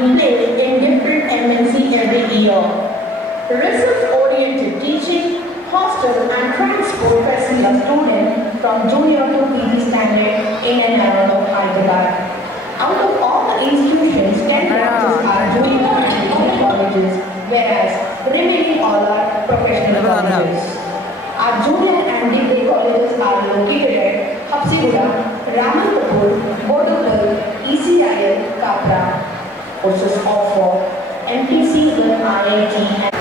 being played in different MNC every year. Research-oriented teaching, hostel and transport facilities students from junior to PG standard in and around Hyderabad. Out of all the institutions, 10 branches are junior and degree colleges, whereas remaining all are professional colleges. Our junior and degree colleges are located at Hapsiguda, Raman Kapoor, Bodapur, ECIL, Kapra. Courses offer MPC, IIT and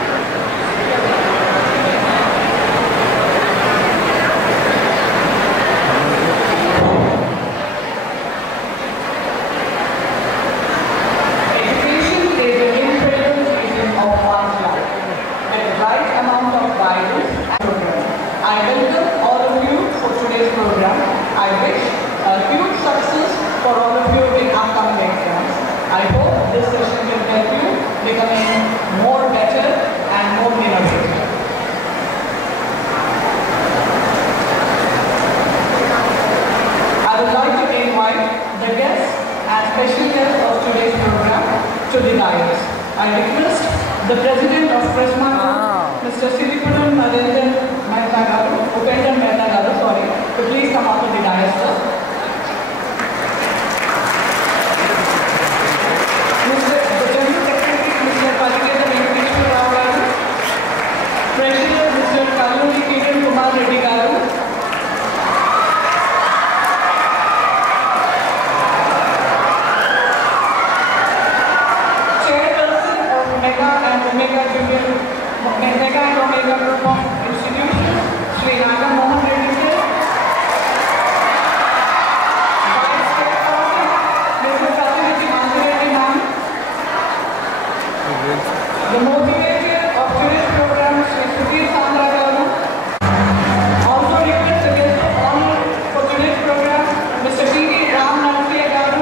the President of Pressmark, Mr. Siripuram Narendran Mehta, Upendra Mehta, to please come up to the dais, sir. The General Secretary, Mr. Paliketa Venkateshwar Rao Garu, Treasurer, Mr. Kalluri Kiran Kumar Reddy Garu, Omega and Omega Group of Institutions, Sri Naga Mohan Reddy sir, Vice Chairperson, Mr. Satyajit Mansareddy ma'am, the motivator of today's program, Sri Sudhir Sandra garu. Also request the guest of honor for today's program, Mr. T.V. Ram Narsiya garu.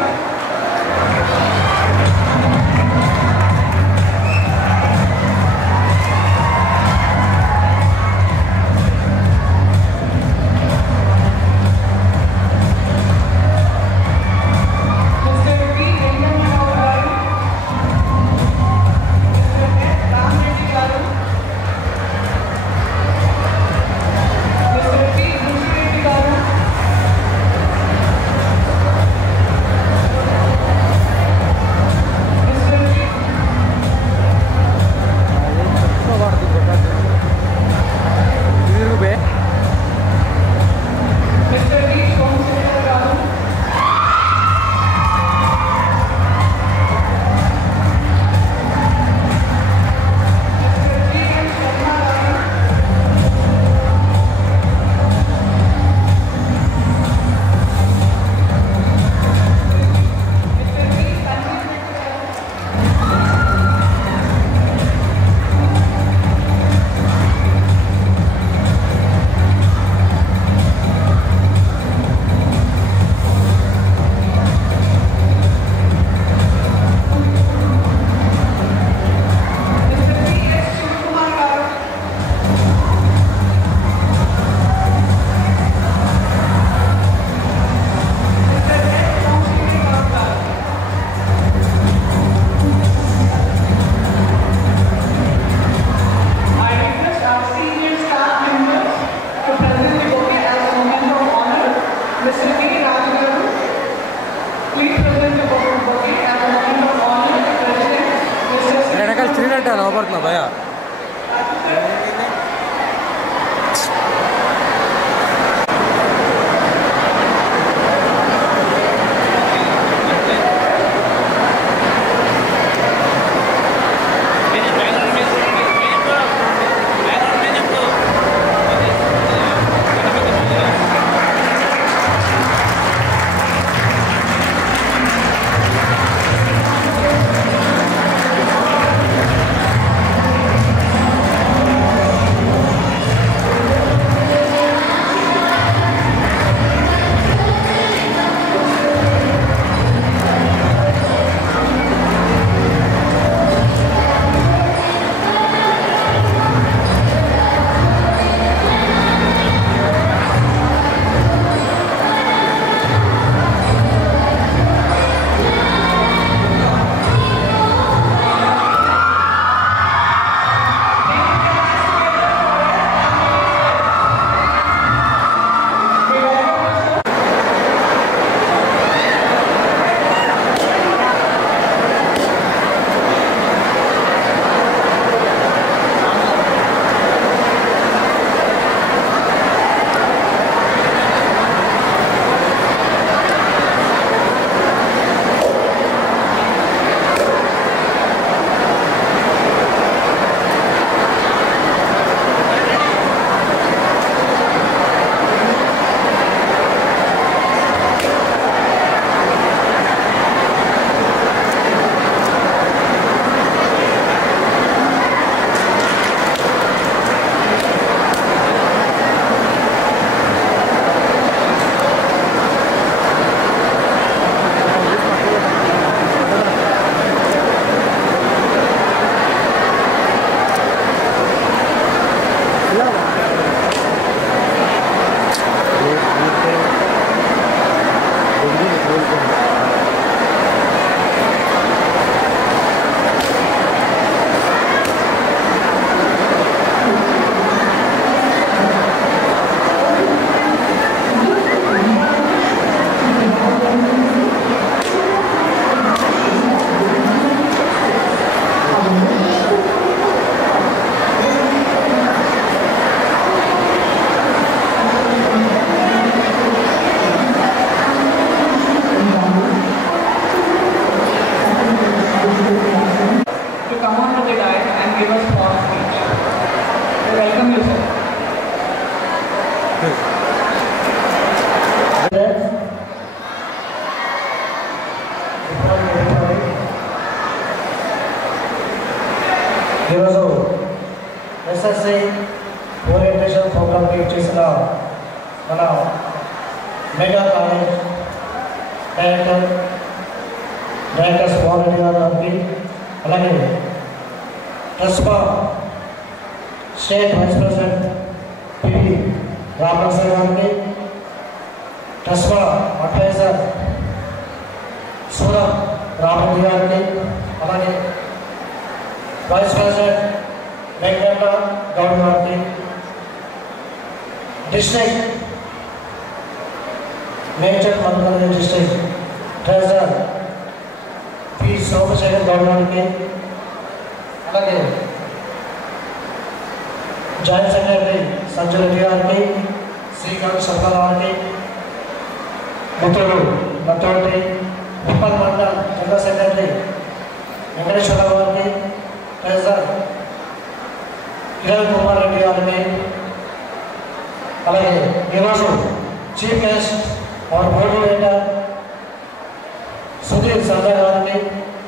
ఈరోజు SSC orientation ప్రోగ్రామ్కి చేసిన మన mega college director Swami గారికి, అలాగే Truspa state vice president PV Ramaprasad గారికి, Truspa advisor Surat Rama Reddy గారికి, అలాగే vice president Venkata Goud గారికి, district Medchal Madhya Pradesh district treasurer P Somashekar Goud గారికి, అలాగే జాయింట్ సెక్రటరీ సంజయ్ రెడ్డి గారికి, శ్రీకాంత్ శర్మ గారికి, మిత్రుడు నత్తోటి ఉప్పల్ మండల్ జనరల్ సెక్రటరీ వెంకటేశ్వరరావు గారికి, ట్రెజరర్ కిరణ్ కుమార్ రెడ్డి గారికి, అలాగే ఈరోజు చీఫ్ గెస్ట్ और మోటివేటర్ సుధీర్ సంజయ్ గారికి,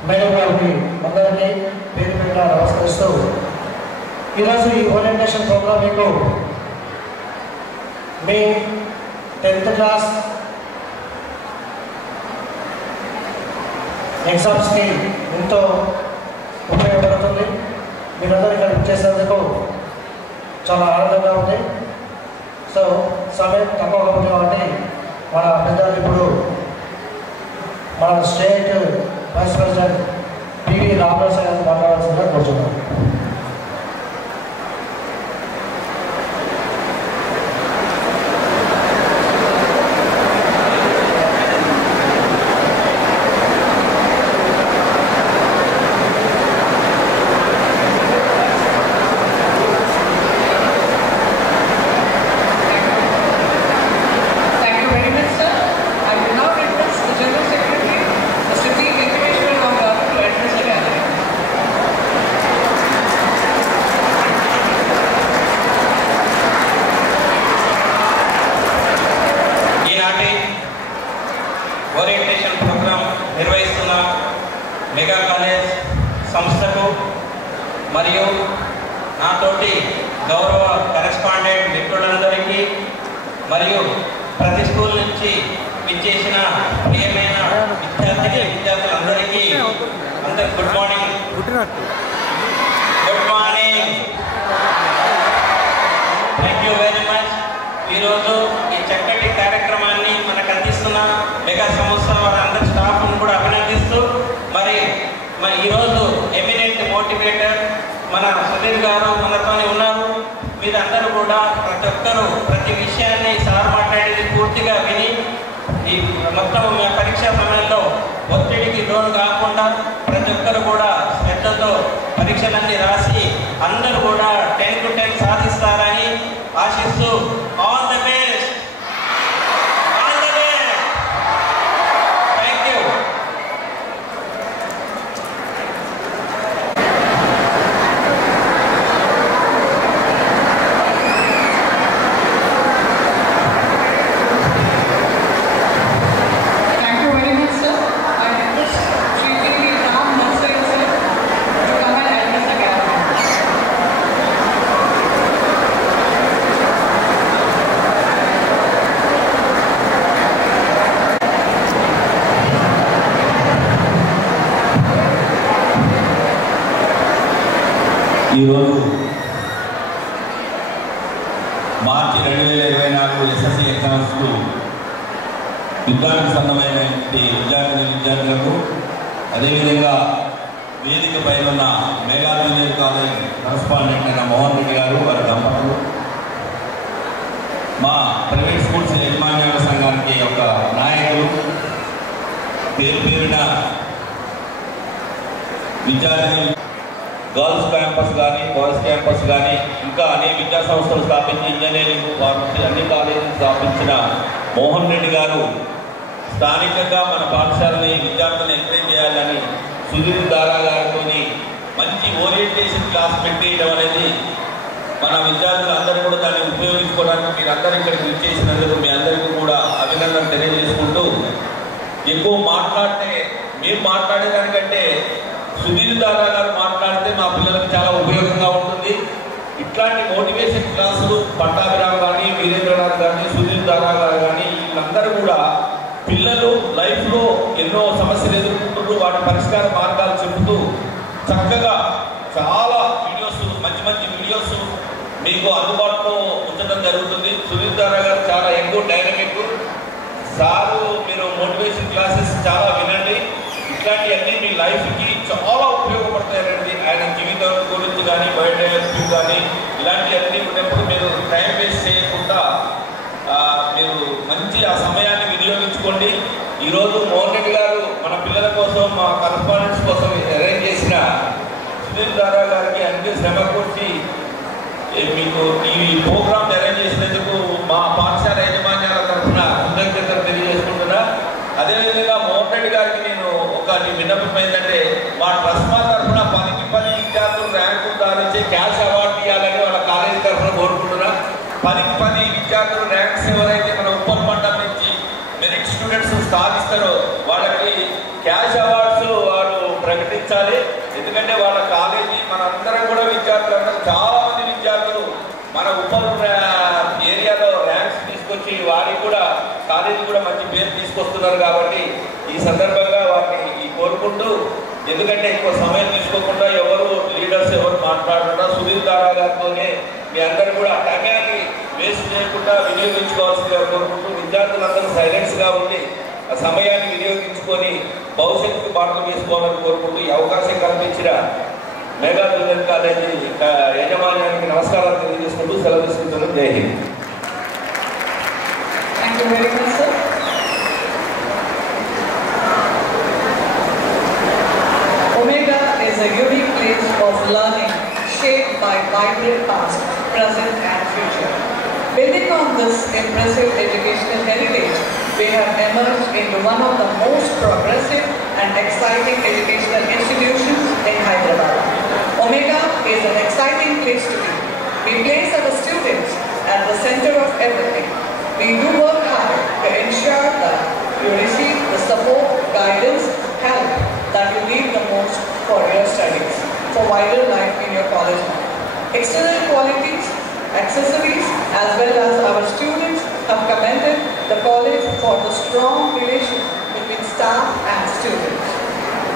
మేడం గారికి అందరికీ పేరు పేరు నమస్కరిస్తూ ఈరోజు ఈ ఓరియంటేషన్ ప్రోగ్రామ్ మీకు మీ 10th క్లాస్ ఎగ్జామ్స్కి ఎంతో ఉపయోగపడుతుంది. మీరందరూ ఇక్కడ చేసేందుకు చాలా ఆనందంగా ఉంది. సో సమయం తక్కువగా ఉంది కాబట్టి మన పెద్దలు ఇప్పుడు మన state vice president PV Ramaprasad గారిని మాట్లాడాల్సిందిగా కోరుతున్నాం. ఓరియంటేషన్ ప్రోగ్రాం నిర్వహిస్తున్న మెగా కాలేజ్ సంస్థకు మరియు నాతోటి గౌరవ కరెస్పాండెంట్ మిత్రులందరికీ మరియు ప్రతి స్కూల్ నుంచి విచ్చేసిన ప్రియమైన విద్యార్థులందరికీ అందరికి good morning. Good morning. Thank you very much. ఈరోజు ఈ చక్కటి కార్యక్రమాన్ని మనకు అందిస్తున్న మెగా సంస్థ వారందరి స్టాఫ్ను కూడా అభినందిస్తూ మరి ఈరోజు ఎమినెంట్ మోటివేటర్ మన సుధీర్ గారు మనతోనే ఉన్నారు. మీరందరూ కూడా ప్రతి ఒక్కరూ ప్రతి విషయాన్ని సార్ మాట్లాడేది పూర్తిగా విని ఈ మొత్తం పరీక్షా సమయంలో ఒత్తిడికి లోను కాకుండా ప్రతి ఒక్కరు కూడా శ్రద్ధతో పరీక్షలన్నీ రాసి అందరూ కూడా 10 to 10 సాధిస్తారని ఆశిస్తూ ఆల్ ది బెస్ట్. ఈరోజు మార్చి 2024 ఎస్ఎస్సి ఎగ్జామ్స్కు విద్యార్థి సంబంధమైన విద్యార్థులకు అదేవిధంగా వేదిక పైన ఉన్న మెగా జూనియర్ కాలేజ్ కరస్పాండెంట్ అయిన మోహన్ రెడ్డి గారు, వారి దంపతులు, మా ప్రైవేట్ స్కూల్స్ యజమాన్యాల సంఘానికి ఒక నాయకులు, పేరు పేరున విద్యార్థి గర్ల్స్ క్యాంపస్ కానీ బాయ్స్ క్యాంపస్ కానీ ఇంకా అనేక విద్యా సంస్థలు స్థాపించి ఇంజనీరింగ్ ఫార్మసీ అన్ని కాలేజీలు స్థాపించిన మోహన్ రెడ్డి గారు స్థానికంగా మన పాఠశాలని విద్యార్థులను ఎంకరేజ్ చేయాలని సుధీర్ దారా గారితో మంచి ఓరియంటేషన్ క్లాస్ పెట్టేయడం అనేది మన విద్యార్థులందరూ కూడా దాన్ని ఉపయోగించుకోవడానికి మీరందరూ ఇక్కడికి విచ్చేసినందుకు మీ అందరికీ కూడా అభినందన తెలియజేసుకుంటూ, ఎక్కువ మాట్లాడితే మేము మాట్లాడేదానికంటే సునీల్ దాదా గారు మాట్లాడితే మా పిల్లలకు చాలా ఉపయోగంగా ఉంటుంది. ఇట్లాంటి మోటివేషన్ క్లాసులు పట్టాభిరామ్ కానీ, వీరేంద్రనాథ్ కానీ, సునీల్ దాదా గారు కానీ వీళ్ళందరూ కూడా పిల్లలు లైఫ్లో ఎన్నో సమస్యలు ఎదుర్కొంటూ వాటి పరిష్కార మార్గాలు చెబుతూ చక్కగా చాలా వీడియోస్, మంచి మంచి వీడియోస్ మీకు అందుబాటులో ఉంచడం జరుగుతుంది. సునీల్ దాదా గారు చాలా ఎక్కువ డైనమిక్ సారు. మీరు మోటివేషన్ క్లాసెస్ చాలా వినండి. ఇట్లాంటివన్నీ మీ లైఫ్కి చాలా ఉపయోగపడతాయండి. ఆయన జీవితం గురించి కానీ, బయోడైవర్సిటీ కానీ ఇలాంటివన్నీ ఉన్నప్పుడు మీరు టైం వేస్ట్ చేయకుండా మీరు మంచి ఆ సమయాన్ని వినియోగించుకోండి. ఈరోజు మోహన్ రెడ్డి గారు మన పిల్లల కోసం, మా కరస్పాండెంట్స్ కోసం అరేంజ్ చేసిన సునీల్ దాదా గారికి అన్ని శ్రమ కూర్చి మీకు ఈ ప్రోగ్రామ్ అరేంజ్ చేసినందుకు మా పాఠశాల యాజమాన్యాల తరఫున కృతజ్ఞతలు తెలియజేసుకుంటున్నా. అదేవిధంగా మోహన్ రెడ్డి గారికి నేను ఒకటి విన్నపం ఏంటంటే, మా ట్రస్ట్ తరఫున 10కి 10 విద్యార్థులు ర్యాంకులు సాధించి క్యాష్ అవార్డు ఇవ్వాలని వాళ్ళ కాలేజీ తరఫున కోరుకుంటున్నా. 10కి 10 విద్యార్థులు ర్యాంక్స్ ఎవరైతే మన ఉప్పల్ మండలం నుంచి మెరిట్ స్టూడెంట్స్ సాధిస్తారో వాళ్ళకి క్యాష్ అవార్డ్స్ వారు ప్రకటించాలి. ఎందుకంటే వాళ్ళ కాలేజీ మనందరం కూడా విద్యార్థులు, చాలా మంది విద్యార్థులు మన ఉప్పల్ ఏరియాలో ర్యాంక్స్ తీసుకొచ్చి వారికి కూడా కాలేజీ కూడా మంచి పేరు తీసుకొస్తున్నారు. కాబట్టి ఈ సందర్భంగా వారిని కోరుకుంటూ, ఎందుకంటే ఎక్కువ సమయం తీసుకోకుండా ఎవరు లీడర్స్ ఎవరు మాట్లాడకుండా సునీల్ దాదా గారితోనే మీ అందరూ కూడా సమయాన్ని వేస్ట్ చేయకుండా వినియోగించుకోవాల్సిందిగా కోరుకుంటూ, విద్యార్థులందరూ సైలెన్స్గా ఉండి ఆ సమయాన్ని వినియోగించుకొని భవిష్యత్తుకు బాటలు వేసుకోవాలని కోరుకుంటూ ఈ అవకాశం కల్పించిన మెగా జూనియర్ కాలేజీ యాజమాన్యానికి నమస్కారాలు తెలియజేసుకుంటూ సెలవు తీసుకుంటున్నాను. జై Hind. Thank you very much, sir. Omega is a unique place of learning shaped by vibrant past, present and future. Building on this impressive educational heritage, we have emerged into one of the most progressive and exciting educational institutions in Hyderabad. Omega is an exciting place to be. We place our students at the center of everything. We do work hard to ensure that you receive the support, guidance, help that you need the most for your studies, for wider life in your college life. External qualities, accessories, as well as our students have commended the college for the strong relation between staff and students.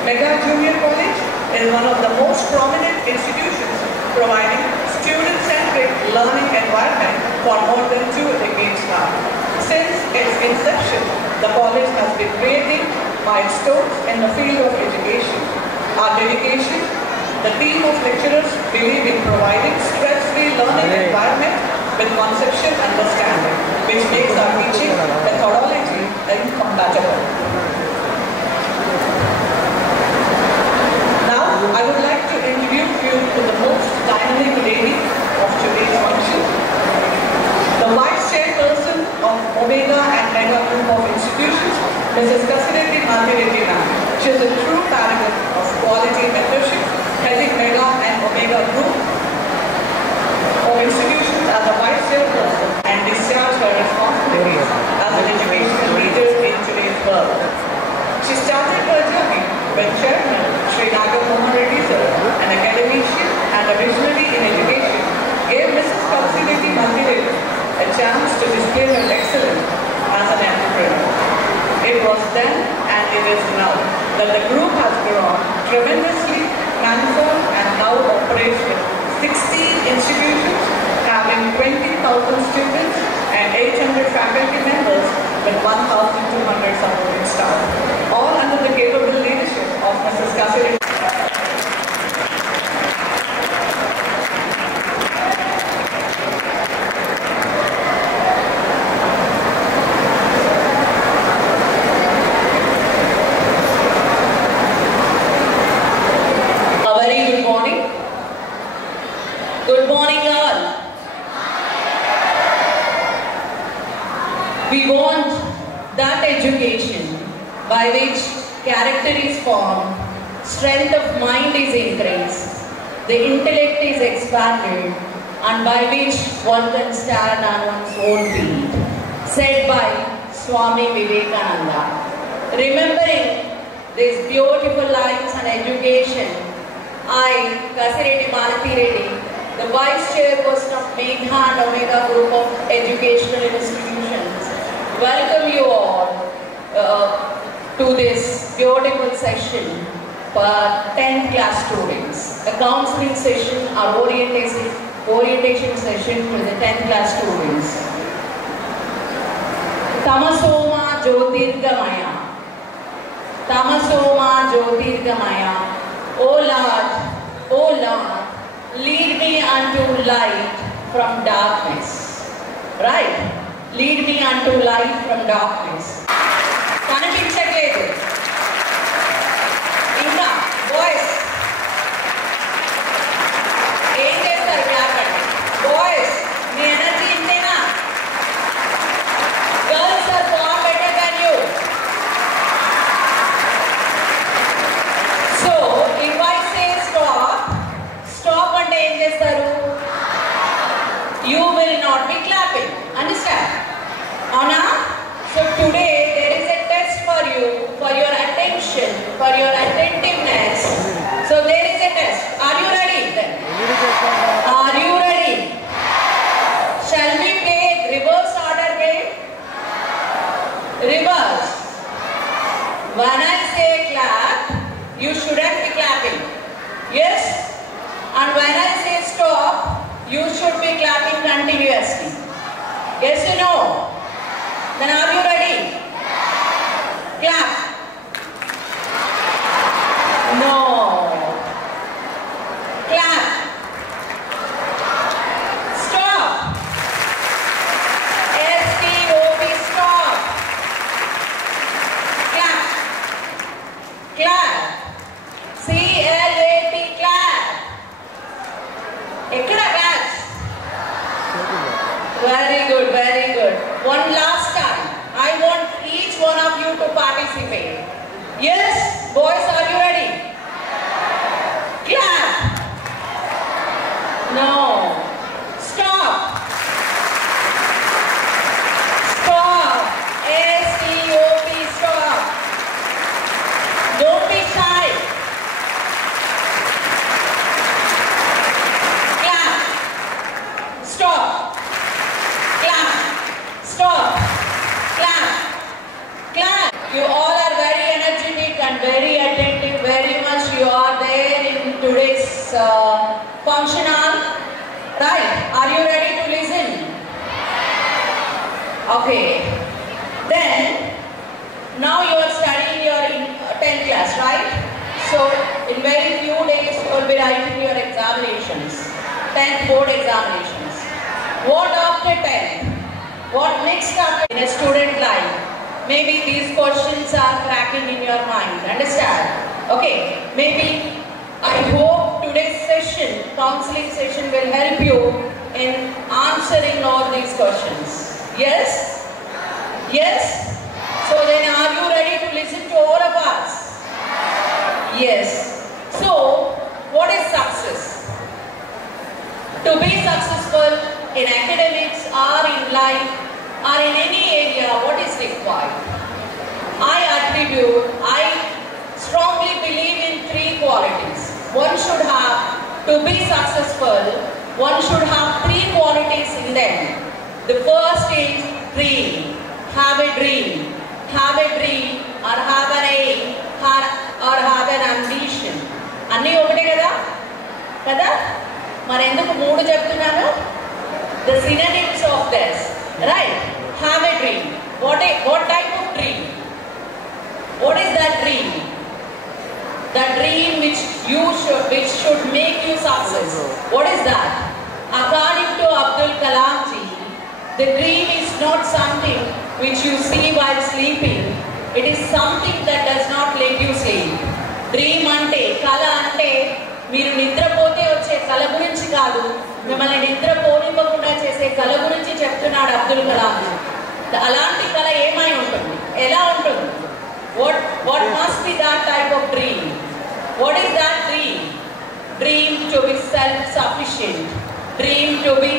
Mega Junior College is one of the most prominent institutions providing student-centric learning environment for more than 2 decades now. Since its inception, the college has been creating milestones in the field of education. Our dedication, the team of lecturers believe in providing stress-free learning environment with conceptual understanding, which makes our teaching methodology incompatible. Now, I would like to introduce you to the most dynamic lady of today's function, the Vice Chairperson of Omega and Mega Group of Institutions, Mrs. Kasireddy Madhireddy ma'am. She is a true paragon of quality mentorship, heading Mega and Omega Group of Institutions as a Vice Chairperson and discharge her responsibilities as an educational leader in today's world. She started her journey when Chairman Sri Nagar Mohan Reddy sir, an academician and a visionary in education, gave Mrs. Kasireddy Madhireddy a chance to display her excellence as an entrepreneur. It was then and it is now that the group has grown tremendously, transformed and now operates with 16 institutions, having 20,000 students and 800 faculty members with 1,200 supporting staff, all under the capable leadership of Mrs. Kasireddy. Good morning all. We want that education by which character is formed, strength of mind is increased, the intellect is expanded, and by which one can stand on one's own feet. Said by Swami Vivekananda. Remembering these beautiful lines on education, I, Kasiredi Bharati Reddy, the Vice Chairperson of Megha and Omega Group of Educational Institutions, welcome you all to this beautiful session for 10th class students. A counseling session or orientation session for the 10th class students. Tamasoma Jyotirgamaya. Tamasoma Jyotirgamaya. O Lord, lead me unto light from darkness. Right? Lead me unto light from darkness. Kanipinchaledu. Inga, boys. Em chestaru clappandi. Boys, mee energy intena? Girls are far better than you. So, if I say stop ante em chestaru? You will not be clapping. Understand? Anna? So today there is a test for you, for your attention, for your attentiveness. So there is a test. Are you ready then? Are you ready? Shall we play reverse order game? Reverse. When I say clap, you shouldn't be clapping. Yes? And when I say stop, you should be clapping continuously. Yes or no? Then are you ready? Clap. No. Clap. Stop. S-T-O-P, stop. Clap. Clap. C-L-A-P, clap. Ekkada clap? Very good, very good. One last time. I want each one of you to participate. Yes? Boys, are you ready? Clap. No. Stop. Stop. S-T-O-P, stop. Don't be shy. Clap. Stop. Clap. Stop. Clap. Clap. You all are very energetic and very attentive. Very much you are there in today's function hall. Right? Are you ready to listen? Okay. Then, now you are studying your 10th class, right? So, in very few days you will be writing your examinations. 10th board examinations. What after 10th? What next after in a student life? Maybe these questions are cracking in your mind. Understand? Okay. Maybe I hope today's session, counseling session, will help you in answering all these questions. Yes? Yes? So then are you ready to listen to all of us? Yes. So, what is success? To be successful in academics or in life or in any area, what is required? I strongly believe in 3 qualities. One should have, to be successful, one should have 3 qualities in them. The first is dream. Have a dream. Have a dream or have an aim or have an ambition. Anni okate kada? Kada? Mari enduku 3 cheptunnanu? The synonyms of this, right? Have a dream. What type of dream? What is that dream? The dream which should make you success. What is that? According to Abdul Kalam ji, the dream is not something which you see while sleeping. It is something that does not let you sleep. Dream ante, kala ante, మీరు నిద్రపోతే వచ్చే కల గురించి కాదు, మిమ్మల్ని నిద్రపోనివ్వకుండా చేసే కల గురించి చెప్తున్నాడు అబ్దుల్ కలాం. అలాంటి కల ఏమై ఉంటుంది? ఎలా ఉంటుంది? What must be that type of dream? What is that dream? Dream to be self-sufficient, dream to be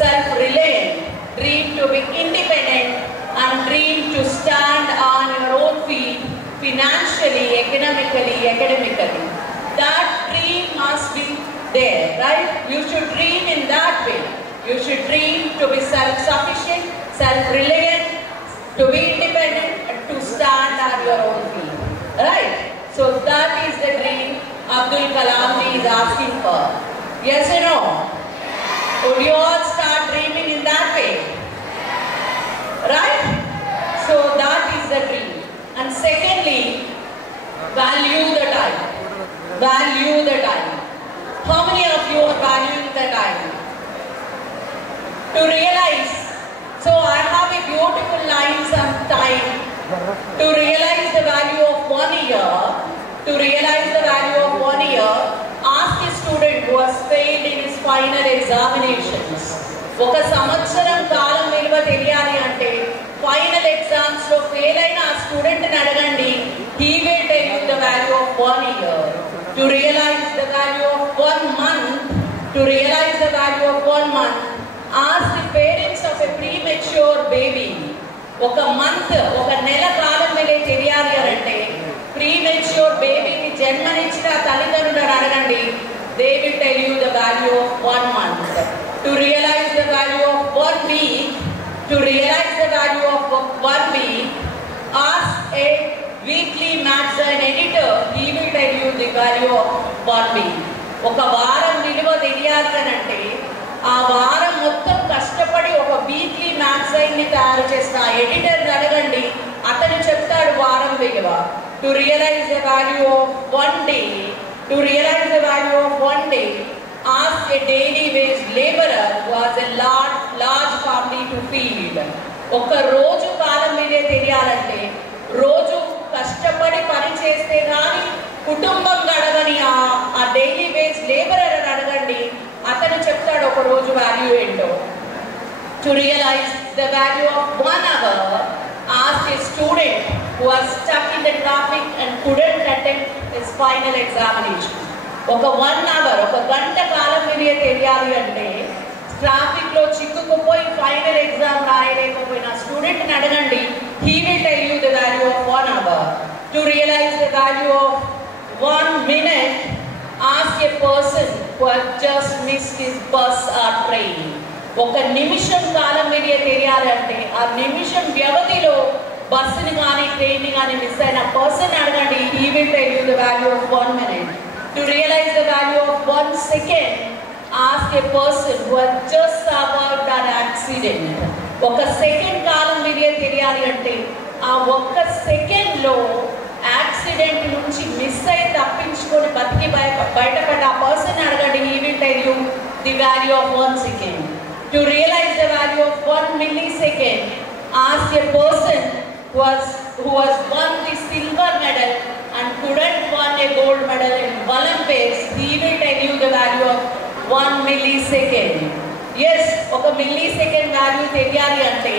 self-reliant, dream to be independent, and dream to stand on your own feet financially, economically, academically. That dream must be there, right? You should dream in that way. You should dream to be self-sufficient, self-reliant, to be independent, and to stand on your own feet, right? So that is the dream Abdul Kalam is asking for. Yes or no? Would you all start dreaming in that way? Right? So that is the dream. And secondly, value the time. Value the time. How many of you are valuing the time? To realize, so I have a beautiful line sometime. To realize the value of 1 year, to realize the value of 1 year, ask a student who has failed in his final examinations. ఒక సంవత్సరం కాలం విలువ తెలియాలి అంటే final exams లో fail అయిన ఆ student ని అడగండి. He will tell you the value of 1 year. To realize the value of 1 month, to realize the value of 1 month, ask the parents of a premature baby. ఒక month, ఒక నెల కాలం విలువ తెలియాలి అంటే ప్రీమెచ్యూర్ బేబీని జన్మనిచ్చిన తల్లిదండ్రులను అడగండి. They will tell you the value of 1 month. To realize the value of 1 week, to realize the value of 1 week, ask a weekly magazine editor. He will tell you the value of 1 week. ఒక వారం విలువ తెలియాలి అంటే ఆ వారం మొత్తం కష్టపడి ఒక వీక్లీ మ్యాగజైన్ ని తయారు చేసిన ఎడిటర్ అడగండి, అతను చెప్తాడు వారం విలువ. To realize the value of 1 day, to realize the value of 1 day, ask a daily wage labourer who has a large family to feed. ఒక రోజు కాలం మీదే తెలియాలంటే రోజు కష్టపడి పని చేస్తే కానీ కుటుంబం గడవని ఆ డైలీ వేజ్ లేబరర్ అని అడగండి, అతను చెప్తాడు ఒక రోజు వాల్యూ ఏంటో. To realize the value of 1 hour, ask a student who was stuck in the traffic and couldn't attempt his final examination. ఒక 1 hour, ఒక గంట కాలం విలువ తెలియాలి అంటే ట్రాఫిక్ లో చిక్కుకుపోయి ఫైనల్ ఎగ్జామ్ రాయలేకపోయిన స్టూడెంట్ ని అడగండి. He will tell you the value of 1 hour. To realize the value of 1 minute, ask a person who has just missed his bus or train. ఒక నిమిషం కాలం విలువ తెలియాలి అంటే ఆ నిమిషం వ్యవధిలో బస్సుని కానీ ట్రైన్ ని కానీ మిస్ అయిన పర్సన్ అడగండి. He will tell you the value of 1 minute. To realize the value of 1 second, ask a person who has just survived an accident. ఒక సెకండ్ కాలం విలువ తెలియాలి అంటే ఆ ఒక్క సెకండ్ లో యాక్సిడెంట్ నుంచి మిస్ అయి తప్పించుకొని బతికి బయటపడ్డ ఆ పర్సన్ అడగండి. He will tell you the value of 1 second. To realize the value of 1 millisecond, ask a person who has won the silver medal and couldn't won a gold medal in Olympics. He will tell you the value of 1 millisecond. Yes, ఒక millisecond value తెలియాలి అంటే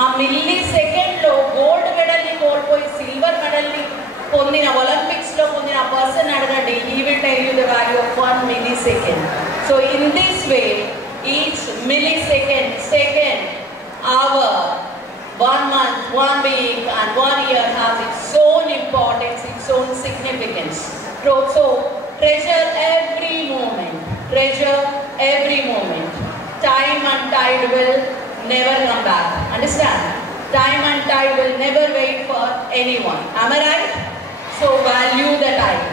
ఆ millisecond లో gold medal ని కోల్పోయి silver medal ని పొందిన Olympics లో పొందిన పర్సన్ అడగండి. He will tell you the value of 1 millisecond. So in this way, each millisecond, second, hour, 1 month, 1 week and 1 year has its own importance, its own significance. So treasure every moment. Treasure every moment. Time and tide will never come back. Understand? Time and tide will never wait for anyone. Am I right? So value the time.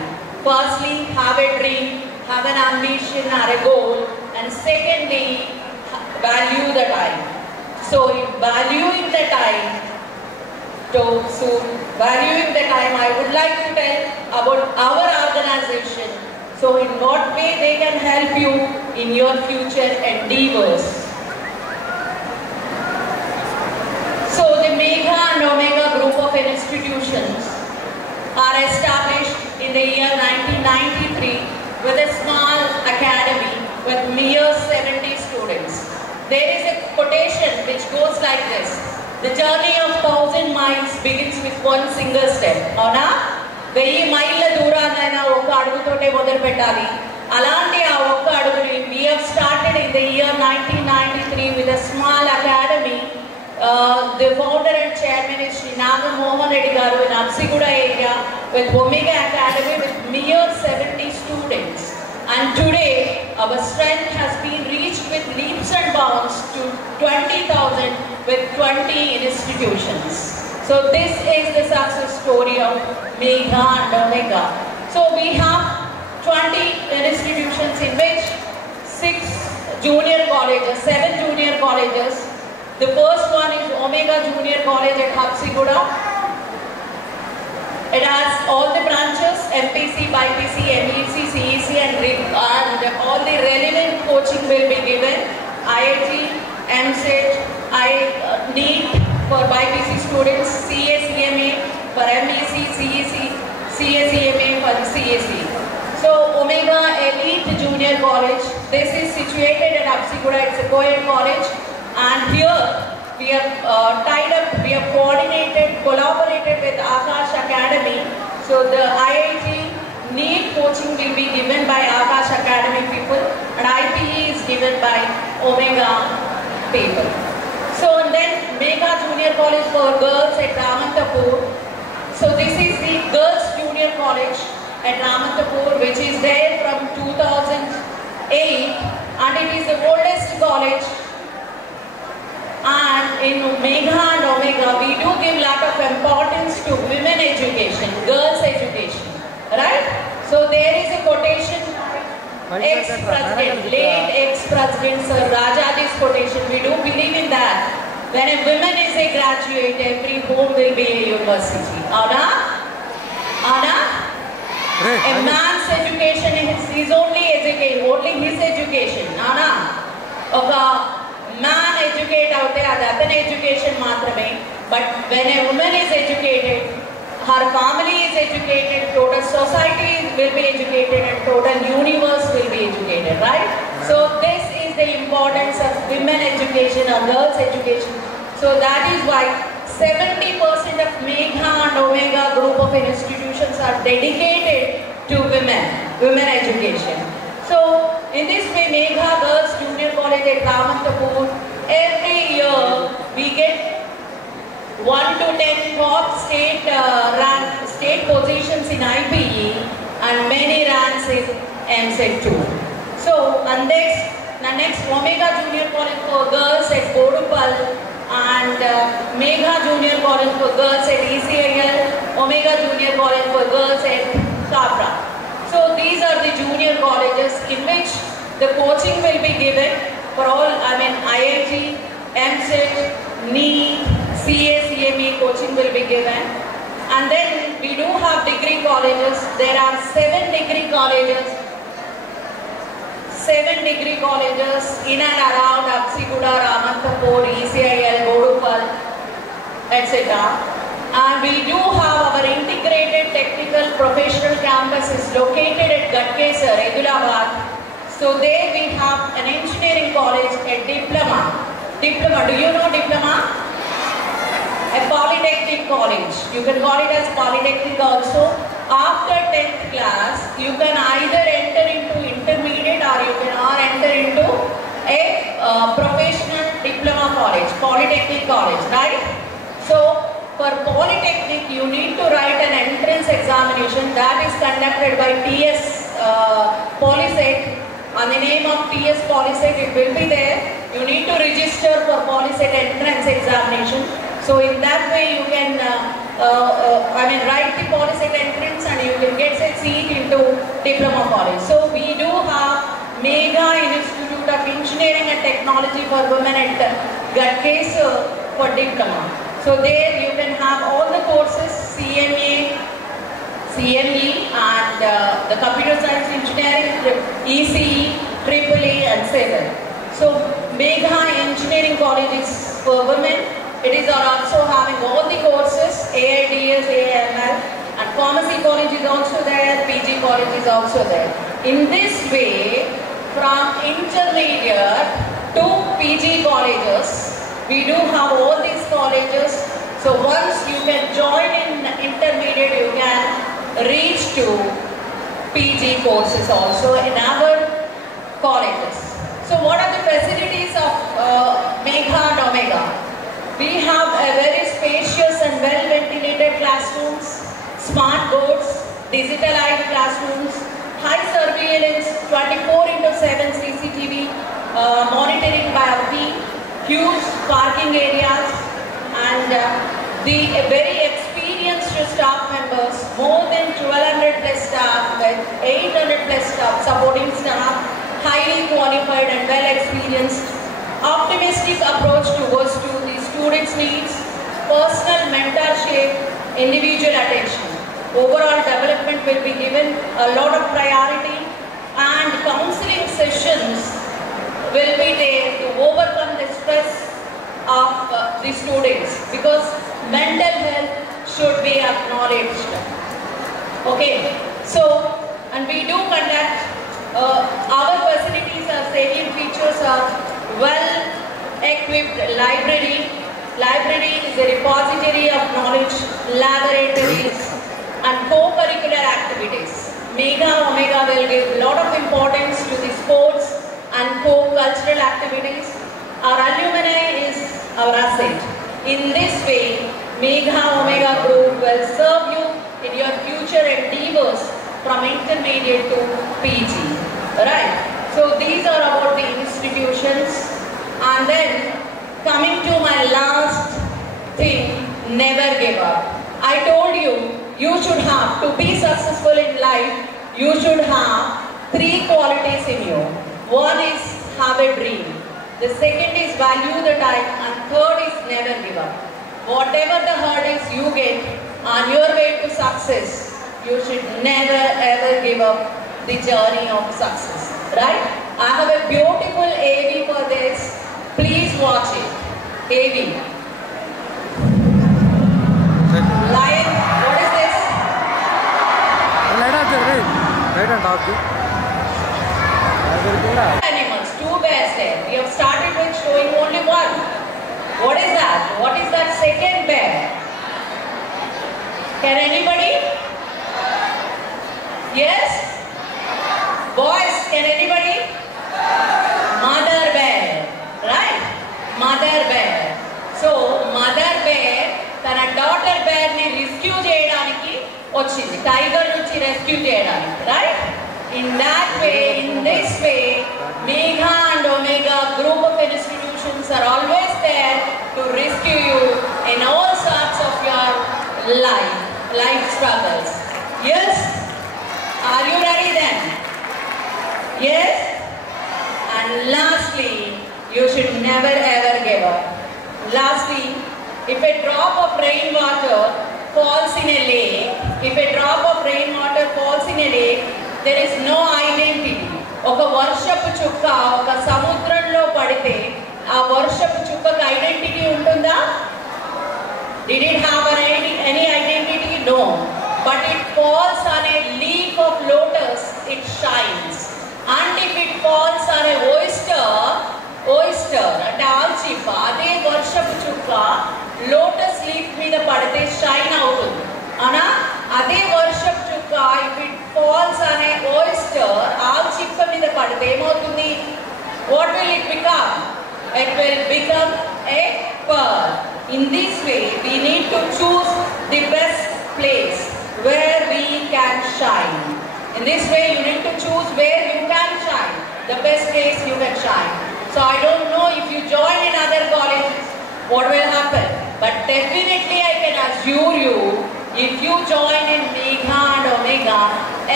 Firstly, have a dream, have an ambition or a goal, and secondly, value the time. So valuing the time, valuing the time, I would like to tell about our organization. So in what way they can help you in your future endeavors. So the Megha and Omega group of institutions are established in the year 1993 with a small academy with mere 70 students. There is a quotation which goes like this: the journey of 1,000 miles begins with one single step. Avuna? 1000 మైళ్ళ దూరాన్నైనా ఒక్క అడుగుతోటే మొదలు పెట్టాలి. అలాంటి ఆ ఒక్క అడుగుని we have started in the year 1993 with a small academy The founder and chairman is Sri Naga Mohan Reddy Garu in Absiguda area with Omega Academy with mere 70 students. And today our strength has been reached with leaps and bounds to 20,000 with 20 institutions. So this is the success story of Megha and Omega. So we have 20 institutions in which 7 junior colleges. The first one is Omega Junior College at Habsiguda. It has all the branches, MPC, BIPC, MEC, CEC and all the relevant coaching will be given. IIT, MSET, NEET for BIPC students, CACMA for MEC, CEC, CACMA for the CAC. So Omega Elite Junior College, this is situated at Habsiguda, it's a co-ed college. And here we have tied up, we have collaborated with Akash Academy. So the IIT NEET coaching will be given by Akash Academy people and IPE is given by Omega people. So and then Megha Junior College for girls at Ramantapur. So this is the Girls Junior College at Ramantapur which is there from 2008 and it is the oldest college. And in Megha and Omega, we do give lot of importance to women education, girls education, right? So there is a quotation, ex-president, late ex-president Sir Rajaji's quotation. We do believe in that. When a woman is a graduate, every home will be a university. Anna? A man's education is only education, only his education. Anna? Man educate out there, that's an education matrame. But when a woman is educated, her family is educated, total society will be educated and total universe will be educated, right? So this is the importance of women education or girls education. So that is why 70% of Megha and Omega group of institutions are dedicated to women education. So in this way, Megha Girls Junior College at Ramantapur, every year we get 1 to 10 top state positions in IPE and many ranks in MSET too. So and next Omega Junior College for girls at Bodupal and Megha Junior College for girls at ECIL, Omega Junior College for girls at Capra. So these are the junior colleges in which the coaching will be given for all, IIT, MSET, NEET, CACMA coaching will be given. And then we do have degree colleges. There are 7 degree colleges. 7 degree colleges in and around Habsiguda, Ramantapur, ECIL, Bodupal, etc. And we do have our integrated technical professional campus is located at Gatkesar, Edulabad. So there we have an engineering college, a diploma. Do you know diploma? A polytechnic college. You can call it as polytechnic also. After 10th class, you can either enter into intermediate or you can enter into a professional diploma college, polytechnic college, right? So for polytechnic, you need to write an entrance examination that is conducted by TS Polytech. On the name of TS Polytech, it will be there. You need to register for Polytech entrance examination. So in that way, you can write the Polytech entrance and you will get a seat into diploma college. So we do have Megha Institute of Engineering and Technology for Women at Gatkesar for diploma. So there you can have all the courses, CME and the Computer Science Engineering, ECE, EEE and Civil. So Megha Engineering College is for women. It is also having all the courses, AIDS, AML and Pharmacy College is also there, PG College is also there. In this way, from intermediate to PG colleges, we do have all these colleges. So once you can join in intermediate, you can reach to PG courses also in our colleges. So what are the facilities of Megha and Omega? We have a very spacious and well-ventilated classrooms, smart boards, digitalized classrooms, high surveillance, 24/7 CCTV monitoring by our team, huge parking areas, and the very experienced staff members, more than 1200 plus staff with 800 plus staff, supporting staff, highly qualified and well experienced, optimistic approach towards the students' needs, personal mentorship, individual attention. Overall development will be given a lot of priority, and counseling sessions will be there to overcome the stress of the students, because mental health should be acknowledged. Okay, so, and we do conduct our facilities, our salient features are well-equipped library. Library is a repository of knowledge, laboratories, and co-curricular activities. Megha Omega will give a lot of importance to the sports and co-cultural activities. Our alumni is our asset. In this way, Megha Omega Group will serve you in your future endeavors from intermediate to PG. Right? So these are about the institutions. And then coming to my last thing, never give up. I told you, you should have, to be successful in life, you should have 3 qualities in you. One is have a dream. The second is value the time, and third is never give up. Whatever the hurdles you get on your way to success, you should never ever give up the journey of success. Right? I have a beautiful AV for this. Please watch it. AV. Lion, what is this? Animals, 2 bears there. We have started with showing only one. What is that? What is that second bear? Can anybody? Yes? Boys, can anybody? Mother bear. Right? Mother bear. So, mother bear tana daughter bear ni rescue cheyadaniki ochindi. Tiger nunchi rescue cheyadaniki. Right? In that way, in this way, Megha and Omega group of institutions are always there to rescue you in all sorts of your life struggles. Yes? Are you ready then? Yes? And lastly, you should never ever give up. Lastly, if a drop of rainwater falls in a lake, there is no identity. ఒక వర్షపు చుక్క ఒక సముద్రంలో పడితే ఆ వర్షపు చుక్కకు identity ఉంటుందా? Did it have any identity? No. But it falls on a leaf of lotus, it shines. And if it falls on a oyster అంటే ఆల్చిప్ప, అదే వర్షపు చుక్క లోటస్ లీఫ్ మీద పడితే షైన్ అవుతుంది. అవునా? అదే వర్షపు చుక్క if it falls on a oyster, ఆల్చిప్ప మీద పడితే ఏమవుతుంది? What will it become? It will become a pearl. In this way, we need to choose the best place where we can shine. In this way, you need to choose where you can shine. The best place you can shine. So I don't know if you join in other colleges, what will happen. But definitely I can assure you, if you join in Megha and Omega,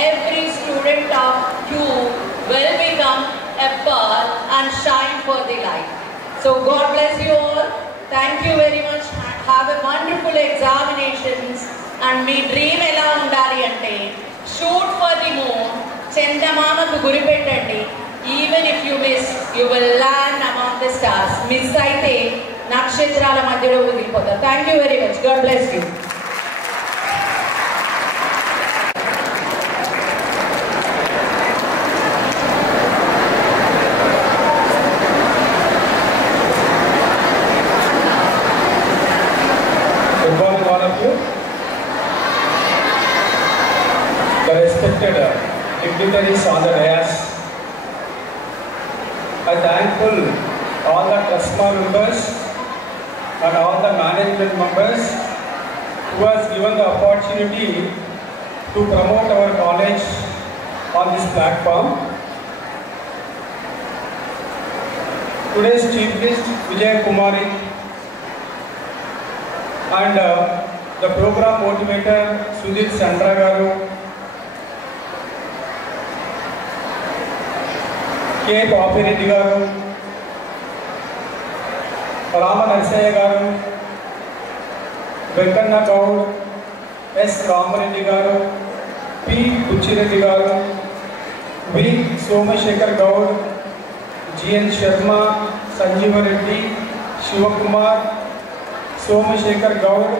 every student of you will become a pearl and shine for the light. So God bless you all. Thank you very much. Have a wonderful examinations. And మీ dream ఎలా ఉండాలి అంటే shoot for the moon, చందమామకు గురి పెట్టండి. Even if you miss, you will land among the stars. Miss అయితే నక్షత్రాల మధ్యలో వదిలిపోతారు. Thank you very much. God bless you. Good morning, all of you. The respected dignitaries on the dais. I thankful all the TRUSMA members and all the management members who has given the opportunity to promote our college on this platform. Today's chief guest Vijay Kumari and the program motivator Sudhir Sandra Garu, K. Papi Reddy Garu, Rama Narsaya Garu, Venkanna Gaud, S. Ramareddy Garu, P. Buchireddy Garu, V. Somashekar Gaud, G. N. Sharma, Sanjeeva Reddy, Shivakumar, Somashekar Gaud,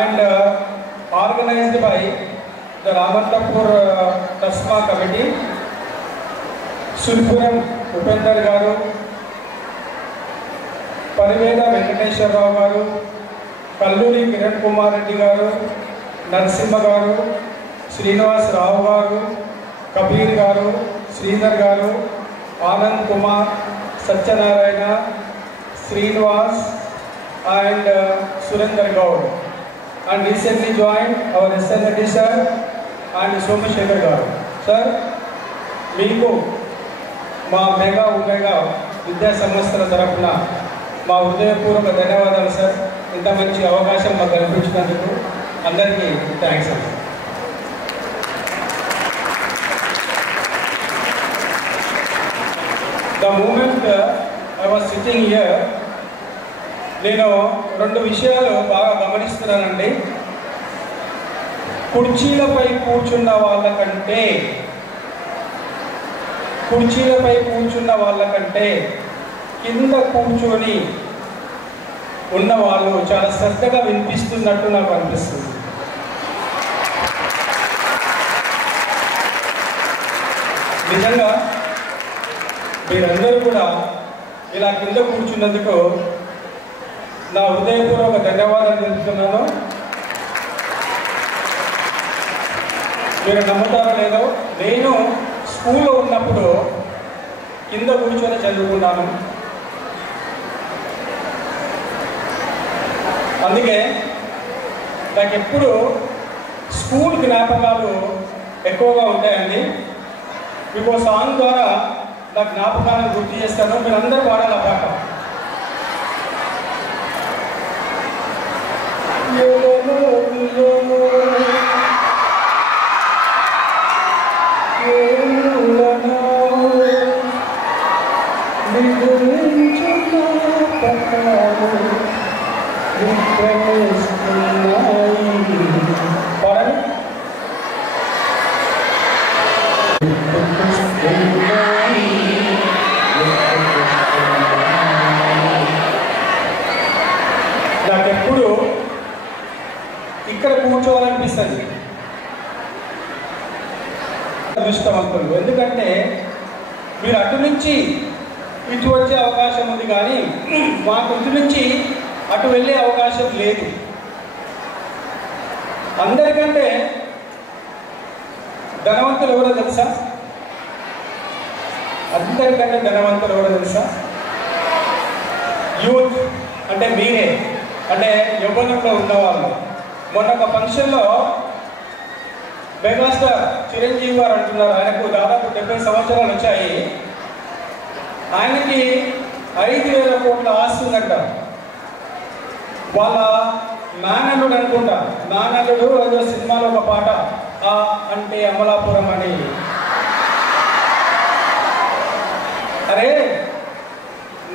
and organized by the Ramantapur Tasma Committee, Sulpuram Upendar Garu, Pariveda Venkateshwar Rao Garu, Kalluri Kiran Kumar Reddy Garu, Narsimha Garu, Srinivas Rao Garu, Kabir Garu, Sridhar Garu, Anand Kumar, Satyanarayana, Srinivas, and Surendra Gaur. And recently joined our SND sir and Somashekar Garu. Sir, Meeku, Ma Mega Omega Vidya Samastara Tarapuna, మా హృదయపూర్వక ధన్యవాదాలు sir. ఇంత మంచి అవకాశం మాకు కల్పించినందుకు అందరికీ thanks అండి. The moment I was sitting here, నేను రెండు విషయాలు బాగా గమనిస్తున్నానండి. కుర్చీలపై కూర్చున్న వాళ్ళకంటే కింద కూర్చొని ఉన్న వాళ్ళు చాలా శ్రద్ధగా వినిపిస్తున్నట్టు నాకు అనిపిస్తుంది. నిజంగా మీరందరూ కూడా ఇలా కింద కూర్చున్నందుకు నా హృదయపూర్వక ధన్యవాదాలు తెలుపుతున్నాను. మీరు నమ్ముతారో లేదో, నేను స్కూల్లో ఉన్నప్పుడు కింద కూర్చొని చదువుకున్నాను. అందుకే నాకు ఎప్పుడు స్కూల్ జ్ఞాపకాలు ఎక్కువగా ఉంటాయండి. మీకు సాంగ్ ద్వారా నా జ్ఞాపకాలను గుర్తు చేస్తాను. మీరందరూ పాడాలి ఆ పాట. నాకెప్పుడు ఇక్కడ కూర్చోవాలనిపిస్తుంది. అదృష్టవంతులు, ఎందుకంటే మీరు అటు నుంచి ఇటు వచ్చే అవకాశం ఉంది, కానీ మాకు ఇటు నుంచి అటు వెళ్ళే అవకాశం లేదు. అందరికంటే ధనవంతులు ఎవరో తెలుసా? అందరికంటే ధనవంతులు ఎవరో తెలుసా? యూత్ అంటే మీరే, అంటే యవ్వనంలో ఉన్నవాళ్ళు. మొన్న ఒక ఫంక్షన్లో మెగాస్టార్ చిరంజీవి గారు అంటున్నారు, ఆయనకు దాదాపు 70 సంవత్సరాలు వచ్చాయి. ఆయనకి 5,000 కోట్ల ఆస్తి ఉందంట. వాళ్ళ నానల్లుడు అనుకుంటా, నానల్లుడు ఏదో సినిమాలో ఒక పాట అంటే అమలాపురం అని. అరే,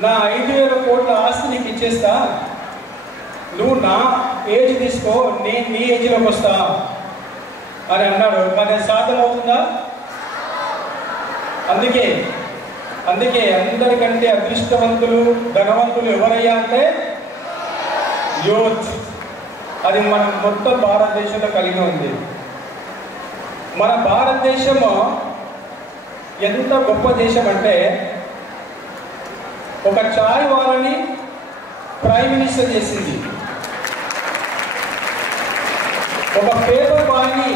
నా 5,000 కోట్ల ఆస్తి నీకు ఇచ్చేస్తా, నువ్వు నా ఏజ్ తీసుకో, నేను నీ ఏజ్లోకి వస్తా అని అన్నాడు. కానీ సాధన అవుతుందా? అందుకే అందరికంటే అదృష్టవంతులు ధనవంతులు ఎవరయ్యా అంటే యూత్. అది మన మొత్తం భారతదేశంలో కలిగి ఉంది. మన భారతదేశము ఎంత గొప్ప దేశం అంటే, ఒక చాయ్ వాళ్ళని ప్రైమ్ మినిస్టర్ చేసింది, ఒక పేపర్ బాయ్ని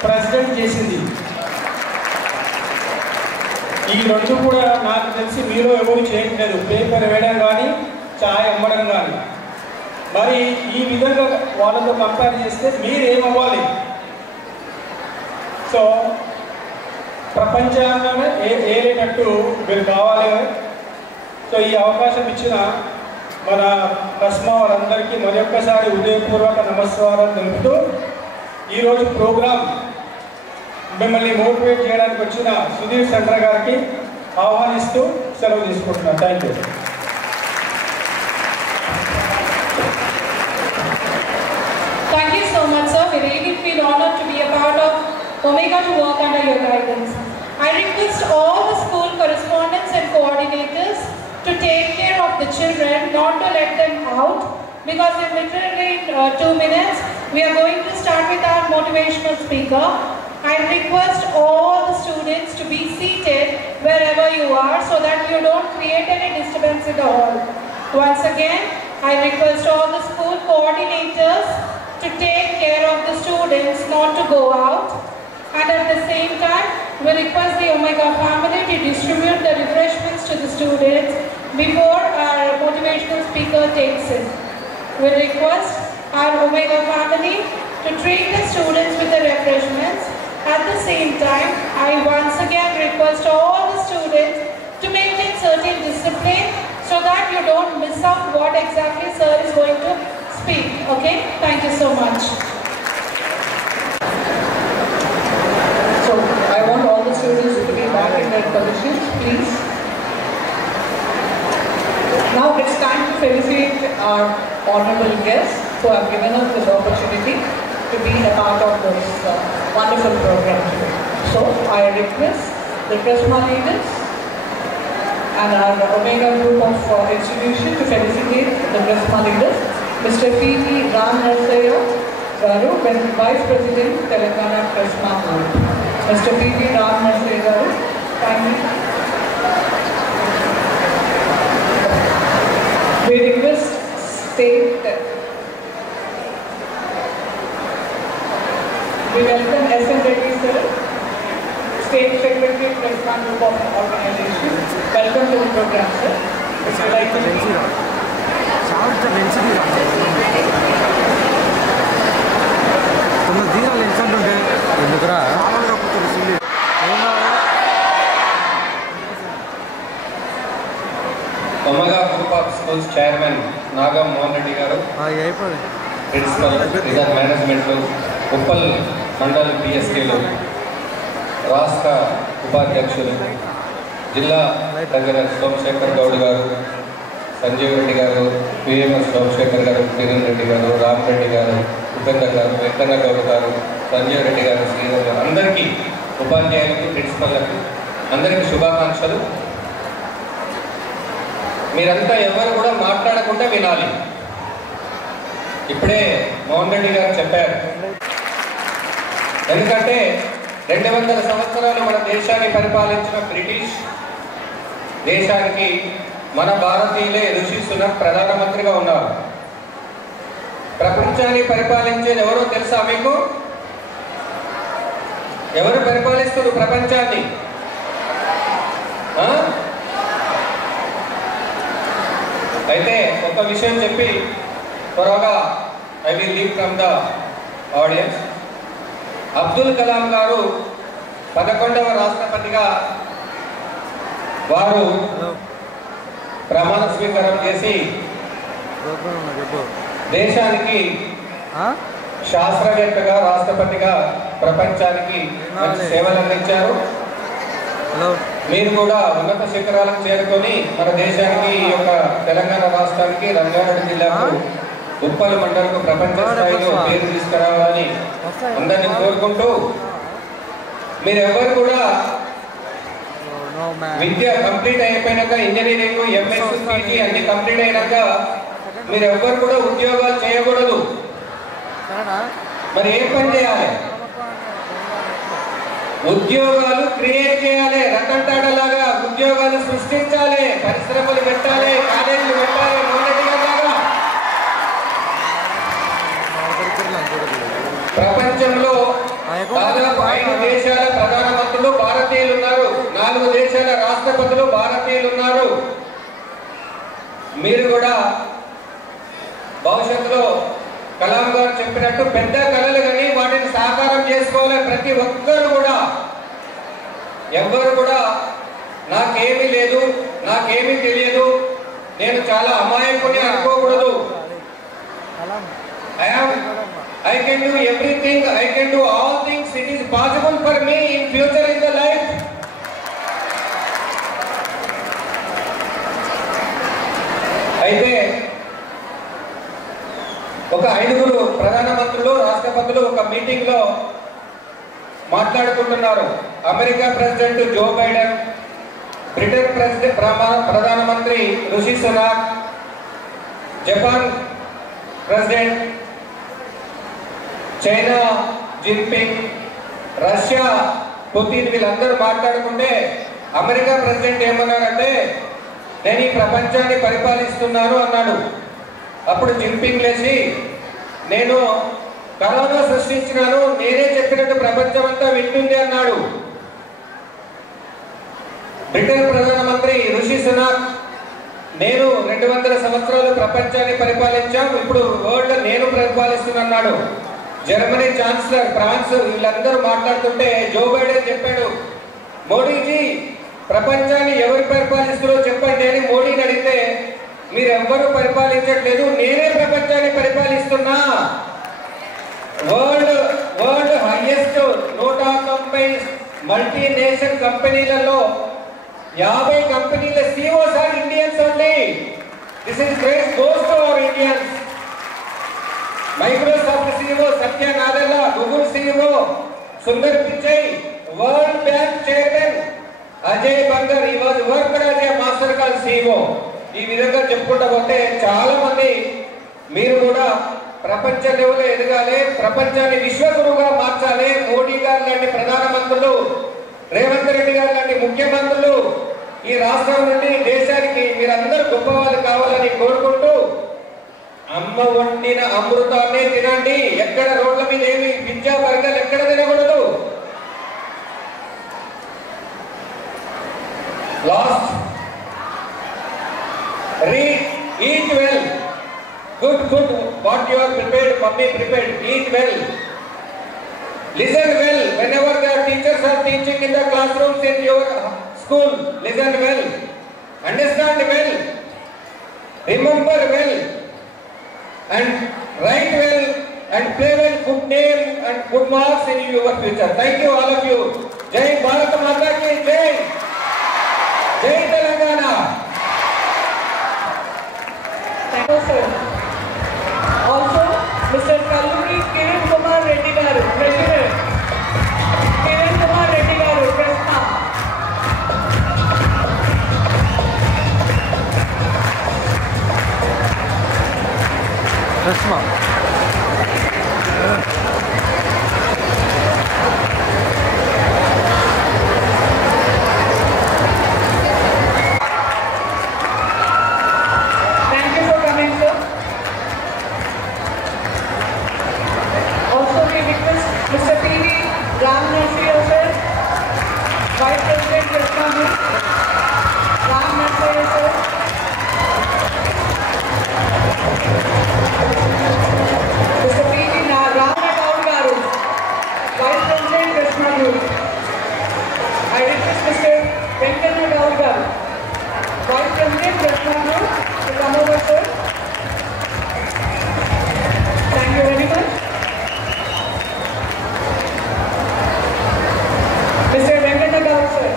ప్రెసిడెంట్ చేసింది. ఈ రెండు కూడా నాకు తెలిసి మీరు ఎవరు చేయట్లేదు. పేపర్ వేయడం కానీ ఛాయ్ అమ్మడం కానీ. మరి ఈ విధంగా వాళ్ళతో కంపేర్ చేస్తే మీరేమవ్వాలి? సో ప్రపంచాన్ని ఏలేటట్టు మీరు కావాలి. సో ఈ అవకాశం ఇచ్చిన మన కస్మా వారందరికీ మరొక్కసారి ఉదయపూర్వక నమస్కారం తెలుపుతూ ఈరోజు ప్రోగ్రాం మిమ్మల్ని మోటివేట్ చేయడానికి వచ్చిన సుధీర్ చంద్ర గారికి ఆహ్వానిస్తూ సెలవు తీసుకుంటున్నాను. Thank you. Thank you so much, sir. We really feel honored to be a part of Omega to work under your guidance. I request all the school correspondents and coordinators to take care of the children, not to let them out, because in literally 2 minutes we are going to start with our motivational speaker. I request all the students to be seated wherever you are so that you don't create any disturbance in the hall. Once again, I request all the school coordinators to take care of the students, not to go out. And at the same time, we request the Omega family to distribute the refreshments to the students before our motivational speaker takes it. We request our Omega family to treat the students with the refreshments. At the same time, I once again request all the students to maintain certain discipline so that you don't miss out what exactly sir is going to speak. Okay? Thank you so much. So I want all the students to be back in their positions, please. Now it's time to felicitate our honorable guests who have given us this opportunity to be a part of this wonderful program today. So I request the Prisma leaders and our Omega group of institution to felicitate the Prisma leaders. Mr. P.V. Ram Narsaya Garu, Vice President, Telangana Prisma Group. Mr. P.V. Ram Narsaya Garu, kindly. We request state. We welcome S.M. Reddy sir, State Secretary, Prisma Group of Organization. Welcome to the program, sir. Would you like to Omega Group of Schools Chairman Nagam Mohan Reddy garu, Principal, Resort Management, Uppal Mandal PSK lo, Rashtra Upadhyakshulu, Jilla Tagara Somshekhar Gaud garu, Sanjeev Reddy garu, PMS Somshekhar garu, Kiran Reddy garu, Ram Reddy garu, Upendra garu, Venkana Gaud garu, Sanjeev Reddy garu, Sridhar garu, andariki ఉపాధ్యాయులకు ప్రిన్సిపల్లకు అందరికీ శుభాకాంక్షలు. మీరంతా ఎవరు కూడా మాట్లాడకుండా వినాలి. ఇప్పుడే మోహన్ రెడ్డి గారు చెప్పారు. ఎందుకంటే 200 సంవత్సరాలు మన దేశాన్ని పరిపాలించిన బ్రిటిష్ దేశానికి మన భారతీయులే రిషి సునక్ ప్రధానమంత్రిగా ఉన్నారు. ప్రపంచాన్ని పరిపాలించేది ఎవరో తెలుసా మీకు? ఎవరు పరిపాలిస్తారు ప్రపంచాన్ని? అయితే ఒక విషయం చెప్పి త్వరగా I will leave from the audience. Abdul Kalam గారు 11వ రాష్ట్రపతిగా వారు ప్రమాణ స్వీకారం చేసి దేశానికి శాస్త్రవేత్తగా రాష్ట్రపతిగా ప్రపంచానికి మంచి సేవలు అందించారు. మీరు కూడా ఉన్నత శిఖరాలకు చేరుకొని మన దేశానికి ఈ యొక్క తెలంగాణ రాష్ట్రానికి రంగారెడ్డి జిల్లాకు ఉప్పల్ మండలకు ప్రపంచ స్థాయిలో పేరు తీసుకురావాలని అందరినీ కోరుకుంటూ, మీరెవ్వరు కూడా విద్య కంప్లీట్ అయిపోయినాక ఇంజనీరింగ్, ఎంఎస్, పీజీ అన్ని కంప్లీట్ అయినాక మీరెవ్వరు కూడా ఉద్యోగాలు చేయకూడదు. మరి ఏం పని చేయాలి? ఉద్యోగాలు క్రియేట్ చేయాలి. రతన్ టాటా లాగా ఉద్యోగాలు సృష్టించాలి, పరిశ్రమలు పెట్టాలి, కాలేజీలు పెట్టాలి. ప్రపంచంలో దాదాపు 5 దేశాల ప్రధానమంత్రులు భారతీయులు ఉన్నారు, 4 దేశాల రాష్ట్రపతులు భారతీయులు ఉన్నారు. మీరు కూడా భవిష్యత్తులో కలాం గారు చెప్పినట్టు పెద్ద కళలు కానీ వాటిని సాకారం చేసుకోవాలి. ప్రతి ఒక్కరు కూడా ఎవ్వరు కూడా నాకేమీ లేదు, నాకేమీ తెలియదు, నేను చాలా అమాయకుని అనుకోకూడదు. I can do everything, I can do all things, it is possible for me in future in the life. అయితే ఒక 5 ప్రధానమంత్రులు రాష్ట్రపతులు ఒక మీటింగ్ లో మాట్లాడుకుంటున్నారు. America president Joe Biden, Britain ప్రధానమంత్రి Rishi Sunak, Japan president, China Jinping, Russia Putin వీళ్ళందరూ మాట్లాడుకుంటే America president ఏమన్నారంటే నేను ఈ ప్రపంచాన్ని పరిపాలిస్తున్నాను అన్నాడు. అప్పుడు జిన్పింగ్ లేచి నేను కరోనా సృష్టించినాను, నేనే చెప్పినట్టు ప్రపంచం అంతా వింటుంది అన్నాడు. బ్రిటన్ ప్రధానమంత్రి రిషి సునాక్ నేను 200 సంవత్సరాలు ప్రపంచాన్ని పరిపాలించాం, ఇప్పుడు వరల్డ్ నేను పరిపాలిస్తున్నాడు. జర్మనీ ఛాన్సలర్ ఫ్రాన్స్ వీళ్ళందరూ మాట్లాడుతుంటే జో బైడెన్ చెప్పాడు, మోడీజీ ప్రపంచాన్ని ఎవరు పరిపాలిస్తున్నారో చెప్పండి అని మోడీని అడిగితే మీరెవ్వరూ పరిపాలించట్లేదు, నేనే ప్రపంచాన్ని పరిపాలిస్తున్నా. వరల్డ్ హైయెస్ట్ 190 మల్టీనేషనల్ కంపెనీలలో 50 కంపెనీల CEOs are Indians only. This is great boast to our Indians. Microsoft CEO Satya Nadella, Google CEO Sundar Pichai, World Bank Chairman Ajay Bangar, he was worked as a Mastercard CEO. ఈ విధంగా చెప్పుకుంటా పోతే చాలా మంది మీరు కూడా ప్రపంచ లెవెల్లో ఎదగాలి, ప్రపంచాన్ని విశ్వగురువుగా మార్చాలి. మోడీ గారు లాంటి ప్రధానమంత్రులు, రేవంత్ రెడ్డి గారు లాంటి ముఖ్యమంత్రులు ఈ రాష్ట్రం నుండి దేశానికి మీరందరూ గొప్పవాళ్ళు కావాలని కోరుకుంటూ అమ్మ వండిన అమృతాన్ని తినండి. ఎక్కడ రోడ్ల మీద ఏమి పిజ్జా బర్గర్ ఎక్కడ తినకూడదు. Last read, eat well, good what you are prepared, mummy prepared, eat well, listen well whenever the teachers are teaching in the classrooms in your school, listen well, understand well, remember well, and write well and play well, good name and good marks in your future. Thank you all of you. Jai Bharat Mata ki jai, Jai Telangana. Sir. Also, Mr. Kalluri Kiran Kumar Reddy Garu, President. Kiran Kumar Reddy Garu, President. Resma. Vice President Krishna Ram Narsaya sir, Mr. P.V. Ramanath Garu, Vice President Krishna Group. I request Mr. Venkana Garu, Vice President Krishna Group, to come over sir. Thank you very much. Mr. Venkana Garu sir.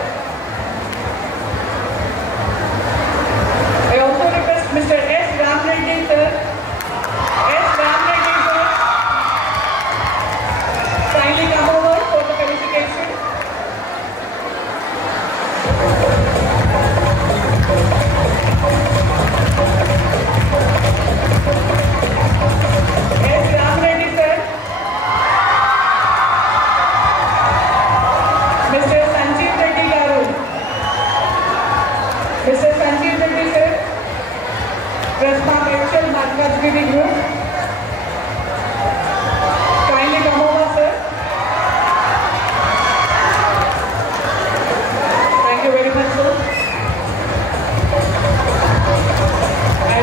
I also request Mr. S. Ram Reddy sir. S. Ram Reddy sir. Kindly come over for the qualification. S. Ram Reddy sir. Mr. Sanjeev Reddy Garu. Mr. Sanjeev Reddy sir. Presma Mitchell Markazgiri Group. Kindly come over sir. Thank you very much sir. I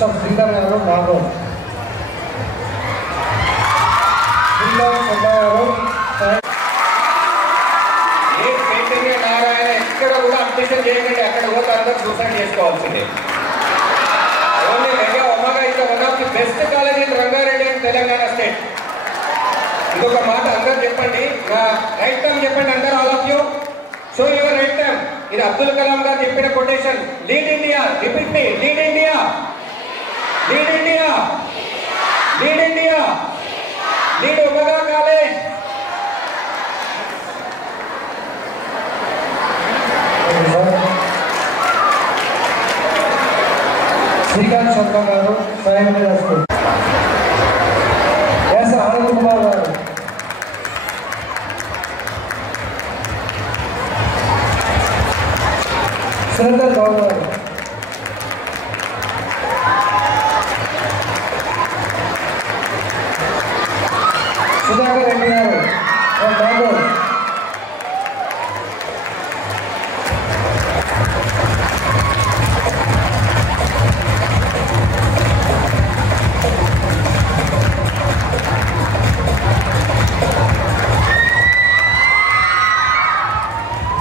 mister Sridhar గారు నాగోల్. ఎక్కడ కూడా admission చేయకండి, అక్కడ పోతే అందరూ suicide చేసుకోవాల్సిందే. Only mega omega is one of the best college in Rangareddy and Telangana state. ఇదొక మాట అందరూ చెప్పండి, రైట్ టైం చెప్పండి అందరూ, all of you show your right time. ఇది అబ్దుల్ కలాం గారు చెప్పిన quotation. Lead India, repeat me, lead India, lead India, lead India, lead omega college. Srikanth Sharma గారు సాయంత్రం స్కూల్. ఎస్ ఆనంద్ కుమార్ గారు. సురేందర్ గౌడ్ గారు. సుధాకర్ రెడ్డి గారు నాగోల్.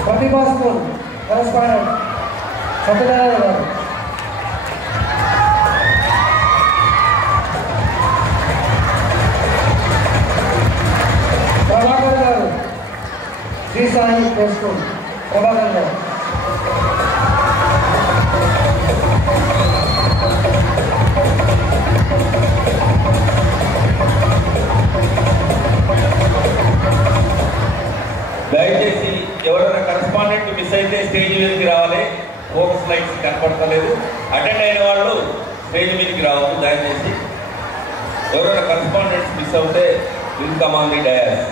ప్రతిభా స్కూల్ కరస్పాండెంట్ సత్యనారాయణ గారు. ప్రభాకర్ గారు శ్రీ సాయి ప్లే స్కూల్. ప్రభాకర్ గారు. దయచేసి ఎవరైనా కరెస్పాండెంట్ మిస్ అయితే స్టేజ్ మీదకి రావాలి. Focus lights కనపడతలేదు. అటెండ్ అయిన వాళ్ళు స్టేజ్ మీదకి రావాలి దయచేసి. ఎవరైనా కరెస్పాండెంట్స్ మిస్ అవుతే will come on the dais.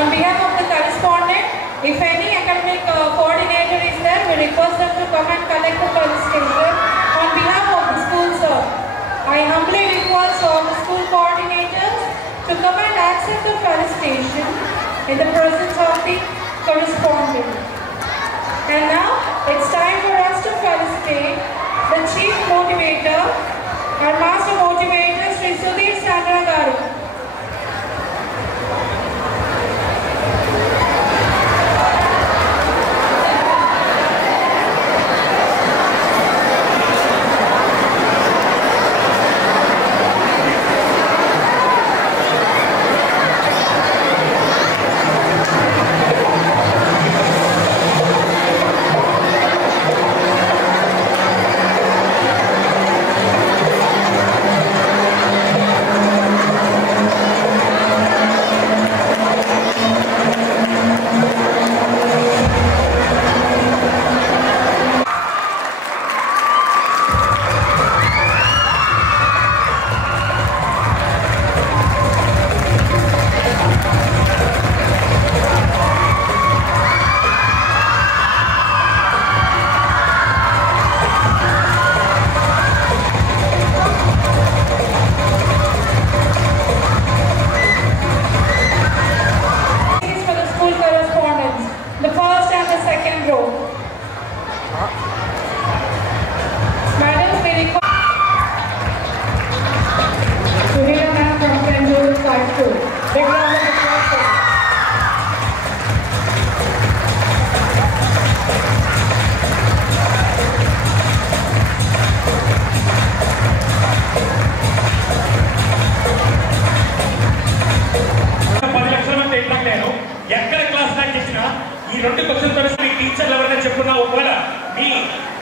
On behalf of the correspondent, if any academic coordinator is there, we request them to come and collect the felicitation. On behalf of the school, sir, I humbly request all the school coordinators to come and accept the felicitation in the presence of the correspondent. And now it's time for us to felicitate the chief motivator, our master motivator, Sri Sudhir Sandra Garu.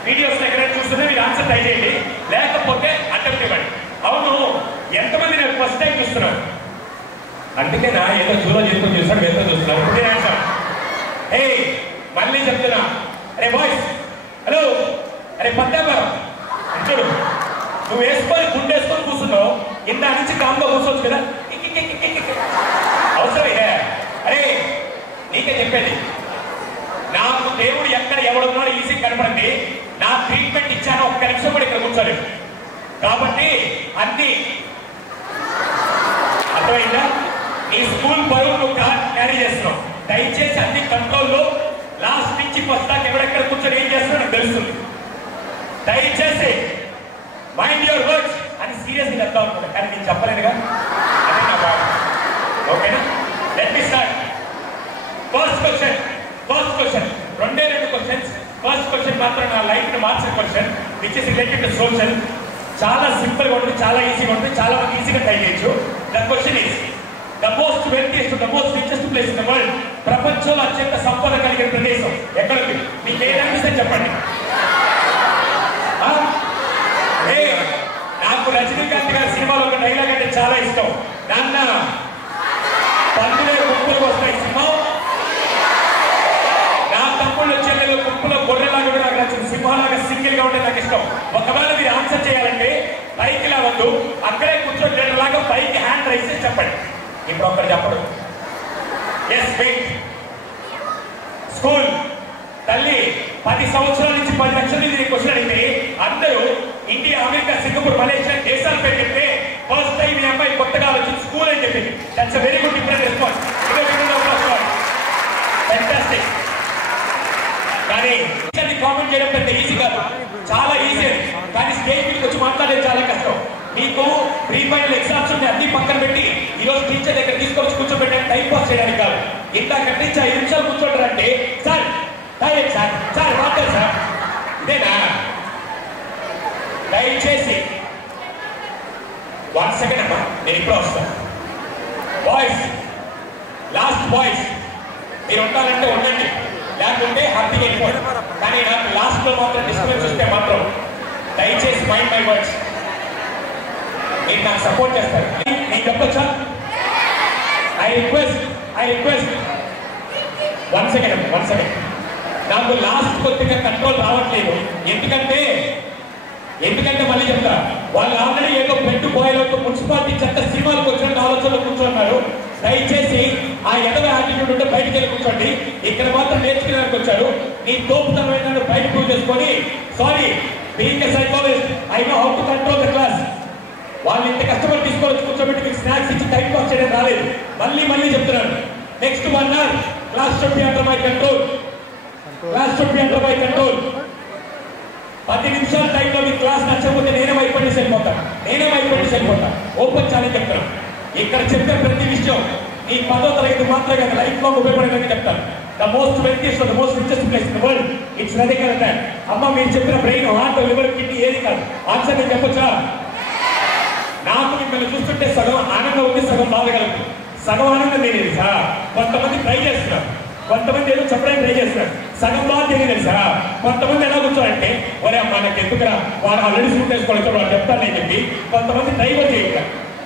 Videos దగ్గర చూస్తూనే మీరు answer try చేయండి, లేకపోతే attempt ఇవ్వండి. అవును, ఎంతమంది నేను first time చూస్తున్నాను? అందుకే నా ఏదో జూలో చేసుకొని చూస్తాను, ఎంతో చూస్తున్నాను. ఇప్పుడు నేను ఆన్సర్ మళ్ళీ చెప్తున్నా, అరే బాయ్స్, హలో, అరే పద్దాపురం చూడు, నువ్వు వేసుకొని గుండె వేసుకొని కూర్చున్నావు, ఇంత నుంచి కామ్గా కూర్చోవచ్చు కదా. అవసరం ఇదే. అరే నీకే చెప్పేది, నాకు దేవుడు ఎక్కడ ఎవడున్నాడో ఈజీ కనపడింది. నా ట్రీట్మెంట్ ఇచ్చాను, ఒక్క నిమిషం కూడా ఇక్కడ కూర్చోలేదు. కాబట్టి అన్ని అర్థమైందా? నీ స్కూల్ బరువు నువ్వు క్యారీ చేస్తున్నావు. దయచేసి అన్ని కంట్రోల్లో, లాస్ట్ నుంచి ఫస్ట్ దాకా ఎవడెక్కడ కూర్చొని ఏం చేస్తున్నావు నాకు తెలుస్తుంది. దయచేసి మైండ్ యువర్ వర్డ్స్ అని సీరియస్గా చెప్తా అనుకుంటా, కానీ నేను చెప్పలేదుగా, అదే నా బాధ. ఓకేనా? Let me start. First question రెండే 2 క్వశ్చన్స్. ఫస్ట్ క్వశ్చన్ మాత్రం నా లైఫ్ ని మార్చిన question, which is related to social. చాలా సింపుల్ గా ఉంటుంది, చాలా ఈజీగా ఉంటుంది, చాలా మంది ఈజీగా ట్రై చేయొచ్చు. The question is the most wealthiest, the most richest place in the world. ప్రపంచంలో అత్యంత సంపద కలిగిన ప్రదేశం ఎక్కడికి? మీకు ఏదనిపిస్తే చెప్పండి. నాకు రజనీకాంత్ గారి సినిమాలో ఒక డైలాగ్ అంటే చాలా ఇష్టం. నాన్న పందులే గుంపులకు వస్తాయి సింహం, నా తమ్ముళ్ళు చెల్లెలు గుంపులో గొర్రెలాగా కూడా నాకు నచ్చింది, సింహాలాగా సింగిల్ గా ఉంటే నాకు ఇష్టం. ఒకవేళ మీరు ఆన్సర్ చేయాలంటే పైకి లేవద్దు, అక్కడే కూర్చొని లాగా పైకి హ్యాండ్ రైస్ చేసి చెప్పండి. ఇప్పుడు ఒక్కరు చెప్పడు. Yes wait. స్కూల్ తల్లి 10 సంవత్సరాల నుంచి 10 లక్షల నుంచి క్వశ్చన్ అడిగితే అందరూ ఇండియా, అమెరికా, సింగపూర్, మలేషియా దేశాల పేరు చెప్తే ఫస్ట్ టైం ఈ అమ్మాయి కొత్తగా ఆలోచించి స్కూల్ అని చెప్పింది. That's a very good different response. Fantastic. కానీ కామెంట్ చేయడం పెద్ద ఈజీ కాదు, చాలా ఈజీ. కానీ స్టేజ్ మీదకి వచ్చి మాట్లాడేది చాలా కష్టం. మీకు ప్రీ ఫైనల్ ఎగ్జామ్స్ ఉంటే అన్ని పక్కన పెట్టి ఈరోజు టీచర్ దగ్గర తీసుకొచ్చి కూర్చోబెట్టడానికి టైం పాస్ చేయడానికి కాదు. ఇందాక నుంచి 5 నిమిషాలు కూర్చోంటారంటే sir sir sir water sir ఇదేనా? దయచేసి 1 సెకండ్ అమ్మా, నేను ఇప్పుడు వస్తాను. బాయ్స్, లాస్ట్ బాయ్స్, మీరు ఉండాలంటే ఉండండి, లేకుంటే హ్యాపీగా వెళ్ళిపోండి. కానీ నాకు లాస్ట్ లో మాత్రం డిస్టర్బెన్స్ వస్తే మాత్రం దయచేసి మైండ్ మై వర్డ్స్. మీరు నాకు సపోర్ట్ చేస్తారు. నేను చెప్పొచ్చా? ఐ రిక్వెస్ట్ 1 సెకండ్ అమ్మా, 1 సెకండ్. నాకు లాస్ట్ కొద్దిగా కంట్రోల్ రావట్లేదు. ఎందుకంటే మళ్ళీ చెప్తా, వాళ్ళు ఆల్రెడీ ఏదో బెడ్ బాయ్ మున్సిపాలిటీ చెత్త సినిమాలకు వచ్చినట్టు ఆలోచనలో కూర్చున్నారు. దయచేసి ఆ ఎడవ యాటిట్యూడ్ ఉంటే బయటకు వెళ్ళి కూర్చోండి. ఇక్కడ మాత్రం నేర్చుకోవడానికి వచ్చారు. నీ తోపుతనమైన బయట ప్రూవ్ చేసుకొని, sorry being a psychologist I know how to control the class. వాళ్ళు ఇంత కష్టపడి తీసుకొని కూర్చోబెట్టి మీకు స్నాక్స్ ఇచ్చి టైం పాస్ చేయడం రాలేదు. మళ్ళీ చెప్తున్నాను, next 1 hour class should be under my control. 10 నిమిషాల టైంలో మీ క్లాస్ నచ్చకపోతే నేనే భయపడి వెళ్ళిపోతా. ఓపెన్ ఛాలెంజ్ చెప్తాను. ఇక్కడ చెప్పే ప్రతి విషయం ఈ 10వ తరగతి మాత్రమే కాదు, లైఫ్ లాంగ్ ఉపయోగపడేదని చెప్తాను. The most wealthiest, the most richest place in the world, it's nothing other దాన్. అమ్మ మీరు చెప్పిన బ్రెయిన్, హార్ట్, లివర్, కిడ్నీ ఏది కాదు. ఆన్సర్ నేను చెప్పొచ్చా? నాకు మిమ్మల్ని చూస్తుంటే సగం ఆనందం ఉంది, సగం బాధ కలుగుతుంది. సగం ఆనందం నేను తెలుసా, కొంతమంది ట్రై చేస్తున్నారు, కొంతమంది ఏదో చెప్పడానికి ట్రై చేస్తున్నారు. సగం బాధ తెలియదు తెలుసా. కొంతమంది ఎలా కూర్చోాలంటే ఒరే అమ్మా నాకు ఎందుకురా, వాడు ఆల్రెడీ సూట్ వేసుకోవాలి వాడు చెప్తాను నేను చెప్పి కొంతమంది ట్రై కూడా చేయక.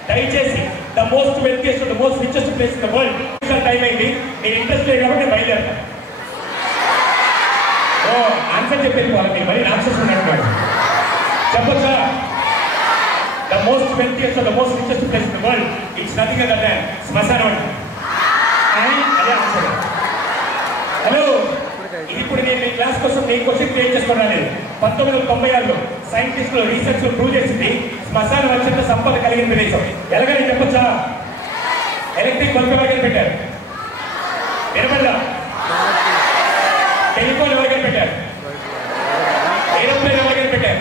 దయచేసి the most wealthiest, the most richest place in the world. Time అయింది, నేను ఇంట్రెస్ట్ లేదు కాబట్టి నేను బయలుదేరుతాను. ఆన్సర్ చెప్పేది వాళ్ళకి మరి రాక్షసు ఉన్నట్టున్నాడు. చెప్పొచ్చా? The most wealthiest, the most richest place in the world, it's nothing other than శ్మశానం అండి. అదే ఆన్సర్. హలో, ఇప్పుడు నేను ఈ క్లాస్ కోసం నేను క్వశ్చన్ క్రియేట్ చేసుకున్నాను. 1996లో సైంటిస్టులు రీసెర్చ్ ప్రూవ్ చేసింది శ్మశానం అత్యంత సంపద కలిగిన ప్రదేశం. ఎలాగని చెప్పొచ్చా? ఎలక్ట్రిక్ బల్బ్ ఎవరికైనా పెట్టారు? నిలబడ్డా. టెలిఫోన్ ఎవరికైనా పెట్టారు? ఏరోప్లేన్ ఎవరికైనా పెట్టారు?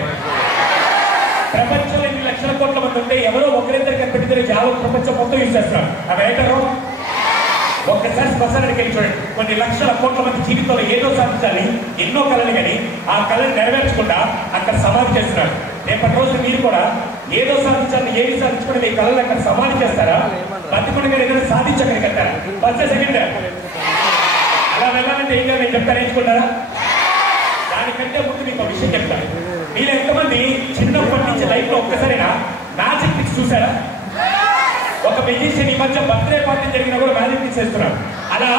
ప్రపంచంలో 8 లక్షల కోట్ల మంది ఉంటే ఎవరో ఒకరిద్దరు కనిపెట్టితే యావత్ ప్రపంచం మొత్తం యూజ్ చేస్తున్నారు. అవి ఏంటారు? ఒక్కసారి శ్మశానానికి వెళ్ళి చూడండి. కొన్ని లక్షల కోట్ల మంది జీవితంలో ఏదో సాధించాలి, ఎన్నో కళలు కానీ ఆ కళను నెరవేర్చకుండా అక్కడ సమాధి చేస్తున్నారు. రేపటి రోజు మీరు కూడా ఏదో సాధించాలని, ఏది సాధించుకుంటే మీ కళలు అక్కడ సమాధి చేస్తారా? బతికుండా ఏదైనా సాధించి అక్కడికి వెళ్తారా? 1 సెకండ్ అలా వెళ్ళాలంటే ఇంకా నేను చెప్తా నేర్చుకుంటారా? దానికంటే ముందు మీకు విషయం చెప్తాను. మీరు ఎంతమంది చిన్నప్పటి నుంచి లైఫ్ లో ఒక్కసారైనా మ్యాజిక్ ట్రిక్స్ చూసారా? ఒక మెజిషియన్ ఈ మధ్య బర్త్డే పార్టీ జరిగినా కూడా మ్యాజిక్ ట్రిక్స్ చేస్తున్నారు. అలా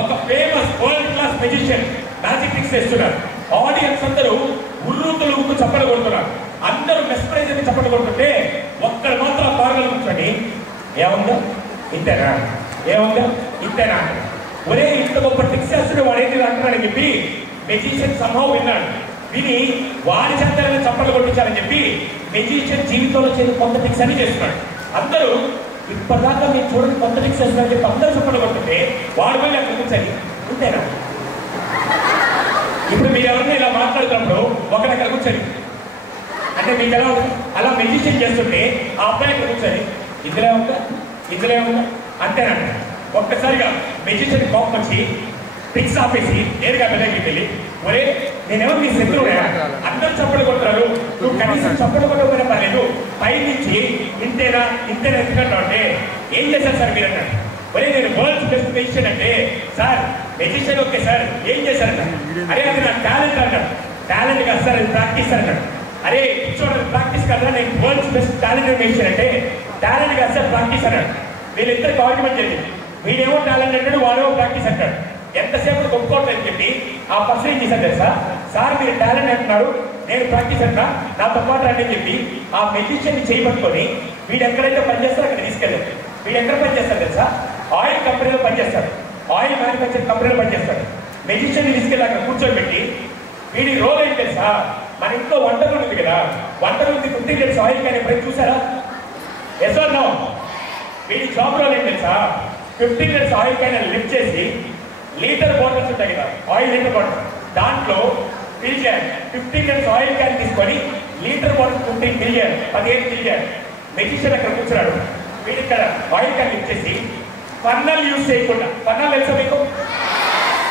ఒక famous world class magician magic tricks చేస్తున్నారు. ఆడియన్స్ అందరూ ఉర్రూతులు చప్పట కొడుతున్నారు. అందరూ మెస్ప్రైజ్ అని చప్పట కొడుతుంటే ఒక్కడు మాత్రం పారగలు కూర్చోండి, ఏముందో ఇంతేనా, ఏముందో ఇంతేనా, ఒరే ఇంత గొప్ప ట్రిక్స్ చేస్తుంటే వాడు ఏంటి అంటున్నాడని చెప్పి మెజిషియన్ సంభవం విన్నాడు. విని వాడి చేతలను చప్పట్లు కొట్టించాలని చెప్పి మెజిషియన్ జీవితంలో చేసిన కొంత ట్రిక్స్ అని చేస్తున్నాడు. అందరూ ఇప్పటిదాకా మీరు చూడండి కొంత ట్రిక్స్ చేస్తున్నారని చెప్పి అందరూ చప్పట్లు కొట్టుంటే వాడి పైన అక్కడ కూర్చొని ఇంతేనా. ఇప్పుడు మీరు ఎవరైనా ఇలా మాట్లాడుతున్నప్పుడు ఒకటి అక్కడ కూర్చొని అంటే మీకు ఎలా ఉంటుంది? అలా మెజిషియన్ చేస్తుంటే ఆ అబ్బాయి కూర్చొని ఇందులో ఉందా ఇందులో ఉందా అంతేనంట. ఒక్కసారిగా మెజిషియన్ కోపం వచ్చి ఫిక్స్ ఆపేసి నేరుగా వెళ్ళకి వెళ్ళి, ఒరే నేనేమో మీ శత్రువునే, అందరూ చప్పట్లు కొడతారు, నువ్వు కనీసం చప్పట్లు కొట్టకపోయినా పర్లేదు, పై నుంచి ఇంతేనా ఇంతేనా ఎందుకంటా అంటే ఏం చేశారు సార్ మీరు అన్నాడు. ఒరే నేను వరల్డ్స్ బెస్ట్ మెజిషియన్ అంటే, సార్ మెజిషియన్ ఓకే సార్ ఏం చేశారన్న, అరే అది నా టాలెంట్ అన్నాడు. టాలెంట్ కాదు సార్ అది ప్రాక్టీస్ అన్నాడు. అరే చూడండి ప్రాక్టీస్ కదా, నేను వరల్డ్స్ బెస్ట్ టాలెంట్ మెజిషియన్ అంటే టాలెంట్ కాదు సార్ ప్రాక్టీస్ అన్నాడు. వీళ్ళిద్దరికి ఆర్గ్యుమెంట్ జరిగింది. వీడేమో టాలెంట్ అంటాడు, వాడేమో ప్రాక్టీస్ అంటాడు. ఎంతసేపు ఒప్పుకోవట్లేదు చెప్పి ఆ పర్సన్ ఏం చేశారు తెలుసా, సార్ మీరు టాలెంట్ అంటున్నాడు, నేను ప్రాక్టీస్ అంటున్నా, నాతో పాటు రండి అని చెప్పి ఆ మెజిషియన్ చేయబట్టుకొని వీడు ఎక్కడైతే పనిచేస్తారో అక్కడ తీసుకెళ్ళారు. వీడు ఎక్కడ పనిచేస్తారు తెలుసా, ఆయిల్ కంపెనీలో పనిచేస్తాడు, ఆయిల్ మ్యానుఫ్యాక్చరింగ్ కంపెనీలో పనిచేస్తాడు. మెజిషియన్ తీసుకెళ్ళి అక్కడ కూర్చోబెట్టి వీడి రోల్ ఏంటి తెలుసా, మన ఇంట్లో వంట రూమ్ ఉంది కదా, వంట రూమ్ 15 లీటర్స్ ఆయిల్ కానీ ఎప్పుడైతే చూసారా? Yes or no? వీడి జాబ్ రోల్ ఏంటి తెలుసా, 15 లీటర్స్ ఆయిల్ క్యాన్ లిఫ్ట్ చేసి లీటర్ బాటిల్స్ ఉంటాయి కదా, ఆయిల్ లీటర్ బాటిల్, దాంట్లో ఫిల్ చేయాలి. 15 లీటర్స్ ఆయిల్ క్యాన్ తీసుకొని లీటర్ బాటిల్ 15 ఫిల్ చేయాలి, 15 ఫిల్ చేయాలి. మెజిషియన్ అక్కడ కూర్చున్నాడు, వీడి ఇక్కడ ఆయిల్ క్యాన్ లిఫ్ట్ చేసి ఫర్నల్ యూజ్ చేయకుండా, ఫర్నల్ తెలుసా మీకు?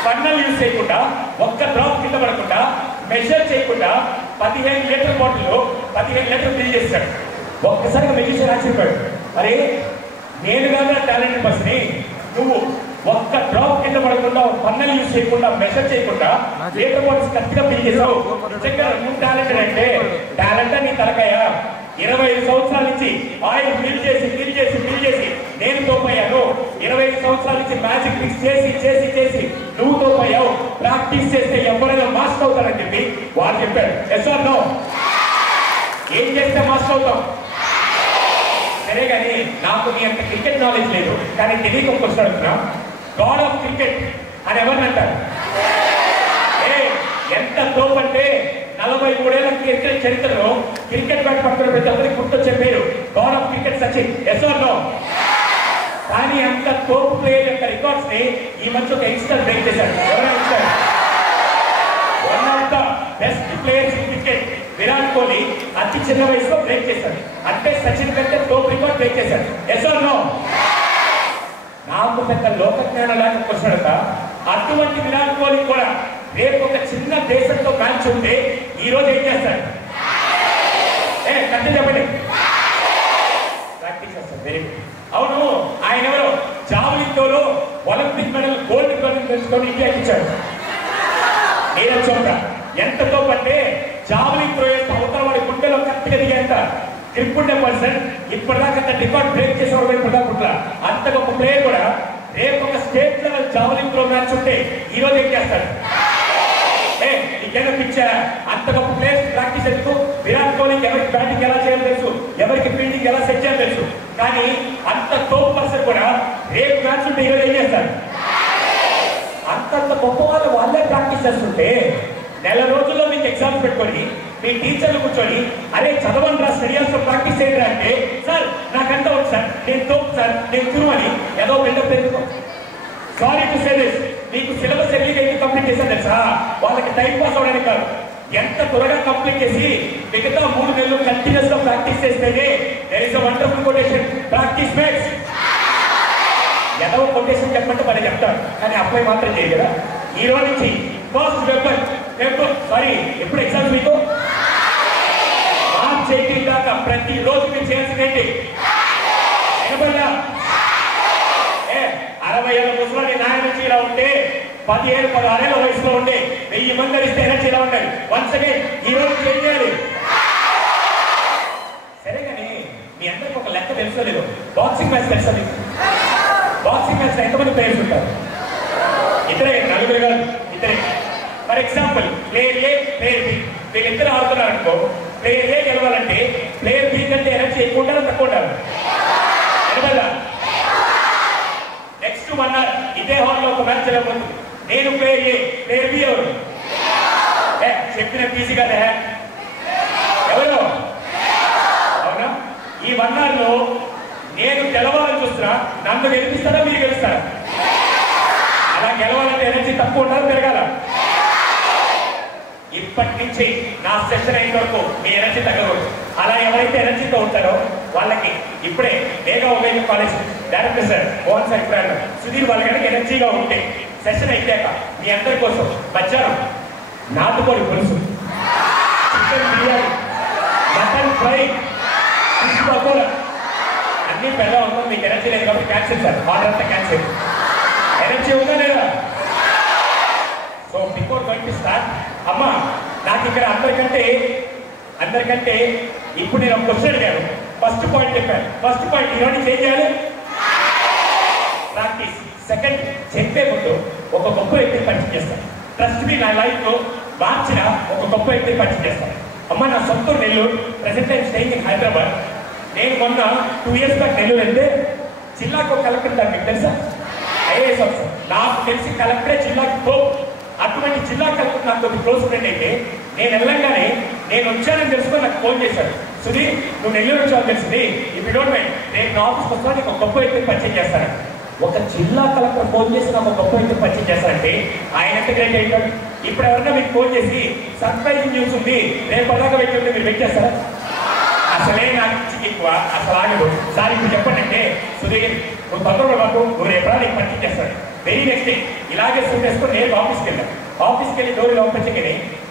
ఫర్నల్ యూజ్ చేయకుండా, ఒక్క డ్రాప్ కింద పడకుండా, మెజర్ చేయకుండా 15 లీటర్ బాటిల్లో 15 లీటర్ ఫిల్ చేస్తాడు. ఒక్కసారిగా మెజిషియన్ ఆశ్చర్యపోయాడు, అరే నేను కాదు టాలెంట్ పర్సన్, నువ్వు ఒక్క డ్రాప్ కింద పడకుండా, ఫర్నల్ యూజ్ చేయకుండా, మెజర్ చేయకుండా లీటర్ బాటిల్స్ కరెక్ట్గా ఫిల్ చేసావు. నిజంగా నువ్వు టాలెంటెడ్ అంటే టాలెంట్ నీ తలకాయ. 25 సంవత్సరాల నుంచి ఆయిల్ ఫిల్ చేసి ఫిల్ చేసి ఫిల్ చేసి నేను తోపయ్యాను. 25 సంవత్సరాల నుంచి మ్యాజిక్ మిక్స్ చేసి చేసి చేసి నువ్వు తోపయ్యావు. ప్రాక్టీస్ చేస్తే ఎవరైనా మాస్టర్ అవుతారని చెప్పి వాళ్ళు చెప్పారు. Yes or no? ఏం చేస్తే మాస్టర్ అవుతాం? సరే కానీ నాకు నీ అంత క్రికెట్ నాలెడ్జ్ లేదు, కానీ తెలియక క్వశ్చన్ అడుగుతున్నా, గాడ్ ఆఫ్ క్రికెట్ అని ఎవరిని అంటారు? ఎంత తోపు అంటే 43 ఏళ్ల క్రికెట్ చరిత్రలో క్రికెట్ బ్యాట్ పట్టుకుని ప్రతి ఒక్కరికి గుర్తొచ్చే పేరు god of cricket Sachin. Yes or no? కానీ అంత తోపు ప్లేయర్ యొక్క రికార్డ్స్ ని ఈ మధ్య ఒక యంగ్స్టర్ బ్రేక్ చేశాడు. ఎవరైనా one of the best players in cricket Virat Kohli అతి చిన్న వయసులో బ్రేక్ చేశాడు. అంటే సచిన్ కంటే తోపు రికార్డ్ బ్రేక్ చేశాడు. Yes or no? నాకు పెద్ద లోక జ్ఞానం లేక క్వశ్చన్, అటువంటి విరాట్ కోహ్లీ కూడా రేపు ఒక చిన్న దేశంతో మ్యాచ్ ఉంటే ఈ రోజు ఏం చేస్తాడు? కరెక్ట్ చెప్పండి. ప్రాక్టీస్ చేస్తాడు. Very good. అవును, ఆయన ఎవరు? జావలిన్ త్రోలో ఒలింపిక్ మెడల్ గోల్డ్ మెడల్ తెచ్చుకొని ఇండియాకి ఇచ్చాడు. నీరజ్ చోప్రా ఎంత తోపు అంటే జావలిన్ త్రో వేస్తే అవతల వాడి గుండెలో కరెక్ట్గా దిగేంత గ్రిప్ ఉండే పర్సన్ ఇప్పటిదాకా అంత రికార్డ్ బ్రేక్ చేసేవాడు ఇప్పటిదాకా. అంత గొప్ప ప్లేయర్ కూడా రేపు ఒక state level javelin throw match ఉంటే ఈ రోజు ఏం చేస్తాడు? నీకేదో పిచ్చా? అంత గొప్ప ప్లేయర్స్ ప్రాక్టీస్ ఎందుకు? విరాట్ కోహ్లీకి ఎవరికి బ్యాటింగ్ ఎలా చేయాలో తెలుసు, ఎవరికి ఫీల్డింగ్ ఎలా సెట్ చేయాలో తెలుసు. కానీ అంత తోపు పర్సన్ కూడా రేపు మ్యాచ్ ఉంటే ఈరోజు ఏం చేస్తారు? అంతంత గొప్ప వాళ్ళు వాళ్ళే ప్రాక్టీస్ చేస్తుంటే నెల రోజుల్లో మీకు ఎగ్జామ్స్ పెట్టుకొని మీ టీచర్లు కూర్చొని అరే చదవండి రా, స్టడీస్ లో ప్రాక్టీస్ చేయండి అంటే, సార్ నాకంతా ఉంది సార్, నేను తోపు సార్, నేను తిరుమని ఏదో బిల్డప్ ఎందుకు? సారీ టు సే దిస్, మీకు సిలబస్ ఎర్లీగా ఎందుకు కంప్లీట్ చేశారు తెలుసా? వాళ్ళకి టైం పాస్ అవడానికి కాదు. ఎంత త్వరగా కంప్లీట్ చేసి మిగతా 3 నెలలు కంటిన్యూస్ గా ప్రాక్టీస్ చేస్తేనే there is a wonderful quotation, practice makes. ఏదో కొటేషన్ చెప్పంటే మరి చెప్తారు, కానీ అప్లై మాత్రం చేయరు కదా. ఈ రోజు నుంచి ఫస్ట్ పేపర్ సారీ ఎప్పుడు ఎగ్జామ్స్ మీకు? మార్చ్ 18 దాకా ప్రతి రోజు మీరు చేయాల్సింది ఏంటి? 60 ఏళ్ళ ముసలి నాయన నుంచి ఇలా ఉంటే 17-16 ఏళ్ళ వయసులో ఉండే 1000 మంది ఇస్తే ఎనర్జీ ఇలా ఉండాలి. వన్స్ అగైన్ ఈ రోజు ఏం చేయాలి? సరే కానీ మీ అందరికి ఒక లెక్క తెలుసో లేదు, బాక్సింగ్ మ్యాచ్ తెలుసా మీకు? బాక్సింగ్ మ్యాచ్ ఎంతమంది ప్లేయర్స్ ఉంటారు? ఇద్దరే, నలుగురు కాదు, ఇద్దరే. For example player A, player B, వీళ్ళిద్దరు ఆడుతున్నారు అనుకో. ప్లేయర్ ఏ గెలవాలంటే ప్లేయర్ బి కంటే ఎనర్జీ ఎక్కువ ఉండాలి తక్కువ ఉండాలి? నెక్స్ట్ 1 hour ఇదే హాల్లో ఒక మ్యాచ్ జరగబోతుంది. నేను ప్లేయర్ ఏ, ప్లేయర్ బి ఎవరు? చెప్పిన పీసీ కదా ఎవరు? అవునా? ఈ 1 hour లో నేను గెలవాలని చూస్తున్నా, నన్ను గెలిపిస్తారా మీరు గెలుస్తారా? అలా గెలవాలంటే ఎనర్జీ తక్కువ ఉండాలి, పెరగాల. ఇప్పటి నుంచి నా సెషన్ అయిన వరకు మీ ఎనర్జీ తగ్గకూడదు. అలా ఎవరైతే ఎనర్జీతో ఉంటారో వాళ్ళకి ఇప్పుడే Megha omega college director sir Mohan sir ఇప్పుడు సుధీర్ వాళ్ళ కనుక ఎనర్జీగా ఉంటే సెషన్ అయిపోయాక మీ అందరి కోసం మధ్యాహ్నం నాటుకోడి పులుసు, chicken biryani, mutton fry, fish pakoda అన్ని పెద్దగా ఉంటాం. మీకు ఎనర్జీ లేదు కాబట్టి క్యాన్సిల్ సార్, ఆర్డర్ అంతా క్యాన్సిల్. ఎనర్జీ ఉందా లేదా? So before going to start, అమ్మా నాకు ఇక్కడ అందరికంటే ఇప్పుడు నేను ఒక క్వశ్చన్ అడిగాను. ఫస్ట్ పాయింట్ చెప్పాను. ఫస్ట్ పాయింట్ ఈరోజు ఏం చేయాలి? ప్రాక్టీస్. సెకండ్, చెప్పే ముందు ఒక గొప్ప వ్యక్తిని పరిచయం చేస్తాను. ట్రస్ట్ మీ, నా లైఫ్ లో మార్చిన ఒక గొప్ప వ్యక్తిని పరిచయం చేస్తాను. అమ్మ నా సొంత Nellore, present time staying in Hyderabad. నేను మొన్న 2 years బ్యాక్ నెల్లూరు వెళ్తే జిల్లాకు ఒక కలెక్టర్ ఉంటారు, మీకు తెలుసా? IAS officer. నాకు తెలిసి కలెక్టరే జిల్లాకి తోపు. అటువంటి జిల్లా కలెక్టర్ నాకు క్లోజ్ ఫ్రెండ్ అయితే నేను వెళ్ళంగానే నేను వచ్చానని తెలుసుకొని నాకు ఫోన్ చేశాడు. సుధీర్ నువ్వు నెల్లూరు వచ్చావని తెలిసింది, ఇప్పుడు డోంట్ మైండ్ నేను నా ఆఫీస్కి వస్తాను, నీకు ఒక గొప్ప వ్యక్తిని పరిచయం చేస్తాను. ఒక జిల్లా కలెక్టర్ ఫోన్ చేసి నాకు ఒక గొప్ప వ్యక్తిని పరిచయం చేస్తానంటే ఆయన ఎంత గ్రేట్ అయ్యాడు. ఇప్పుడు ఎవరైనా మీకు ఫోన్ చేసి సర్ప్రైజింగ్ న్యూస్ ఉంది రేపు పదాక వ్యక్తి ఉంటే మీరు వెయిట్ చేస్తారా? అసలే నాకు ఎక్కువ అసలు ఆగదు సార్. ఇప్పుడు చెప్పండి అంటే సుధీర్ నువ్వు తొందరగా మాకు నువ్వు రేపు నీకు పరిచయం చేస్తాడు. వెరీ నెక్స్ట్ డే ఇలాగే సూట్ వేసుకొని నేను ఆఫీస్కి వెళ్ళాను. ఆఫీస్కి వెళ్ళి డోర్ ఓపెన్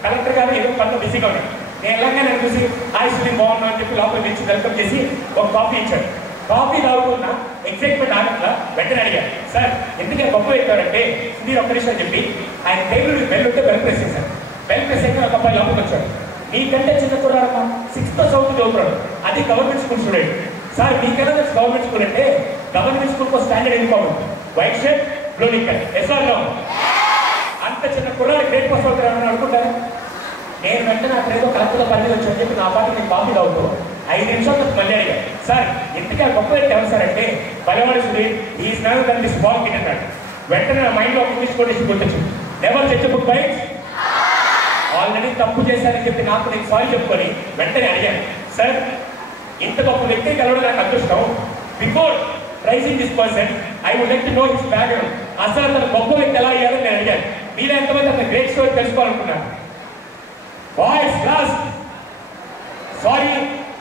కలెక్టర్ గారు ఏదో పనులు బిజీగా ఉన్నాయి. నేను వెళ్ళంగా నేను చూసి హాయ్ సుధీర్ బాగున్నా అని చెప్పి లోపల తెచ్చి వెల్కమ్ చేసి ఒక కాఫీ ఇచ్చాడు. కాఫీ తాగుతున్నా ఎగ్జైట్మెంట్ ఆగట్లా. వెంటనే అడిగాను, సార్ ఎందుకే గొప్ప ఎక్కారంటే సుధీర్ ఒక్క నిమిషం చెప్పి ఆయన టేబుల్ బెల్ ఉంటే బెల్ ప్రెస్ చేశారు. బెల్ ప్రెస్ అయితే ఒక అబ్బాయి లోపలికి వచ్చాడు. మీకంటే చిన్న కూడా 6th చదువుతున్నాడు, అది గవర్నమెంట్ స్కూల్ స్టూడెంట్. సార్ మీకైనా గవర్నమెంట్ స్కూల్ అంటే government school standard uniform, white shirt blue knicker. ఎస్ఆర్లో అంత చిన్న కుర్రాడు గ్రేట్ పాస్ అవుతారని అనుకుంటారు. నేను వెంటనే అక్కడ ఏదో కలెక్టర్లో పని వచ్చాను చెప్పి నా పాటి నేను కాఫీ తాగుతూ 5 నిమిషాలు మళ్ళీ అడిగాను, సార్ ఇంతకీ ఆ గొప్ప వ్యక్తి ఎవరు సార్ అంటే Balavadi Sudheer is none than this ball kit అన్నాడు. వెంటనే నా మైండ్లో ఇంగ్లీష్ కొటేషన్ గుర్తొచ్చింది, never judge book by already తప్పు చేశానని చెప్పి నాకు నేను సారీ చెప్పుకొని వెంటనే అడిగాను, సార్ ఇంత గొప్ప వ్యక్తి కలవడం నాకు అదృష్టం. Before praising this person I would like to know his background. అసలు అతను గొప్ప వ్యక్తి ఎలా అయ్యారని నేను అడిగాను. మీరు ఎంతమంది అతను గ్రేట్ స్టోరీ తెలుసుకోవాలనుకున్నాను? Voice lost. సారీ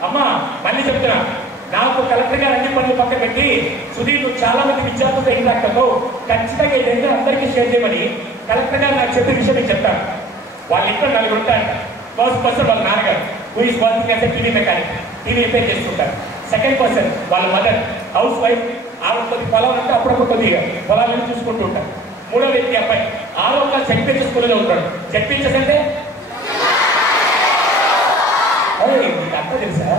అమ్మా మళ్ళీ చెప్తున్నా, నాకు కలెక్టర్ గారు అన్ని పనులు పక్కన పెట్టి సుధీర్ నువ్వు చాలా మంది విద్యార్థులతో ఇంట్రాక్ట్ అవుతావు, ఖచ్చితంగా ఇదంతా అందరికీ షేర్ చేయమని కలెక్టర్ గారు నాకు చెప్పిన విషయం మీకు చెప్తాను. వాళ్ళ ఇంట్లో 4 ఉంటారు. ఫస్ట్ పర్సన్ వాళ్ళ నాన్నగారు who is working as a TV mechanic, TV repair చేస్తుంటారు. సెకండ్ పర్సన్ వాళ్ళ మదర్ హౌస్ వైఫ్, ఆవిడ కొద్ది పొలం అంటే అప్పుడప్పుడు కొద్దిగా పొలాలను చూసుకుంటూ ఉంటారు. మూడో వ్యక్తి అబ్బాయి 6వ క్లాస్ జడ్పీహెచ్ స్కూల్లో ఉంటాడు. జడ్పీహెచ్ అంటే మీకు అంతా తెలుసా?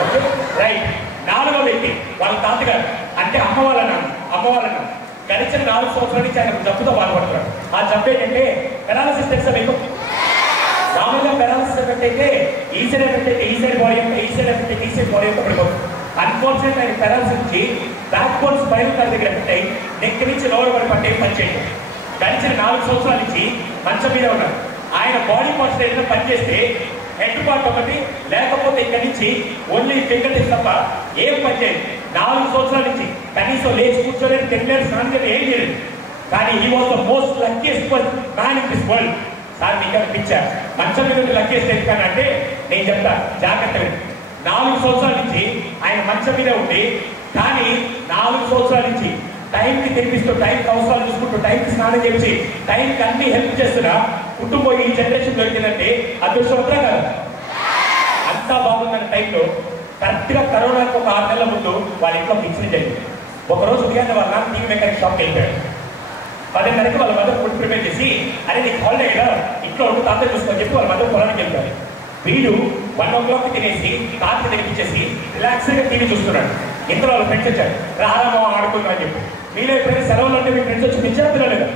Okay right. 4వ వ్యక్తి వాళ్ళ తాతగారు అంటే అమ్మ వాళ్ళ నాన్న. గడిచిన 4 సంవత్సరాల నుంచి ఆయన జబ్బుతో బాధపడుతున్నాడు. ఆ జబ్బు ఏంటంటే పెరాలసిస్ తెలుసా మీకు? మామూలుగా పెరాలసిస్ ఎఫెక్ట్ అయితే ఈ సైడ్ ఎఫెక్ట్ అయితే ఈ సైడ్ బాడీ యొక్క, ఈ సైడ్ ఎఫెక్ట్ అయితే ఈ సైడ్ బాడీ యొక్క పడిపోతుంది. అన్ఫార్చునేట్ ఆయన పెరాలసిస్ నుంచి బ్యాక్ బోన్ స్పైనల్ కార్డ్ దగ్గర ఎఫెక్ట్ అయ్యి నెక్ నుంచి లోవర్ బాడీ పట్టే పనిచేయడం. గడిచిన 4 సంవత్సరాల నుంచి మంచం మీద ఉన్నారు. ఆయన బాడీ పార్ట్స్ ఏదైనా పనిచేస్తే హెడ్ పార్ట్ ఒకటి, లేకపోతే ఇక్కడి నుంచి ఓన్లీ ఫింగర్ టిప్స్ తప్ప ఏం పనిచేయదు. 4 సంవత్సరాల నుంచి కనీసం లేచి కూర్చోలేదు, తినలేదు, స్నానం చేయలేదు, ఏం చేయలేదు. కానీ he was the most luckiest man in this world. Sir మీకు అనిపించారు మంచం మీద లక్కీయెస్ట్ ఎందుకనంటే నేను చెప్తా జాగ్రత్తగా. 4 సంవత్సరాల నుంచి ఆయన మంచం మీద ఉండి, కానీ 4 సంవత్సరాల నుంచి టైంకి తినిపిస్తూ, టైంకి అవసరాలు చూసుకుంటూ, టైంకి స్నానం చేసి, టైంకి అన్ని హెల్ప్ చేస్తున్నా కుటుంబం ఈ జనరేషన్ దొరికిందంటే అదృష్టవంతం కాదు. అంతా బాగుందన్న టైంలో కరెక్ట్గా కరోనాకు ఒక 6 నెలల ముందు వాళ్ళ ఇంట్లో ఫిక్షన్ జరిగింది. ఒకరోజు ఉదయాన్నే వాళ్ళ నాన్న టీవీ మెకానిక్ షాప్కి వెళ్ళిపోయాడు. 10:30కి వాళ్ళ మధ్య ఫుడ్ ప్రిపేర్ చేసి, అరే నీకు హాలిడే కదా ఇంట్లో ఉండి తాత చూసుకొని చెప్పి వాళ్ళ మధ్య పొలానికి వెళ్తారు. వీడు 1 o'clock తినేసి తాతకి తినిపించేసి రిలాక్స్గా టీవీ చూస్తున్నాడు. ఇంట్లో వాళ్ళ ఫ్రెండ్స్ వచ్చారు, రామో ఆడుకుందా అని చెప్పి. మీలో ఎప్పుడైనా సెలవులు అంటే మీ ఫ్రెండ్స్ వచ్చి పిచ్చేస్తున్నా లేదా?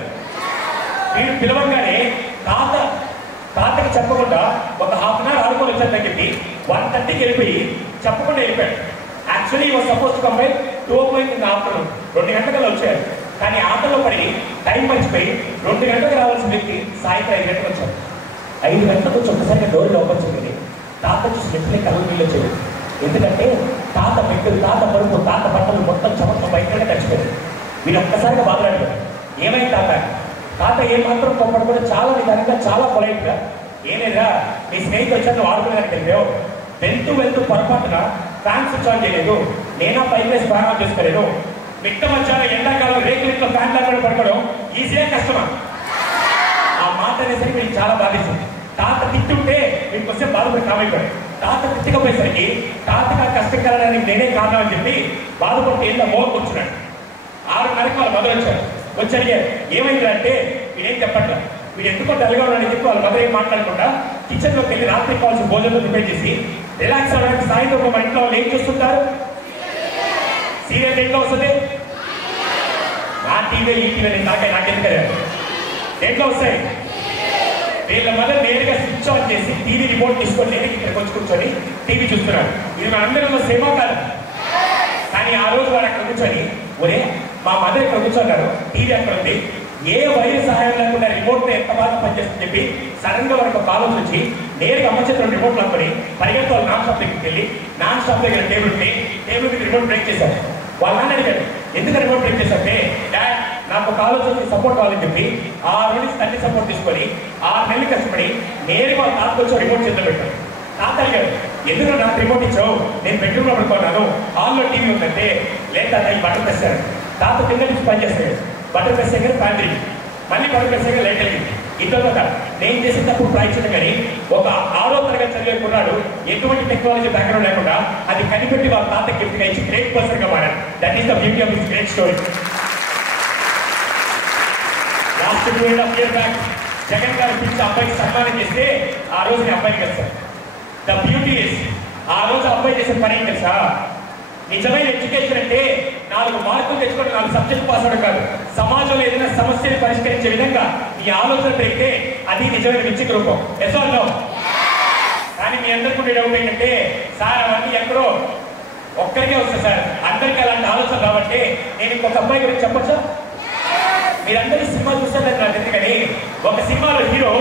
వీడు పిలవంగానే తాతకి చెప్పకుండా ఒక 1/2 hour ఆడుకొని వచ్చారని చెప్పి 1:30కి వెళ్ళిపోయి చెప్పకుండా వెళ్ళిపోయాడు. Actually was suppose to come by 2 o'clock in the afternoon. 2 గంటలకు వచ్చారు. కానీ ఆటలో పడి టైం మర్చిపోయి 2 గంటలకు రావాల్సిన వ్యక్తి సాయంత్రం 5 గంటలకు వచ్చారు. 5 గంటలకు వచ్చి ఒక్కసారిగా డోర్ ఓపెన్ చేయలేదు. తాత చూసి నెట్లే కళ్ళు నీళ్ళు వచ్చేది. ఎందుకంటే తాత పెట్టు, తాత పరుపు, తాత బట్టలు మొత్తం చమత్వం బయటనే తెచ్చిపోయింది. మీరు ఒక్కసారిగా బాధపడ్డారు. ఏమైంది తాత? తాత ఏమాత్రం కోపడకుండా చాలా నిదానంగా, చాలా పొలైట్గా ఏం లేదా మీ స్నేహితులు వచ్చాక వాడుకునేదానికి వెళ్ళావు, వెళ్తూ పొరపాటున ఫ్యాన్ స్విచ్ ఆన్ చేయలేదు, నేనా పైకి వేసి బాగా చేసుకోలేదు, మిట్ట మధ్యాహ్నం ఎండాకాలం రేకులతో ఫ్యాన్ లేకుండా పడుకోవడం ఈజీగా కష్టమా? ఆ మాట అనేసరికి మీకు చాలా బాధిస్తుంది. తాత తిట్టుంటే మీకు వస్తే బాధపడి కామైపోయాడు. తాత తిట్టకపోయేసరికి తాతగా కష్టం కలడానికి నేనే కారణం అని చెప్పి బాధపడితే ఏదో మోర్ కూర్చున్నాడు. 6:30 వాళ్ళ మదర్ వచ్చి అడిగారు ఏమైందంటే వీడేం చెప్పట్లా, వీడు ఎందుకో డల్గా ఉన్నాడని చెప్పి వాళ్ళ మదర్ ఏం మాట్లాడకుండా కిచెన్లోకి వెళ్ళి రాత్రి కావాల్సిన భోజనం ప్రిపేర్ చేసి రిలాక్స్ అవ్వడానికి సాయంత్రం మా ఇంట్లో వాళ్ళు ఏం చూస్తుంటారు? సీరియల్ దేంట్లో వస్తుంది? ఆ టీవీ ఈ టీవీ నాకెందుకు కదా దేంట్లో వస్తాయి? వీళ్ళ మదర్ నేరుగా స్విచ్ ఆన్ చేసి టీవీ రిమోట్ తీసుకొని నేను ఇక్కడికి వచ్చి కూర్చొని టీవీ చూస్తున్నాడు. ఇది మన అందరిలో సేమో కాదు. కానీ ఆ రోజు వారు అక్కడ కూర్చొని ఒరే మా మదర్ ఇక్కడ కూర్చున్నారు, టీవీ అక్కడ ఉంది, ఏ వైరు సహాయం లేకుండా రిమోట్ ఎంత బాగా పనిచేస్తుందని చెప్పి సడన్ గా వారికి ఒక ఆలోచన వచ్చి నేరుగా అమ్మ చేతులు రిమోట్ లాక్కొని పరిగెత్తి వాళ్ళు నాన్ షాప్ దగ్గరికి వెళ్ళి నాన్ షాప్ దగ్గర టేబుల్ మీద రిమోట్ బ్రేక్ చేశారు. వాళ్ళ నాన్న అడిగారు ఎందుకు రిమోట్ బ్రేక్ చేశారంటే డాడ్ నాకు ఒక ఆలోచన సపోర్ట్ కావాలని చెప్పి 6 నుండి తల్లి సపోర్ట్ తీసుకొని 6 నెలలు కష్టపడి నేరుగా వాళ్ళ తాతకు వచ్చి రిమోట్ చేతిలో పెట్టారు. తాత అడిగారు ఎందుకు నాకు రిమోట్ ఇచ్చావు, నేను బెడ్రూమ్ లో పడుకున్నాను, హాల్లో టీవీ ఉందంటే లేదు తాత ఈ బట్టలు తెస్తాను. తాత కింద నుంచి పని చేస్తాడు, బట్టలు తెస్తే కానీ ఫ్యాన్ మళ్ళీ బట్టలు తెస్తే కానీ లైట్ అయింది. ఇద్దరు నేను చేసేటప్పుడు ప్రాయశ్చితం కానీ ఒక 6వ తరగతి చదివే కున్నాడు ఎటువంటి టెక్నాలజీ బ్యాక్గ్రౌండ్ లేకుండా అది కనిపెట్టి వాళ్ళ తాత గిఫ్ట్ గా ఇచ్చి గ్రేట్ పర్సన్ గా మారాడు. That is the beauty of this great story. Last 2.5 years back Jagan గారు పిలిచి అబ్బాయికి సన్మానం చేస్తే ఆ రోజు నేను అబ్బాయికి వెళ్తాను. ద బ్యూటీ ఇస్ ఆ రోజు అబ్బాయి చేసిన పని ఏం తెలుసా? నిజమైన ఎడ్యుకేషన్ అంటే 4 మార్కులు తెచ్చుకొని 4 సబ్జెక్ట్ పాస్ అవడం కాదు, సమాజంలో ఏదైనా సమస్యను పరిష్కరించే విధంగా ఈ ఆలోచన పెరిగితే అది నిజమైన విద్యకు రూపం. ఎసో కానీ మీ అందరికీ ఉండే డౌట్ ఏంటంటే సార్ అవన్నీ ఎక్కడో ఒక్కరికే వస్తాయి సార్, అందరికీ అలాంటి ఆలోచన రాబట్టే నేను ఇంకొక అబ్బాయి గురించి చెప్పచ్చా? మీరందరూ సినిమా చూస్తారని నాకు తెలియదు కానీ ఒక సినిమాలో హీరో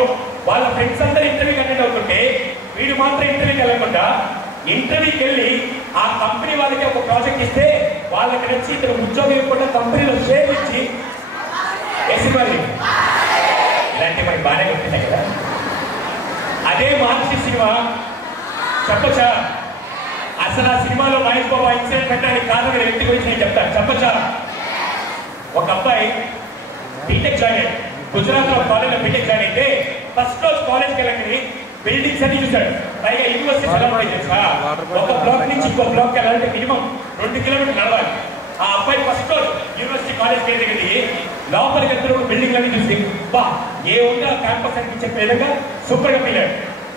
వాళ్ళ ఫ్రెండ్స్ అందరూ ఇంటర్వ్యూకి అటెండ్ అవుతుంటే వీడు మాత్రం ఇంటర్వ్యూకి వెళ్ళకుండా ఇంటర్వ్యూకి వెళ్ళి ఆ కంపెనీ వాళ్ళకి ఒక ప్రాజెక్ట్ ఇస్తే వాళ్ళకి నచ్చి ఇతను ఉద్యోగం ఇవ్వకుండా కంపెనీలో షేర్ ఇచ్చి ఇలాంటి మనకి బాగానే గుర్తున్నాయి కదా. అదే మార్చి సినిమా చెప్పచ్చా? అసలు ఆ సినిమాలో మహేష్ బాబు ఇన్సిడెంట్ పెట్టడానికి కారణమైన వ్యక్తి గురించి నేను చెప్తాను, చెప్పచ్చా? ఒక అబ్బాయి బీటెక్ జాయిన్ అయ్యాడు, గుజరాత్ లో కాలేజ్లో బీటెక్ జాయిన్ అయితే ఫస్ట్ రోజు కాలేజ్కి వెళ్ళండి బిల్డింగ్స్ అన్ని చూశాడు. పైగా యూనివర్సిటీ ఎలా ఉంటాయి తెలుసా? ఒక బ్లాక్ నుంచి ఇంకో బ్లాక్ వెళ్ళాలంటే మినిమం 2 కిలోమీటర్లు నడవాలి. ఆ అబ్బాయి ఫస్ట్ రోజు యూనివర్సిటీ కాలేజ్ పేరు దగ్గరికి లోపలికి వెళ్తున్న బిల్డింగ్ అన్ని చూసి బా ఏ ఉంటే ఆ క్యాంపస్ అనిపించే విధంగా సూపర్ గా ఫీల్ అయ్యాడు.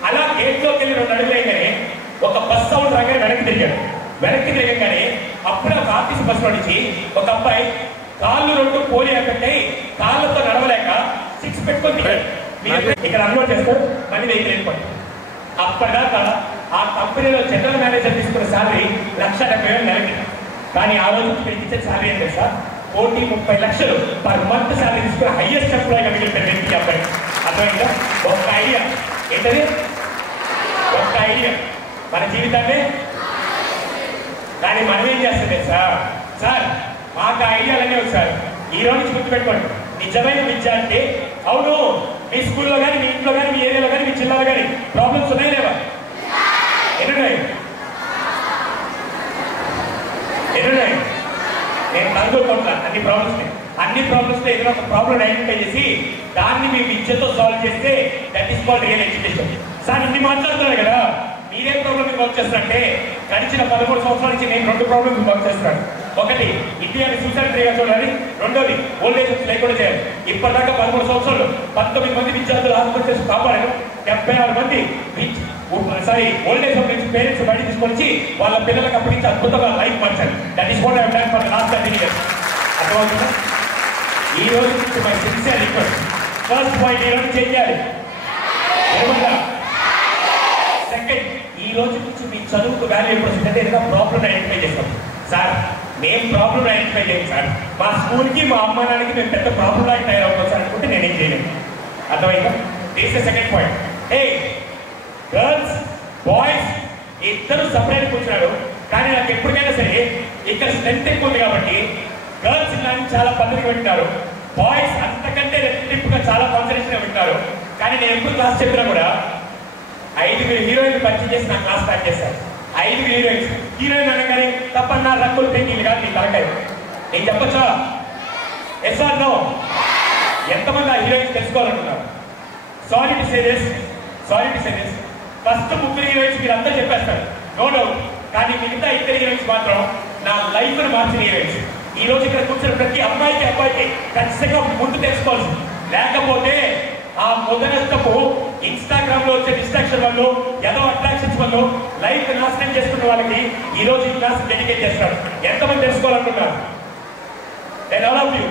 అలా గేట్ లోకి వెళ్ళి 2 అడుగులు అయ్యానే ఒక బస్ సౌండ్ రాగానే వెనక్కి తిరగగానే అప్పుడే ఒక ఆర్టీసీ బస్ లో నుంచి ఒక అబ్బాయి కాళ్ళు 2 పోలి అక్కడై కాళ్ళతో నడవలేక 6 పెట్టుకొని ఇక్కడ అన్లోడ్ చేస్తారు, మళ్ళీ వెహికల్ వెళ్ళిపోయి. అప్పటిదాకా ఆ కంపెనీలో జనరల్ మేనేజర్ తీసుకున్న శాలరీ 1,70,000 నెలకి. కానీ ఆ రోజు ఇచ్చే శాలరీ ఏం తెలుసా? 1,30 లక్షలు పర్ మంత్ శాలరీ తీసుకున్న హైయెస్ట్ ఎంప్లాయీగా మిగిలిన వ్యక్తి అబ్బాయి. అర్థమైందా? ఒక్క ఐడియా ఏంటది? ఒక్క ఐడియా మన జీవితాన్ని. కానీ మనం ఏం చేస్తాం తెలుసా? సార్ మాకు ఐడియాలన్నీ ఒకసారి ఈ రోజు నుంచి గుర్తుపెట్టుకోండి, నిజమైన విద్య అంటే అవును మీ స్కూల్లో కానీ మీ ఇంట్లో కానీ మీ ఏరియాలో కానీ మీ జిల్లాలో కానీ ప్రాబ్లమ్స్ ఉన్నాయి లేవా? ఎన్నున్నాయి? నేను కనుగొనుకుంటున్నా అన్ని ప్రాబ్లమ్స్ ఏదైనా ఒక ప్రాబ్లం ఐడెంటిఫై చేసి దాన్ని మీ విద్యతో సాల్వ్ చేస్తే that is called real education. Sir ఇన్ని మాట్లాడుతున్నారు కదా, మీరేం ప్రాబ్లం మీరు వర్క్ చేస్తారంటే గడిచిన 13 సంవత్సరాల నుంచి నేను 2 ప్రాబ్లమ్స్ వర్క్ చేస్తున్నాను. ఒకటి ఇండియాని సూసైడ్ ఫ్రీగా చూడాలి, రెండోది ఓల్డ్ ఏజ్ లేకుండా చేయాలి. ఇప్పటిదాకా 13 సంవత్సరాలు 19 మంది విద్యార్థులు ఆత్మహత్య చేసి కాపాడారు. 76 మంది ఓల్డ్ ఏజ్ నుంచి పేరెంట్స్ బయట తీసుకొచ్చి వాళ్ళ పిల్లలకు అప్పటి నుంచి అద్భుతంగా లైఫ్ మార్చారు. That is what I have done for the last 30 years. అర్థమవుతుందా? ఈ రోజు నుంచి my sincere request, first point ఈ రోజు చేయాలి. సెకండ్, ఈ రోజు నుంచి మీ చదువుకు వాల్యూ ఎప్పుడు వస్తుందంటే ఏదైనా ప్రాబ్లం ఐడెంటిఫై చేస్తాం. సార్ మేము ప్రాబ్లం ఐడెంటిఫై చేయం సార్, మా స్కూల్కి మా అమ్మ నాన్నకి మేము పెద్ద ప్రాబ్లం లాగా తయారవుతాం సార్ అనుకుంటే నేనేం చేయలేను. అర్థమైందా? This the second point. Hey girls boys ఇద్దరు సపరేట్ కూర్చున్నారు, కానీ నాకు ఎప్పటికైనా సరే ఇక్కడ స్ట్రెంత్ ఎక్కువ ఉంది కాబట్టి గర్ల్స్ ఇలాంటి చాలా పద్ధతిగా వింటారు, బాయ్స్ అంతకంటే రెట్టింపుగా చాలా కాన్సన్ట్రేషన్ వింటారు. కానీ నేను ఎప్పుడు క్లాస్ చెప్పినా కూడా 5 హీరోయిన్లు పరిచయం చేసి నా క్లాస్ స్టార్ట్ చేశారు. 5 హీరోయిన్స్. హీరోయిన్ అనగానే తప్పన్నా రక్కులు పెంకిలు కాదు నీ తలకాయ. నేను చెప్పచ్చా? Yes or no? ఎంతమంది ఆ హీరోయిన్స్ తెలుసుకోవాలనుకున్నారు? Sorry to say this, first 3 heroines మీరు అంతా చెప్పేస్తారు, నో డౌట్. కానీ మిగతా 2 హీరోయిన్స్ మాత్రం నా లైఫ్ ను మార్చిన హీరోయిన్స్. ఈ రోజు ఇక్కడ కూర్చున్న ప్రతి అబ్బాయికి ఖచ్చితంగా ముందు తెలుసుకోవాల్సింది. లేకపోతే ఆ మొదలస్తపు ఇన్స్టాగ్రామ్ లో వచ్చే డిస్ట్రాక్షన్ వల్ల, ఏదో అట్రాక్షన్స్ వల్ల లైఫ్ నాశనం చేసుకున్న వాళ్ళకి ఈ రోజు ఈ క్లాస్ డెడికేట్ చేస్తారు. ఎంతమంది తెలుసుకోవాలనుకున్నారు? నేను all of you.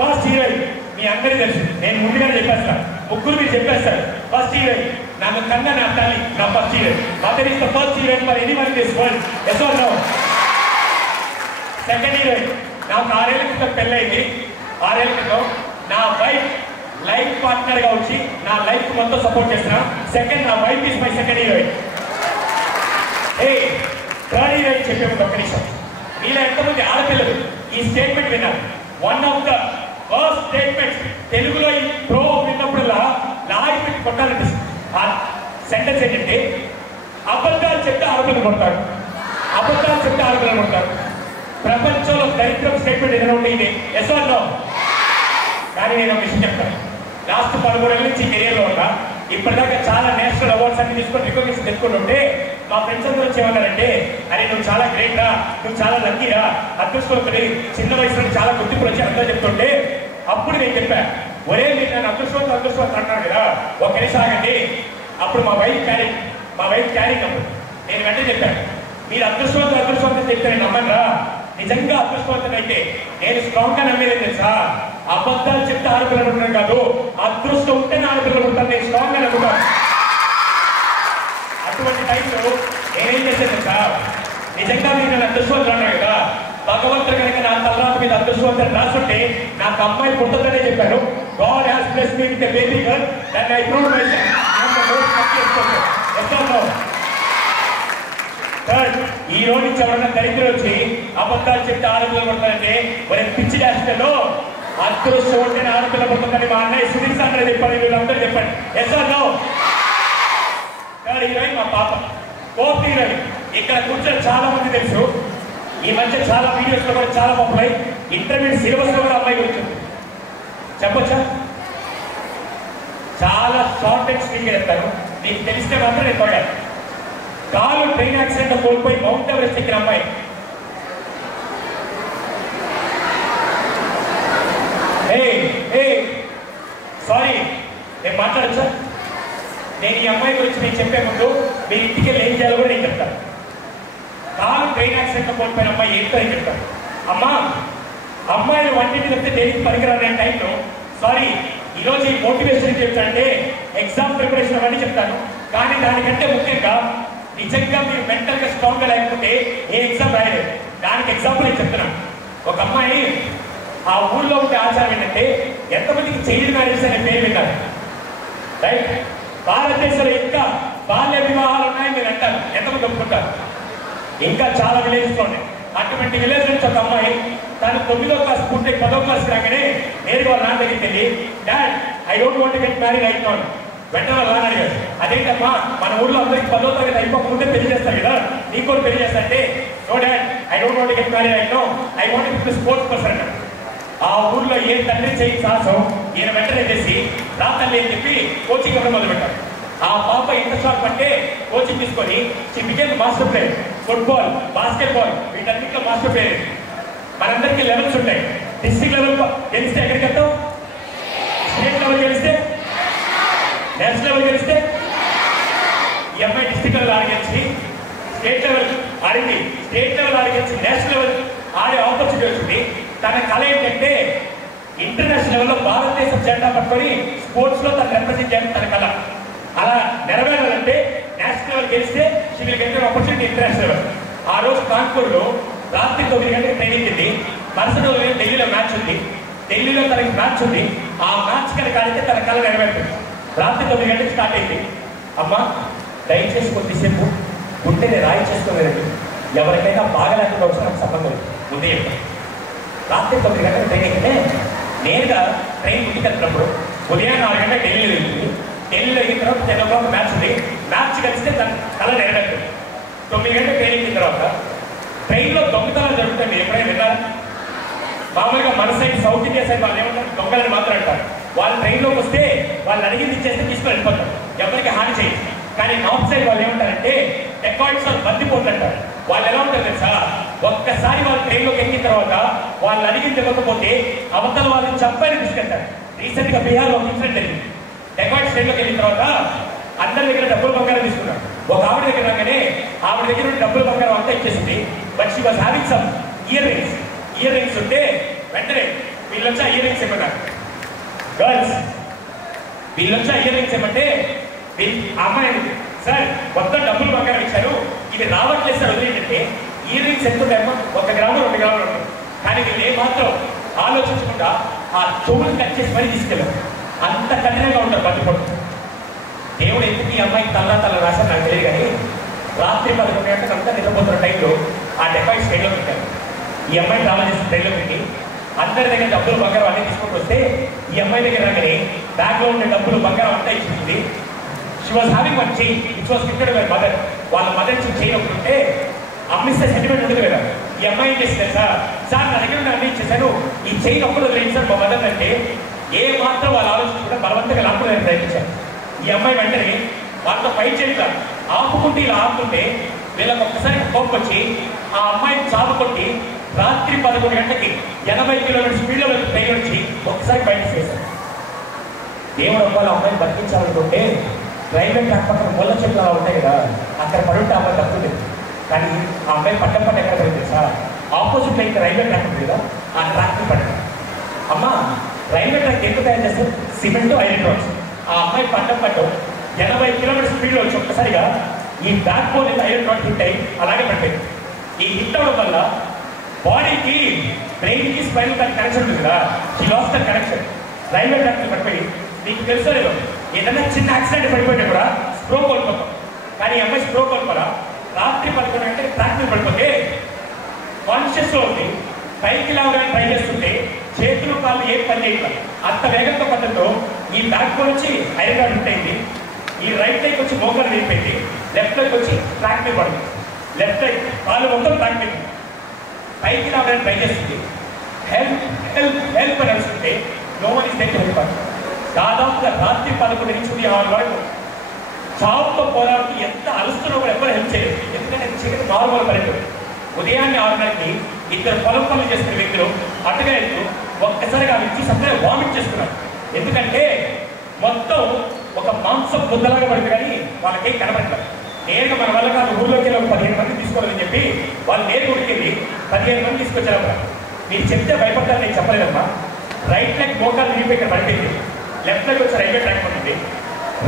First heroine మీ అందరికీ తెలుసు, నేను ముందుగానే చెప్పేస్తాను. 3 మీరు చెప్పేస్తారు. ఫస్ట్ హీరోయిన్ నన్ను కన్న నా తల్లి, నా first heroine. Mother is the first heroine for anyone in this world. Yes or no? Second heroine నాకు 6 ఏళ్ల క్రితం పెళ్ళైంది. 6 ఏళ్ల క్రితం నా వైఫ్ లైఫ్ పార్ట్నర్ గా వచ్చి నా లైఫ్ మొత్తం సపోర్ట్ చేస్తున్నా. సెకండ్, నా wife is my second heroine. Third heroine చెప్పే ముందు ఒక్క నిమిషం. మీలో ఎంతమంది ఆడపిల్లలు ఈ స్టేట్మెంట్ విన్నారు? One of the first statements తెలుగులో ఈ ప్రో విన్నప్పుడల్లా లాగి పెట్టి కొట్టాలంటే ఆ సెంటెన్స్ ఏంటంటే, అబద్ధాలు చెప్తే ఆడపిల్లలు కొడతారు, అబద్ధాలు చెప్తే ఆడపిల్లలు కొడతారు. ప్రపంచంలో దరిద్రం స్టేట్మెంట్ ఏదైనా ఉంటే ఇది. Yes or no? కానీ నేను ఒక విషయం చెప్తాను. లాస్ట్ 13 ఏళ్ళ నుంచి కెరియర్లో ఉన్నా. ఇప్పటిదాకా చాలా నేషనల్ అవార్డ్స్ అన్ని తీసుకొని రికగ్నిషన్ తెచ్చుకుంటుంటే మా ఫ్రెండ్స్ అందరూ వచ్చేమన్నారంటే, అరే నువ్వు చాలా గ్రేట్ రా, నువ్వు చాలా లక్కీరా, అదృష్టవంతుడి, చిన్న వయసులో చాలా గుర్తింపులు వచ్చి అంతా చెప్తుంటే అప్పుడు నేను చెప్పాను, ఒరే మీరు నన్ను అదృష్టవంతులు అంటున్నాను కదా, ఒక నిమిషం ఆగండి. అప్పుడు మా వైఫ్ క్యారింగ్ అప్పుడు నేను వెంటనే చెప్పాను, మీరు అదృష్టవంతులు చెప్తే నేను నమ్మనురా. నిజంగా అదృష్టవంతుడు అయితే నేను స్ట్రాంగ్ గా నమ్మేది తెలుసా? అబద్ధాలు చెప్తే ఆడపిల్లలు ఉంటాను కాదు, అదృష్టం ఉంటేనే ఆడపిల్లలు ఉంటాను. నేను స్ట్రాంగ్ గా నమ్ముతాను. అటువంటి టైంలో నేనేం చేశాను తెలుసా? నిజంగా మీరు నన్ను అదృష్టవంతులు అన్నారు కదా, భగవంతుడు కనుక నా తలరాత మీద అదృష్టవంతులు రాసుంటే నాకు అమ్మాయి పుట్టదనే చెప్పాను. God has blessed me with a baby girl that I proved myself. ఈ రోజు నుంచి ఎవరైనా దరిద్రం వచ్చి అబద్ధాలు చెప్తే ఆడపిల్లలు పడతారంటే మరి పిచ్చి చేస్తాలో అదృష్టం ఉంటేనే ఆడపిల్ల పడుతుందని మా అన్నయ్య సునీల్ సార్ చెప్పండి, వీళ్ళందరూ చెప్పండి. Yes or no? Third heroine మా పాప. ఫోర్త్ హీరోయిన్ ఇక్కడ కూర్చొని చాలా మంది తెలుసు. ఈ మధ్య చాలా వీడియోస్ లో కూడా చాలా పాపులర్. ఇంటర్మీడియట్ సిలబస్ లో కూడా అమ్మాయి గురించి చెప్పొచ్చా? చాలా షార్ట్ అండ్ స్పీడ్ చెప్తాను, మీకు తెలిస్తే మాత్రం నేను పడాను. కాలు ట్రైన్ యాక్సిడెంట్ లో కోల్పోయి మౌంట్ ఎవరెస్ట్ ఎక్కిన అమ్మాయి. సారీ, నేను మాట్లాడచ్చా? నేను ఈ అమ్మాయి గురించి నేను చెప్పే ముందు మీరు ఇంటికి వెళ్ళి ఏం చేయాలో కూడా నేను చెప్తాను. కాలు ట్రైన్ యాక్సిడెంట్ లో కోల్పోయిన అమ్మాయి ఏంటో నేను చెప్తాను. అమ్మాయిలు వంటింటి చెప్తే దేనికి పనికిరాని టైంలో, సారీ ఈరోజు ఈ మోటివేషన్ చెప్తానంటే ఎగ్జామ్ ప్రిపరేషన్ అవన్నీ చెప్తాను. కానీ దానికంటే ముఖ్యంగా నిజంగా మీరు మెంటల్ గా స్ట్రాంగ్ గా లేకపోతే ఏ ఎగ్జామ్ రాయలేదు. దానికి ఎగ్జాంపుల్ నేను చెప్తున్నాను. ఒక అమ్మాయి ఆ ఊళ్ళో ఉండే ఆచారం ఏంటంటే, ఎంతమందికి చైల్డ్ మ్యారేజ్ అనే పేరు విన్నారు? రైట్? భారతదేశంలో ఇంకా బాల్య వివాహాలు ఉన్నాయి మీరు అంటారు, ఎంతమంది ఒప్పుకుంటారు? ఇంకా చాలా విలేజెస్ లో ఉన్నాయి. అటువంటి విలేజ్ నుంచి ఒక అమ్మాయి తను 9వ క్లాస్ పూర్తి 10వ క్లాస్ రాగానే నేరుగా వాళ్ళ నాన్న దగ్గరికి వెళ్ళి, dad I don't want to get married right now. వెంటనే వాళ్ళ నాన్న అడిగారు, అదేంటమ్మా మన ఊళ్ళో అందరికి 10వ తరగతి అయిపోకముందే పెళ్లి చేస్తారు కదా, నీకు కూడా పెళ్లి చేస్తారంటే, no dad I don't want to get married right now, I want to be sports person అన్నాడు. ఆ ఊళ్ళో ఏ తండ్రి చేయి సాహసం ఈయన వెంటనే చేసి రా తల్లి అని చెప్పి కోచింగ్ ఇవ్వడం మొదలుపెట్టారు. ఆ పాప ఎంత షార్ప్ అంటే కోచింగ్ తీసుకొని she became master player. Football, basketball వీటన్నింటిలో మాస్టర్ ప్లేయర్. మనందరికీ లెవెల్స్ ఉంటాయి. డిస్ట్రిక్ట్ లెవెల్ గెలిస్తే ఎక్కడికి వెళ్తాం? స్టేట్ లెవెల్ గెలిస్తే, నేషనల్ లెవెల్ గెలిస్తే. ఈ అమ్మాయి డిస్ట్రిక్ట్ లెవెల్ ఆడిగెలిచి స్టేట్ లెవెల్ ఆడింది, స్టేట్ లెవెల్ ఆడిగెలిచి నేషనల్ లెవెల్ ఆడే ఆపర్చునిటీ వచ్చింది. తన కళ ఏంటంటే ఇంటర్నేషనల్ లెవెల్లో భారతదేశం జెండా పట్టుకొని స్పోర్ట్స్ లో తను రిప్రజెంట్ చేయాలి తన కళ. అలా నెరవేరాలంటే నేషనల్ లెవెల్ గెలిస్తే she will get opportunity international level. ఆ రోజు కాన్పూర్ లో రాత్రి 9 గంటలకు ట్రైనింగ్ ఉంది. మరుసటి రోజు ఢిల్లీలో మ్యాచ్ ఉంది. ఢిల్లీలో తనకి మ్యాచ్ ఉంది. ఆ మ్యాచ్ కనుక ఆడితే తన కళ నెరవేరుతుంది. రాత్రి 9 గంటలకు స్టార్ట్ అయింది. అమ్మ దయచేసి కొద్దిసేపు గుండెని రాయి చేసుకోలేదండి, ఎవరికైనా బాగా లేకుండా వచ్చి నాకు సంబంధం ముందే చెప్తాను. రాత్రి 9 గంటలకు ట్రైన్ ఎక్కితే నేరుగా ట్రైన్ ఇంటికి వెళ్తున్నప్పుడు ఉదయం 4 గంటలకు ఢిల్లీలో వెళ్తుంది. ఢిల్లీలో అయిన తర్వాత 10 o'clock మ్యాచ్ ఉంది. మ్యాచ్ కలిస్తే తన కళ నెరవేరుతుంది. 9 గంటల ట్రైన్ ఎక్కిన తర్వాత ట్రైన్లో దొంగతనాలు జరుగుతాయి. మీరు ఎప్పుడైనా విన్నారా? మామూలుగా మన సైడ్ సౌత్ ఇండియా సైడ్ వాళ్ళు ఏమంటారు, దొంగలని మాత్రం అంటారు. వాళ్ళు ట్రైన్లోకి వస్తే వాళ్ళు అడిగింది ఇచ్చేస్తే తీసుకొని వెళ్ళిపోతారు, ఎవరికి హాని చేయదు. కానీ నార్త్ సైడ్ వాళ్ళు ఏమంటారంటే డెకాయిట్స్ వాళ్ళు బందిపోతుంటారు. వాళ్ళు ఎలా ఉంటారు తెలుసా, ఒక్కసారి వాళ్ళు ట్రైన్లోకి ఎక్కిన తర్వాత వాళ్ళు అడిగింది ఇవ్వకపోతే అవతల వాళ్ళని చంపని తీసుకెళ్తారు. రీసెంట్ గా బీహార్లో ఒక ఇన్సిడెంట్ జరిగింది. డెకాయిట్స్ ట్రైన్లోకి వెళ్ళిన తర్వాత అందరి దగ్గర డబ్బులు బంగారం తీసుకున్నారు. ఒక ఆవిడ దగ్గర రాగానే ఆవిడ దగ్గర డబ్బులు బంగారం అంతా ఇచ్చేసింది. But she was having some earrings ఉంటే వెంటనే వీళ్ళొచ్చా ఇయర్ రింగ్స్ ఇవ్వన్నారు. గర్ల్స్ వీళ్ళొచ్చా ఇయర్ రింగ్స్ ఇవ్వమంటే అమ్మాయి సార్ మొత్తం డబ్బులు బంగారం ఇచ్చారు, ఇవి రావట్లేదు సార్ వదిలేంటే ఇయర్ రింగ్స్ ఎంత ఉంటాయో 1 గ్రాము 2 గ్రాములు ఉంటాయి. కానీ వీళ్ళు ఏమాత్రం ఆలోచించకుండా ఆ చెవులు కట్ చేసి మరీ తీసుకెళ్ళారు. అంత కఠినంగా ఉంటారు బందిపోటు. దేవుడు ఎందుకు ఈ అమ్మాయికి తల్ల రాశారు నాకు తెలియదు. కానీ రాత్రి 11 గంటలకు అంతా నిద్రపోతున్న టైంలో ఆ డెకాయిట్స్ ట్రైన్లో పెట్టారు. ఈ అమ్మాయి ట్రావెల్ చేసిన ట్రైన్లో పెట్టి అందరి దగ్గర డబ్బులు బంగారం అన్నీ తీసుకుంటూ వస్తే ఈ అమ్మాయి దగ్గర రాగానే బ్యాగ్ లో ఉండే డబ్బులు బంగారం అంతా ఇచ్చింది. She was having one chain which was gifted by mother. వాళ్ళ మదర్ ఇచ్చిన చైన్ ఒకటి ఉంటే అమ్మిస్తే సెంటిమెంట్ ఉంటుంది కదా. ఈ అమ్మాయి ఏం చేసింది సార్ నా దగ్గర అన్ని ఇచ్చేసాను, ఈ చైన్ ఒక్కడు లేదు సార్ మా మదర్ అంటే ఏ మాత్రం వాళ్ళు ఆలోచించకుండా బలవంతంగా లాక్కునే ప్రయత్నించారు. ఈ అమ్మాయి వెంటనే వాళ్ళతో ఫైట్ చేయట్లా ఆపుకుంటే ఇలా ఆపుకుంటే వీళ్ళకి ఒక్కసారి కోపం వచ్చి ఆ అమ్మాయిని చాలు కొట్టి రాత్రి 11 గంటలకి 80 కిలోమీటర్ స్పీడ్లో ట్రైన్ వచ్చి ఒక్కసారి బయట చేశారు. దేవుడు అమ్మాయి అమ్మాయిని బతికించాలనుకుంటే రైల్వే ట్రాక్ పక్కన ముళ్ళ చెట్లు అలా ఉంటాయి కదా, అక్కడ పడుంటే అమ్మాయి తప్పుతుంది. కానీ ఆ అమ్మాయి పట్టం ఎక్కడ పడింది sir, opposite line railway track ఉంది కదా, ఆ ట్రాక్ని పడింది. అమ్మ రైల్వే ట్రాక్ ఎందుకు తయారు చేస్తారు, సిమెంట్ ఐరన్ రాడ్స్. ఆ అమ్మాయి పట్టం 80 కిలోమీటర్ స్పీడ్లో వచ్చి ఒక్కసారిగా ఈ back bone iron rod hit అయ్యి అలాగే పడిపోయింది. ఈ హిట్ అవడం వల్ల బాడీకి బ్రెయిన్కి స్పైనల్ కార్డ్ కనెక్షన్ ఉంటుంది కదా, she lost the connection. Railway track పడిపోయి నీకు తెలుసో లేదో ఏదైనా చిన్న యాక్సిడెంట్ పడిపోయినా కూడా స్ప్రో కోల్పోతాం. కానీ ఈ అమ్మాయి స్ప్రో కోల్పోరా రాత్రి 11 గంటలకు ట్రాక్ మీద పడిపోతే కాన్షియస్ లో ఉంది. పైకి లావడానికి ట్రై చేస్తుంటే చేతులు కాళ్ళు ఏం పని చేయట్లేదు. అంత వేగంగా పద్ధతిలో ఈ బ్యాక్ బోన్ వచ్చి ఐరన్ రాడ్ హిట్ అయింది. ఈ రైట్ లైక్ వచ్చి మోకాలు వెళ్ళిపోయింది, లెఫ్ట్ లైక్ వచ్చి ట్రాక్ మీద పడింది. లెఫ్ట్ లైక్ కాళ్ళు మొత్తం ట్రాక్ మీద పైకి రావడానికి ట్రై చేస్తుంది. హెల్ప్ హెల్ప్ హెల్ప్ అని అనిపిస్తుంటే no one is there to help. దాదాపుగా రాత్రి 11 నుంచి 6 వరకు చావుతో పోరాడుతూ ఎంత అలుస్తున్నా కూడా ఎవరు హెల్ప్ చేయలేదు. ఎందుకంటే చీకటి నార్మల్ పల్లెటూరు. ఉదయాన్నే 6 గంటలకి 2 పొలం పనులు చేస్తున్న వ్యక్తులు అటుగా వెళ్తూ ఒక్కసారిగా ఆ వ్యక్తి సప్లై వామిట్ చేస్తున్నారు. ఎందుకంటే మొత్తం ఒక మాంసం ముద్దలాగా పడింది కానీ వాళ్ళకేం కనబడలేదు. నేరుగా మన వల్ల కాదు ఊళ్ళోకి వెళ్ళి 15 మంది తీసుకోవాలని చెప్పి వాళ్ళు నేరుగా ఉడికింది 15 మంది తీసుకొచ్చారమ్మా. మీరు చెప్తే భయపడతారు, నేను చెప్పలేదమ్మా. రైట్ లెగ్ మోకాలు విరిగిపోయి ఇక్కడ పడిపోయింది, లెఫ్ట్ లెగ్ వచ్చి రైల్వే ట్రాక్ పడింది.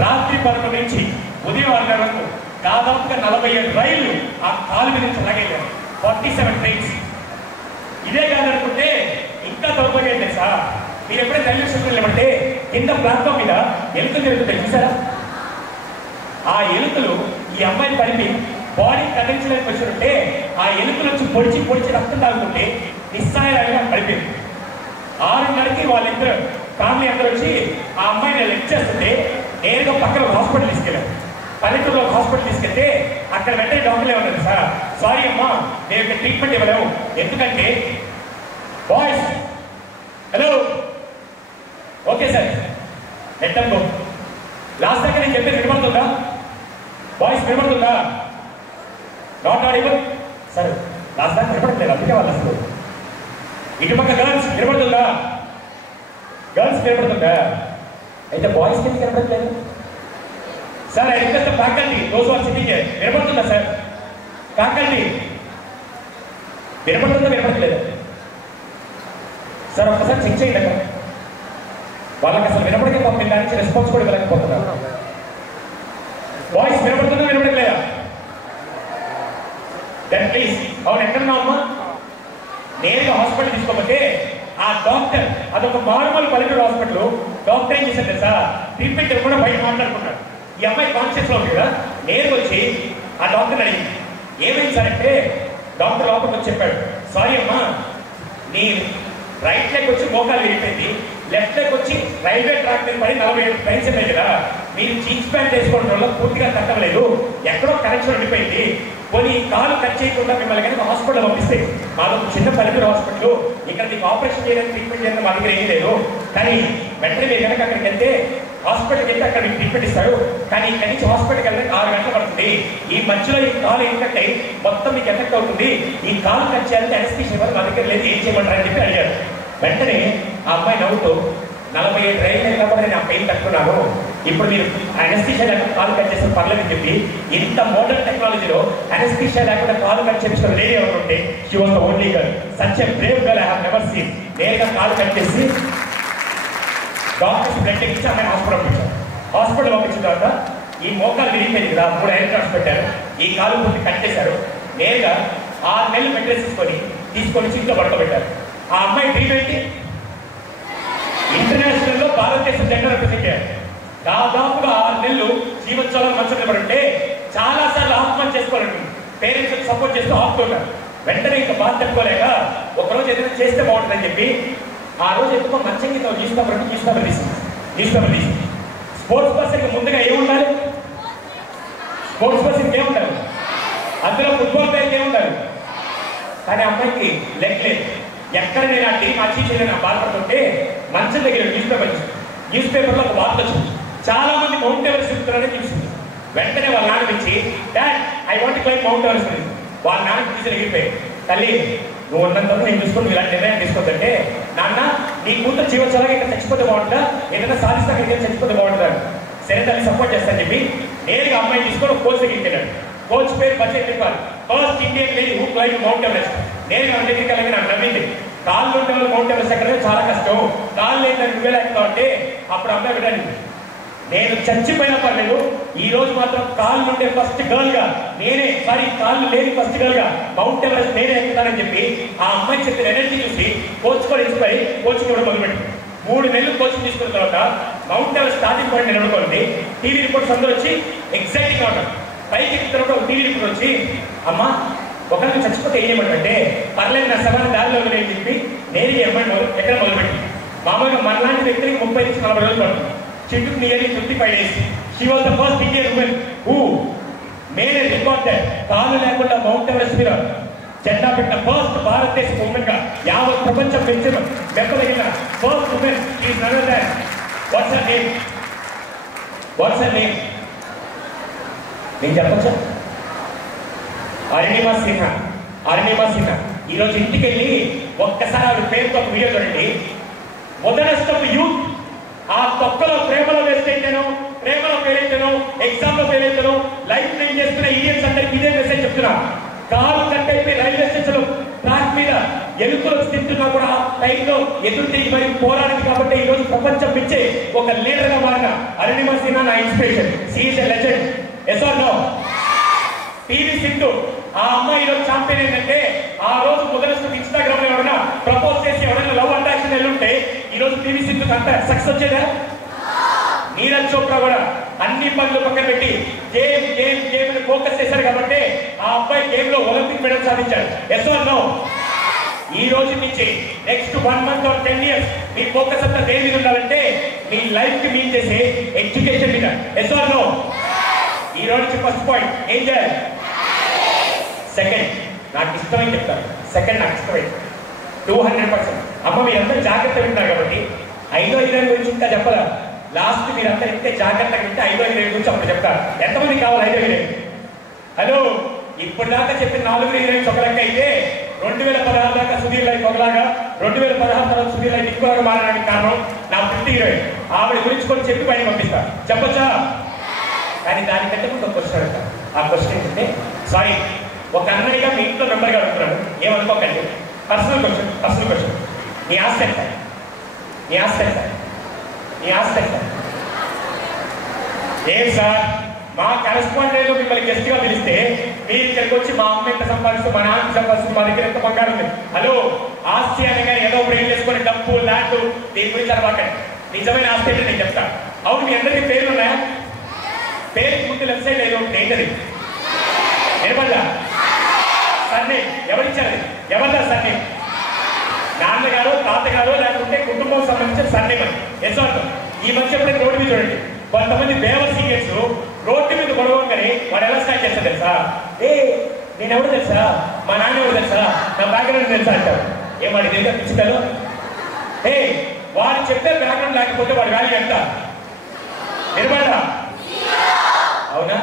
రాత్రి 11 నుంచి ఉదయం 6 గంటల వరకు దాదాపుగా 47 రైళ్లు ఆ కాలు మీద నుంచి లాగేయారు. 47 ట్రైన్స్. ఇదే కాదనుకుంటే ఇంకా దౌర్భాగ్యం సార్. మీరు ఎప్పుడైతే రైల్వే స్టేషన్ వెళ్ళమంటే కింద ప్లాట్ఫామ్ మీద ఎలుకలు జరుగుతాయి చూసారా? ఆ ఎలుకలు ఈ అమ్మాయి పడిపి బాడీ కదిలించడానికి వచ్చినట్టే ఆ ఎలుకలు వచ్చి పొడిచి రక్తం తాగుతుంటే నిస్సహాయంగా పడిపోయింది. 6:30కి వాళ్ళిద్దరు ఫ్యామిలీ అందరూ వచ్చి ఆ అమ్మాయిని లెక్ట్ చేస్తుంటే నేరుగా పక్కన హాస్పిటల్ తీసుకెళ్ళారు. పల్లెటూరులో హాస్పిటల్ తీసుకెళ్తే అక్కడ వెంటనే డాక్టర్లు ఏమన్నారు సార్, సారీ అమ్మా నేను ఇక్కడ ట్రీట్మెంట్ ఇవ్వలేము. ఎందుకంటే బాయ్స్ హలో ఓకే సార్ ఎట్టంగో లాస్ట్ దాకా నేను చెప్పేది వినపడుతుందా? బాయ్స్ వినపడుతుందా? Not audible sir. లాస్ట్ దాకా వినపడట్లేదు, అందుకే వాళ్ళు అసలు. ఇటుపక్క గర్ల్స్ వినపడుతుందా? గర్ల్స్ వినపడుతుందా? అయితే బాయ్స్ కింద వినపడట్లేదు sir. I request the faculty those who are sitting here, వినపడుతుందా సార్? ఫ్యాకల్టీ వినపడుతుందా వినపడట్లేదు సార్? ఒక్కసారి చెక్ చేయండి అక్కడ. వాళ్ళకి అసలు వినపడితే పంపిన దాని నుంచి రెస్పాన్స్ కూడా ఇవ్వలేకపోతున్నారు. బాయ్స్ వినపడుతుందా వినపడట్లేదా? దెన్ ప్లీజ్ అవును ఎక్కడున్నా అమ్మా నేరుగా హాస్పిటల్ తీసుకోకపోతే ఆ డాక్టర్ అదొక నార్మల్ పల్లెటూరు హాస్పిటల్. డాక్టర్ ఏం చేశారు తెలుసా, ట్రీట్మెంట్ కూడా బయట మాట్లాడుకున్నాడు. ఈ అమ్మాయి కాన్షియస్ లో ఉంది కదా, నేరుగా వచ్చి ఆ డాక్టర్ అడిగింది ఏమైంది సార్ అంటే డాక్టర్ లోపలికి వచ్చి చెప్పాడు, సారీ అమ్మా నీ రైట్ లెగ్ వచ్చి మోకాలు విరిగిపోయింది, లెఫ్ట్ లెగ్ వచ్చి రైల్వే ట్రాక్ మీద పడి 47 ట్రైన్స్ ఉన్నాయి కదా, మీరు జీన్స్ ప్యాంట్ వేసుకోవడం వల్ల పూర్తిగా తగ్గలేదు, ఎక్కడో కనెక్షన్ ఉండిపోయింది, కొన్ని కాలు కట్ చేయకుండా మిమ్మల్ని కనుక హాస్పిటల్ పంపిస్తే, మాకు చిన్న పల్లెటూరు హాస్పిటల్, ఇక్కడ మీకు ఆపరేషన్ చేయడానికి ట్రీట్మెంట్ చేయడానికి మా దగ్గర ఏమీ లేదు, కానీ వెంటనే మీరు కనుక అక్కడికి వెళ్తే హాస్పిటల్కి వెళ్తే అక్కడ మీకు ట్రీట్మెంట్ ఇస్తారు, కానీ ఇక్కడి నుంచి హాస్పిటల్కి వెళ్ళడానికి 6 గంటలు పడుతుంది, ఈ మధ్యలో ఈ కాలు ఎఫెక్ట్ అయ్యి మొత్తం మీకు ఎఫెక్ట్ అవుతుంది, ఈ కాలు కట్ చేయాలంటే అనస్థీషియా ఇవ్వాలి, మా దగ్గర లేదు, ఏం చేయమంటారు అని చెప్పి అడిగారు. వెంటనే ఆ అమ్మాయి నవ్వుతూ 47 రైలు అయినా కూడా నేను ఆ పెయిన్ తట్టుకున్నాను, ఇప్పుడు మీరు అనస్థీషియా లేకుండా కాలు కట్ చేసిన పర్లేదని చెప్పి, ఇంత మోడర్న్ టెక్నాలజీలో అనస్థీషియా లేకుండా కాలు కట్ చేసిన లేడీ ఎవరు ఉంటే she was the only girl, such a Brave girl I have never seen. నేరుగా కాలు కట్ చేసి డాక్టర్స్ బ్లడ్ ఇచ్చి అమ్మాయి హాస్పిటల్ పంపించారు. హాస్పిటల్ పంపించిన తర్వాత ఈ మోకాలు విరిగిపోయింది కదా, 3 ఐరన్ రాడ్స్ పెట్టారు, ఈ కాలు పూర్తి కట్ చేశారు, నేరుగా 6 నెలలు బెడ్ రెస్ట్ తీసుకొని ఇంట్లో పడుకోబెట్టారు. ఆ అమ్మాయి ట్రీట్మెంట్ ఇంటర్నేషనల్ లో భారతదేశం జెండా రిప్రజెంట్ చేయాలి. దాదాపుగా 6 నెలలు జీవోత్సవాలు మంచం నిలబడుంటే చాలా సార్లు ఆత్మహత్య చేసుకోవాలండి, పేరెంట్స్ సపోర్ట్ చేస్తూ ఆపుతుంటారు. వెంటనే ఇంకా బాధ తట్టుకోలేక ఒకరోజు ఏదైనా చేస్తే బాగుంటుందని చెప్పి ఆ రోజు ఎక్కువ మంచం కింద న్యూస్ పేపర్ తీసి స్పోర్ట్స్ పర్సన్కి ముందుగా ఏముండాలి, స్పోర్ట్స్ పర్సన్కి ఏముండాలి, అందులో ఫుట్బాల్ ప్లేయర్కి ఏముండాలి, కానీ అమ్మాయికి లెగ్ లేదు. ఎక్కడ నేను ఆ టీం అచీవ్ చేయలేని బాధపడుతుంటే మంచం దగ్గర న్యూస్ పేపర్లో ఒక వార్త వచ్చింది, చాలా మంది మౌంట్ ఎవరెస్ట్ ఎక్కుతున్నారని చూసింది. వెంటనే వాళ్ళ నాన్న నుంచి dad I want to climb mount Everest అని వాళ్ళ నాన్న తీసుకుని ఎగిరిపోయాయి. తల్లి నువ్వు ఉన్నంత నేను చూసుకొని ఇలాంటి నిర్ణయం తీసుకోవద్దంటే, నాన్న నీ కూతురు జీవోత్సవాగా ఇక్కడ చచ్చిపోతే బాగుంటుందా, ఏదైనా సాధిస్తా ఇక్కడ చచ్చిపోతే బాగుంటుందా, సరే తల్లి సపోర్ట్ చేస్తాను చెప్పి నేరుగా అమ్మాయిని తీసుకొని కోచ్ దగ్గరికి వెళ్ళాడు. కోచ్ పేరు బడ్జెట్ చెప్పారు, first Indian lady who climb mount Everest. నేను వాళ్ళ దగ్గరికి వెళ్ళగా నాకు నమ్మింది, కాళ్ళు ఉంటే మౌంట్ ఎవరెస్ట్ ఎక్కడమే చాలా కష్టం, కాళ్ళు ఏంటంటే నువ్వే లేకపోతే అంటే అప్పుడు అమ్మాయి వినండి, నేను చచ్చిపోయినా పర్లేదు, ఈ రోజు మాత్రం కాళ్ళు ఉండే ఫస్ట్ గర్ల్ గా నేనే, కాళ్ళు లేని ఫస్ట్ గర్ల్ గా మౌంట్ ఎవరెస్ట్ నేనే ఎక్కుతానని చెప్పి ఆ అమ్మాయి చెప్పిన ఎనర్జీ చూసి కోచ్ కూడా ఇన్స్పైర్ కోచింగ్ కూడా మొదలుపెట్టింది. 3 నెలలు కోచింగ్ తీసుకున్న తర్వాత మౌంట్ ఎవరెస్ట్ స్టార్టింగ్ పాయింట్ నిలబడుకోండి. టీవీ రిపోర్ట్స్ అందరూ వచ్చి ఎక్సైటింగ్ గా ఉంటారు. పైకి ఎక్కుతున్నప్పుడు ఒక టీవీ రిపోర్ట్ వచ్చి అమ్మా ఒకరికి చచ్చిపోతే ఏం చేయమంటే పర్లేదు నా సమాన దారిలో అని చెప్పి నేను ఎక్కడ మొదలుపెట్టి, మామూలుగా మనలాంటి వ్యక్తికి 30 నుంచి 40 రోజులు పడుతుంది, చిట్టుకు nearly 55 days. She was the first Indian women who made a record that కాలు లేకుండా మౌంట్ ఎవరెస్ట్ మీద జెండా పెట్టిన ఫస్ట్ భారతదేశ ఉమెన్ గా యావత్ ప్రపంచం మెప్పదగిన first women is none other than what's her name నేను చెప్పచ్చా? అరుణిమా సిన్హా. ఈరోజు ఇంటికి వెళ్ళి ఒక్కసారి ఆవిడ పేరుతో ఒక వీడియో చూడండి. మొదటి యూత్ ఆ తొక్కలో ప్రేమలో వేస్ట్ అయితేనో, ప్రేమలో ఫెయిల్ అయితేనో, ఎగ్జామ్ లో ఫెయిల్ అయితేనో, లైఫ్ లైన్ చేస్తున్న ఇండియన్స్ అందరికి ఇదే మెసేజ్ చెప్తున్నా. కారు కట్ అయిపోయి రైల్వే స్టేషన్ ట్రాక్ మీద ఎలుకలు తింటున్నా కూడా టైంలో ఎదురు తిరిగి మరి పోరాడింది కాబట్టి ఈ రోజు ప్రపంచం పిచ్చే ఒక లీడర్ గా మారిన అరుణిమా సిన్హా నా inspiration. She is a legend. Yes or no? PV Sindhu ఆ అమ్మాయి ఈరోజు ఛాంపియన్ ఏంటంటే, ఆ రోజు మొదటి ఇన్స్టాగ్రామ్ లో ఎవరైనా ప్రపోజ్ చేసి ఎవరైనా లవ్ అట్రాక్షన్ వెళ్ళుంటే ఈ రోజు పివి సింధుకి అంత సక్సెస్ వచ్చేదా? నీరజ్ చోప్రా కూడా అన్ని పనులు పక్కన పెట్టి గేమ్ అని ఫోకస్ చేశారు కాబట్టి ఆ అబ్బాయి గేమ్ లో ఒలింపిక్ మెడల్ సాధించారు. Yes or no? ఈ రోజు నుంచి నెక్స్ట్ 1 month or 10 years మీ ఫోకస్ అంతా దేని మీద ఉండాలంటే మీ లైఫ్ కి మీన్ చేసే ఎడ్యుకేషన్ మీద. Yes or no? ఈ రోజు ఫస్ట్ పాయింట్ ఏం చేయాలి? సెకండ్ నాకు ఇష్టమని చెప్తాను. సెకండ్ నాకు ఇష్టమైంది 200%. అమ్మ మీరందరూ జాగ్రత్త వింటారు కాబట్టి 5వ హీరోయిన్ గురించి ఇంకా చెప్పరా? లాస్ట్ మీరంతా ఇంతే జాగ్రత్తగా వింటే 5వ హీరోయిన్ గురించి అప్పుడు చెప్తారు. ఎంతమంది కావాలి 5వ హీరోయిన్? హలో, ఇప్పుడు దాకా చెప్పిన 4 హీరోయిన్స్ ఒక లెక్క అయితే 2016 దాకా సుధీర్ లైఫ్ ఒకలాగా, 2016 తర్వాత సుధీర్ లైఫ్ ఇంకోలాగా మారడానికి కారణం నా 5th హీరోయిన్. ఆవిడ గురించి కూడా చెప్పి పైన పంపిస్తా. చెప్పచ్చా? కానీ దానికంటే ముందు ఒక క్వశ్చన్ అడుగుతాను. ఆ క్వశ్చన్ ఏంటంటే, సారీ ఒక అన్నయ్యగా మీ ఇంట్లో మెంబర్గా అడుగుతున్నాను, ఏమనుకోకండి. Personal question. నీ ఆస్తి ఎంత? ఏం సార్, మా కరెస్పాండెంట్ మిమ్మల్ని గెస్ట్ గా పిలిస్తే మీరు ఇక్కడికి వచ్చి మా అమ్మ ఎంత సంపాదిస్తూ, మా నాన్న సంపాదిస్తూ, మా దగ్గర ఎంత బంగారం ఉంది. హలో, ఆస్తి అనగా ఏదో బ్రేక్ చేసుకొని డబ్బు ల్యాండ్ దీని గురించి అలవాకండి. నిజమైన ఆస్తి అంటే నేను చెప్తాను. అవును, మీ అందరికీ పేర్లు ఉన్నాయా? పేరుకి ముందు లెఫ్ట్ సైడ్ ఏదో ఏంటది? నిలబడ్డా సర్నే ఎవరిచ్చారు? ఎవరిదా సర్నే? నాన్నగారు, తాతగారు, లేకుంటే కుటుంబం సంబంధించిన సర్నే మరి. ఎస్. ఈ మధ్య ఎప్పుడైతే రోడ్డు మీద చూడండి, కొంతమంది బేవర్ సీనియర్స్ రోడ్డు మీద గొడవగానే వాడు ఎలా స్టార్ట్ చేస్తారు తెలుసా? నేను ఎవరు తెలుసా, మా నాన్న ఎవరు తెలుసా, నా బ్యాక్గ్రౌండ్ తెలుసా అంటారు. ఏమాడి దగ్గర పిచ్చుతారు. వాడు చెప్పే బ్యాక్గ్రౌండ్ లేకపోతే వాడి వాల్యూ ఎంత? నిలబడరా? అవునా?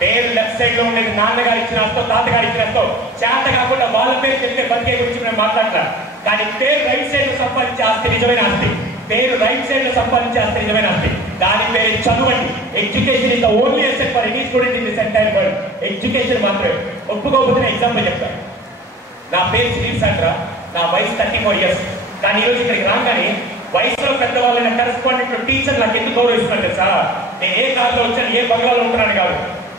పేరు లెఫ్ట్ సైడ్ లో ఉండేది నాన్నగారు ఇచ్చిన వస్తో, తాతగారు ఇచ్చిన వస్తో, చేత కాకుండా వాళ్ళ పేరు చెప్తే బతికే గురించి మేము మాట్లాడతా. కానీ పేరు రైట్ సైడ్ లో సంపాదించే ఆస్తి నిజమైన ఆస్తి. పేరు రైట్ సైడ్ లో సంపాదించే ఆస్తి నిజమైన ఆస్తి. దాని పేరు చదవండి. Education is the only asset for any student in this entire world. Education మాత్రమే. ఒప్పుకోకపోతే ఎగ్జాంపుల్ చెప్తాను. నా పేరు శ్రీల్ సాండ్రా, నా వయసు 34 years. కానీ ఈరోజు ఇక్కడికి రాగానే వయసులో పెద్దవాళ్ళైన కరెస్పాండెంట్ టీచర్ నాకు ఎందుకు గౌరవిస్తున్నారు తెలుసా? నేను ఏ కాలంలో వచ్చాను, ఏ బంగాళలో ఉంటున్నాను కాదు.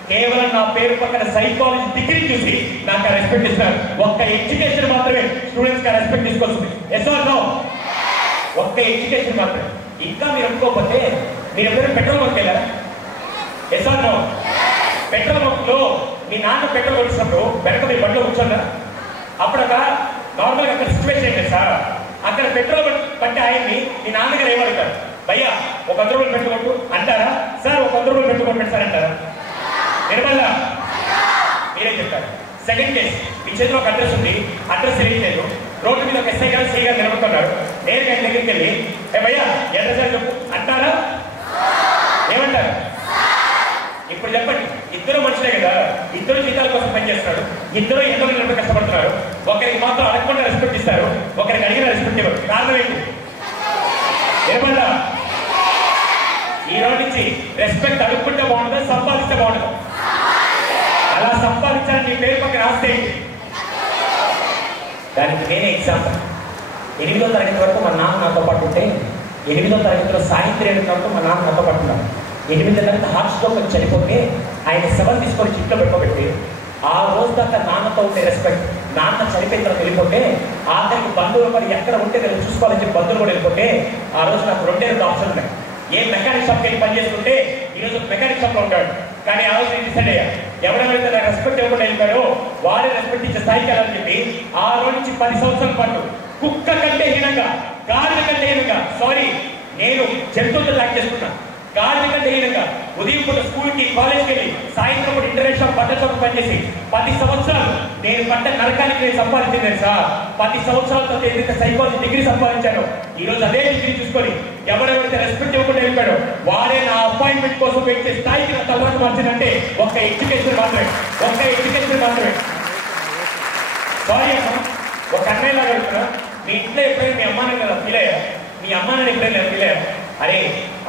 కేవలం నా పేరు పక్కన సైకాలజీ డిగ్రీ చూసి నాకు రెస్పెక్ట్ ఇస్తున్నారు. ఒక్క ఎడ్యుకేషన్ మాత్రమే స్టూడెంట్స్ కి రెస్పెక్ట్ తీసుకొస్తుంది. Yes or no? ఒక్క ఎడ్యుకేషన్ మాత్రమే. ఇంకా మీరు అనుకోకపోతే మీరు ఎప్పుడైనా పెట్రోల్ బంక్ వెళ్ళారా? Yes or no? Petrol bunk లో మీ నాన్న పెట్రోల్ కొట్టినప్పుడు వెనక మీ బండిలో కూర్చున్నా. అప్పుడు ఒక నార్మల్గా అక్కడ సిచ్యువేషన్ ఏంటి సార్, అక్కడ పెట్రోల్ పట్టి ఆయన్ని మీ నాన్నగారు ఏమడుగుతారు? భయ్యా ఒక 100 రూపాయలు పెట్టుకోండు అంటారా? సార్ ఒక 100 రూపాయలు పెట్టుకోండి సార్ అంటారా? నిర్మల్లా మీరే చెప్తారు. సెకండ్ కేస్, మీ చేతిలో ఒక అడ్రస్ ఉంది, అడ్రస్ తెలియలేదు, రోడ్డు మీద ఒక ఎస్ఐ గారు, సిఐ గారు నిలబడుతున్నారు. నేరుగా ఆయన దగ్గరికి వెళ్ళి భయ్యా అడ్రస్ అని చెప్పు అంటారా? ఏమంటారు? ఇప్పుడు చెప్పండి, ఇద్దరు మనుషులే కదా, ఇద్దరు జీతాల కోసం పనిచేస్తున్నారు, ఇద్దరు ఎంతో నిలబడి కష్టపడుతున్నారు. ఒకరికి మాత్రం అడగకుండా రెస్పెక్ట్ ఇస్తారు, ఒకరికి అడిగిన రెస్పెక్ట్ ఇవ్వరు. కారణం ఏంటి? ఏమన్నా ఈ రోజు నుంచి రెస్పెక్ట్ అడుక్కుంటే బాగుంటుందా, సంపాదిస్తే బాగుంటుందా? అలా సంపాదించాలని నీ పేరు పక్కన రాస్తే దానికి నేనే ఎగ్జాంపుల్. 8వ తరగతి వరకు మా నాన్న నాతో పాటు ఉంటే 8వ తరగతిలో సాయంత్రం 7 వరకు మా నాన్న నాతో పాటు ఉన్నారు. 8వ తరగతి హార్ట్ స్ట్రోక్ వచ్చి చనిపోతే ఆయన శవం తీసుకొని చిట్లో పెట్టుకోబెట్టి ఆ రోజు దాకా నాన్నతో ఉండే రెస్పెక్ట్, నాన్న చనిపోయిన తర్వాత వెళ్ళిపోతే ఆఖరికి బంధువులు మరి ఎక్కడ ఉంటే నేను చూసుకోవాలని చెప్పి బంధువులు కూడా వెళ్ళిపోతే ఆ రోజు నాకు 2 ఆప్షన్ ఉన్నాయి. ఏ మెకానిక్ షాప్కి వెళ్ళి పనిచేస్తుంటే ఈరోజు మెకానిక్ షాప్లో ఉంటాడు. కానీ ఆ రోజు నేను డిసైడ్ అయ్యా, ఎవరైతే నాకు రెస్పెక్ట్ ఇవ్వకుండా వెళ్ళిపోయారో వాడే రెస్పెక్ట్ ఇచ్చే స్థాయికి వెళ్ళాలని చెప్పి ఆ రోజు నుంచి 10 సంవత్సరాల పాటు కుక్క కంటే హీనంగా, గాడిద కంటే హీనంగా, నేను జంతువులతో లాక్ చేసుకున్నా. గాడిద కంటే హీనంగా ఉదయం పూట స్కూల్కి, కాలేజ్కి వెళ్ళి సాయంత్రం పూట ఇంటర్నెట్ షాప్, బట్టల షాప్ పనిచేసి 10 సంవత్సరాలు నేను పడ్డ నరకానికి నేను సంపాదించింది సార్. 10 సంవత్సరాలతో ఏదైతే సైకాలజీ డిగ్రీ సంపాదించాను, ఈ రోజు అదే డిగ్రీ చూసుకొని ఎవరెవరైతే రెస్పెక్ట్ ఇవ్వకుండా వెళ్ళిపోయాడో వాడే నా అపాయింట్మెంట్ కోసం వెయిట్ చేసే స్థాయికి నా తర్వాత మార్చిందంటే ఒక్క ఎడ్యుకేషన్ మాత్రమే. ఒక్క ఎడ్యుకేషన్ మాత్రమే. సారీ అమ్మా, ఒక అన్నయ్య లాగా వెళ్తున్నా. మీ ఇంట్లో ఎప్పుడైనా మీ అమ్మానాన్న ఫీల్ అయ్యా? మీ అమ్మానాన్న ఎప్పుడైనా ఫీల్ అయ్యా? అరే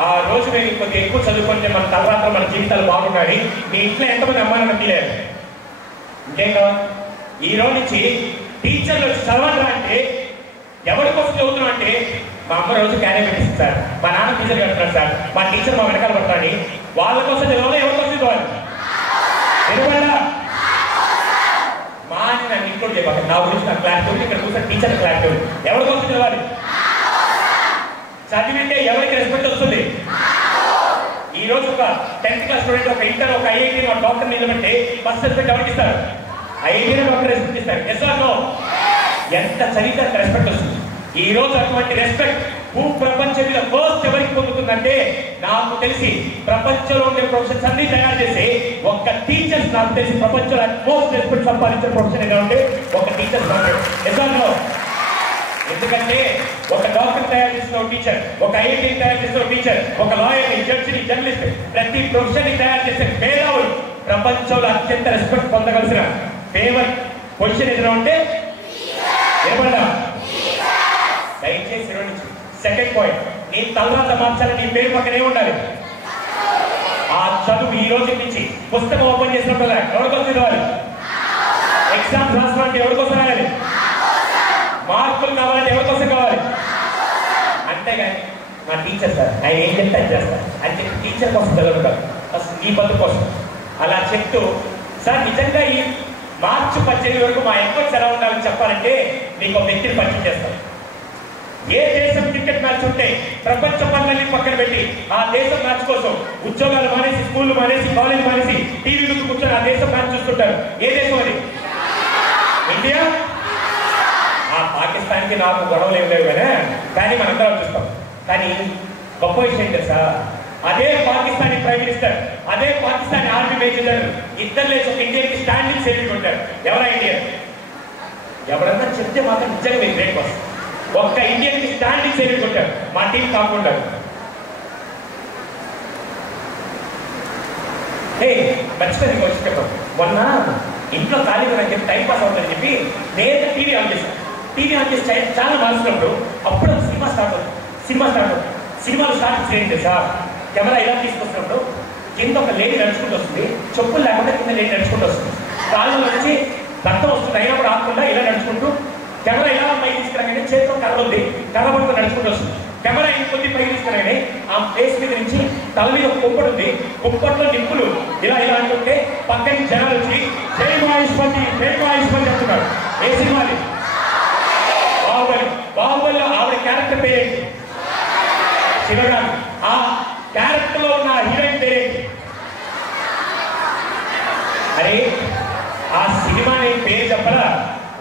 ఆ రోజు మేము కొద్దిగా ఎక్కువ చదువుకుంటే మన తర్వాత మన జీవితాలు బాగున్నాయి. మీ ఇంట్లో ఎంతమంది అమ్మానాన్న ఫీల్ అయ్యారు? ఇంకేం కావాలి? ఈ రోజు నుంచి టీచర్లు వచ్చి చదవండి అంటే ఎవరి కోసం చదువుతున్నాం అంటే మా అమ్మ రోజు క్యారీ పెట్టిస్తుంది సార్, మా నాన్న టీచర్ కడుతున్నాడు సార్, మా టీచర్ మా వెనకాల పడతాడు. వాళ్ళ కోసం చదవాలి, ఎవరి కోసం చదవాలి? ఎందువల్ల మా అని నన్ను ఇంకోటి చెప్పాలి, నా గురించి నాకు క్లారిటీ ఉంది, ఇక్కడ కూర్చొని టీచర్ క్లారిటీ ఉంది. ఎవరి కోసం చదవాలి? చదివితే ఎవరికి రెస్పెక్ట్ వస్తుంది? ఈ రోజు ఒక 10th క్లాస్ స్టూడెంట్, ఒక ఇంటర్, ఒక ఐఐటీ, ఒక డాక్టర్ నిలబెట్టి ఫస్ట్ రెస్పెక్ట్ ఎవరికి ఇస్తారు? ఐఐటీలో డాక్టర్ రెస్పెక్ట్ ఇస్తారు. Yes or no? ఎంత చదివితే అంత రెస్పెక్ట్ వస్తుంది. ఈ రోజు అటువంటి రెస్పెక్ట్ ప్రపంచం మీద ఫస్ట్ ఎవరికి పొందుతుందంటే నాకు తెలిసి ప్రపంచంలో ఉండే ప్రొఫెషన్స్ అన్ని తయారు చేసి ఒక్క టీచర్స్, నాకు తెలిసి ప్రపంచంలో మోస్ట్ రెస్పెక్ట్ సంపాదించే ప్రొఫెషన్ ఏదో ఉంటే ఒక టీచర్స్ మాత్రమే. Yes or no? ఎందుకంటే ఒక డాక్టర్ తయారు చేసిన ఒక టీచర్, ఒక ఐఐటీ తయారు చేసిన ఒక టీచర్, ఒక లాయర్ని, జడ్జిని, జర్నలిస్ట్, ప్రతి ప్రొఫెషన్ ని తయారు చేసే మేధావులు ప్రపంచంలో అత్యంత రెస్పెక్ట్ పొందవలసిన ఫేవర్ పొజిషన్ ఏదైనా ఉంటే ఏమన్నా దయచేసి నుంచి. సెకండ్ పాయింట్, నీ తలరాత మార్చాలని నీ పేరు పక్కనే ఉండాలి. ఆ చదువు ఈ రోజు నుంచి పుస్తకం ఓపెన్ చేసినప్పుడు ఎవరికోసం చదవాలి? ఎగ్జామ్స్ రాసుకోవాలంటే ఎవరికోసం రాయాలి? మార్కులు కావాలంటే ఎవరికోసం కావాలి? అంతేగాని మా టీచర్ సార్ ఆయన ఏం చెప్తే అది చేస్తారు అని చెప్పి టీచర్ కోసం చదువుతారు, అసలు ఈ బతుకు కోసం అలా చెప్తూ సార్ నిజంగా ఈ మార్చి 18 వరకు మా ఎఫర్ట్స్ ఎలా ఉండాలని చెప్పాలంటే మీకు ఒక వ్యక్తిని పరిచయం చేస్తాం. ఏ దేశం క్రికెట్ మ్యాచ్ ఉంటే ప్రపంచ పనులన్నీ పక్కన పెట్టి ఆ దేశం మ్యాచ్ కోసం ఉద్యోగాలు మానేసి, స్కూల్ మానేసి, కాలేజ్ మానేసి టీవీ ముందు కూర్చొని ఆ దేశం మ్యాచ్ చూస్తుంటారు. ఏ దేశం అది? ఇండియా. ఆ పాకిస్తాన్కి నాకు గొడవలు ఏం లేవు కానీ మనందరం చూస్తాం. కానీ గొప్ప విషయం తెలుసా, అదే పాకిస్తానీ ప్రైమ్ మినిస్టర్, అదే పాకిస్తానీ ఆర్మీ మేజర్ జనరల్ ఇద్దరు లేచి ఒక ఇండియన్కి స్టాండింగ్ సెల్యూట్ కొట్టారు. ఎవరా ఇండియన్? ఎవరన్నా చెప్తే మాత్రం నిజంగా మీకు బ్రేక్ వస్తుంది. ఒక్క ఇండియన్కి స్టాండింగ్ సెల్యూట్ కొట్టారు, మా టీం కాకుండా. మర్చిపోయింది వచ్చి చెప్పారు. మొన్న ఇంట్లో ఖాళీగా అని చెప్పి టైం పాస్ అవుతుందని చెప్పి నేను టీవీ ఆన్ చేశాను. టీవీ ఆన్ చేసి చాలా మార్చుకున్నప్పుడు అప్పుడు సినిమా స్టార్ట్ అవుతుంది. సినిమాలు స్టార్ట్ చేయండి సార్. కెమెరా ఇలా తీసుకొస్తున్నప్పుడు కింద ఒక లేడీ నడుచుకుంటూ వస్తుంది, చెప్పులు లేకుండా కింద లేడీ నడుచుకుంటూ వస్తుంది. కాళ్ళలో నుంచి రక్తం వస్తుంది, అయినా కూడా ఆకుండా ఇలా నడుచుకుంటూ కెమెరా ఇలా పైకి తీసుకురాగానే చేతిలో కర్ర ఉంది, కర్ర పట్టుకుని నడుచుకుంటూ వస్తుంది. కెమెరా ఇంకొద్ది పైకి తీసుకురాగానే ఆ ఫేస్ మీద నుంచి తల మీద ఒక కుంపటి ఉంది, కుంపట్లో నిప్పులు ఇలా అంటుంటే పక్కన జనాలు వచ్చి జై మహేష్పతి చెప్తున్నారు. ఏ సినిమాది? బాహుబలిలో ఆవిడ క్యారెక్టర్ పేరేంటి? శివగామి. ఆ క్యారెక్టర్ లో ఉన్న హీరోయిన్ పేరేంటి? అరే ఆ సినిమా నేను పేరు చెప్పరా,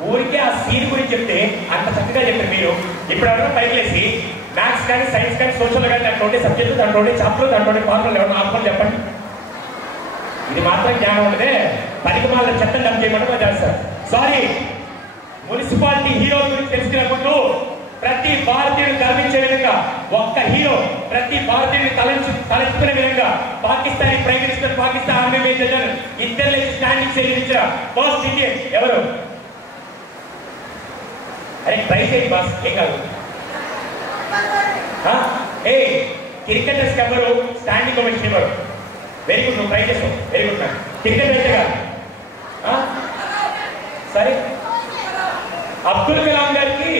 ఊరికే ఆ సీన్ గురించి చెప్తే అంత చక్కగా చెప్పారు మీరు. ఇప్పుడు ఎవరైనా పైకి మ్యాథ్స్ కానీ సైన్స్ కానీ సోషల్ కానీ దాంట్లో సబ్జెక్టులు, దాంట్లో చాప్టర్లు, దాంట్లో ఫార్ములు ఎవరైనా ఆపుకొని చెప్పండి. ఇది మాత్రం జ్ఞానం ఉండదే. పనికి మాల చట్టం డబ్బు చేయమంటే చేస్తారు. సారీ, మున్సిపాలిటీ హీరో గురించి తెలుసుకున్నప్పుడు ప్రతి భారతీయుడు గర్వించే విధంగా ఒక్క హీరో ప్రతి భారతీయుడిని తలెత్తుకునే విధంగా Pakistani prime minister, Pakistan army major general ఇద్దరు స్టాండింగ్ చేయించిన ఫస్ట్ ఇండియన్ ఎవరు? అరే ట్రై చేయండి బాస్, ఏం కాదు. క్రికెటర్స్ ఎవరు స్టాండింగ్ ఓవేషన్ ఇవ్వరు. వెరీ గుడ్, నువ్వు ట్రై చేసావు, వెరీ గుడ్ మ్యామ్. క్రికెట్ అయితే కాదు. సరే, అబ్దుల్ కలాం గారికి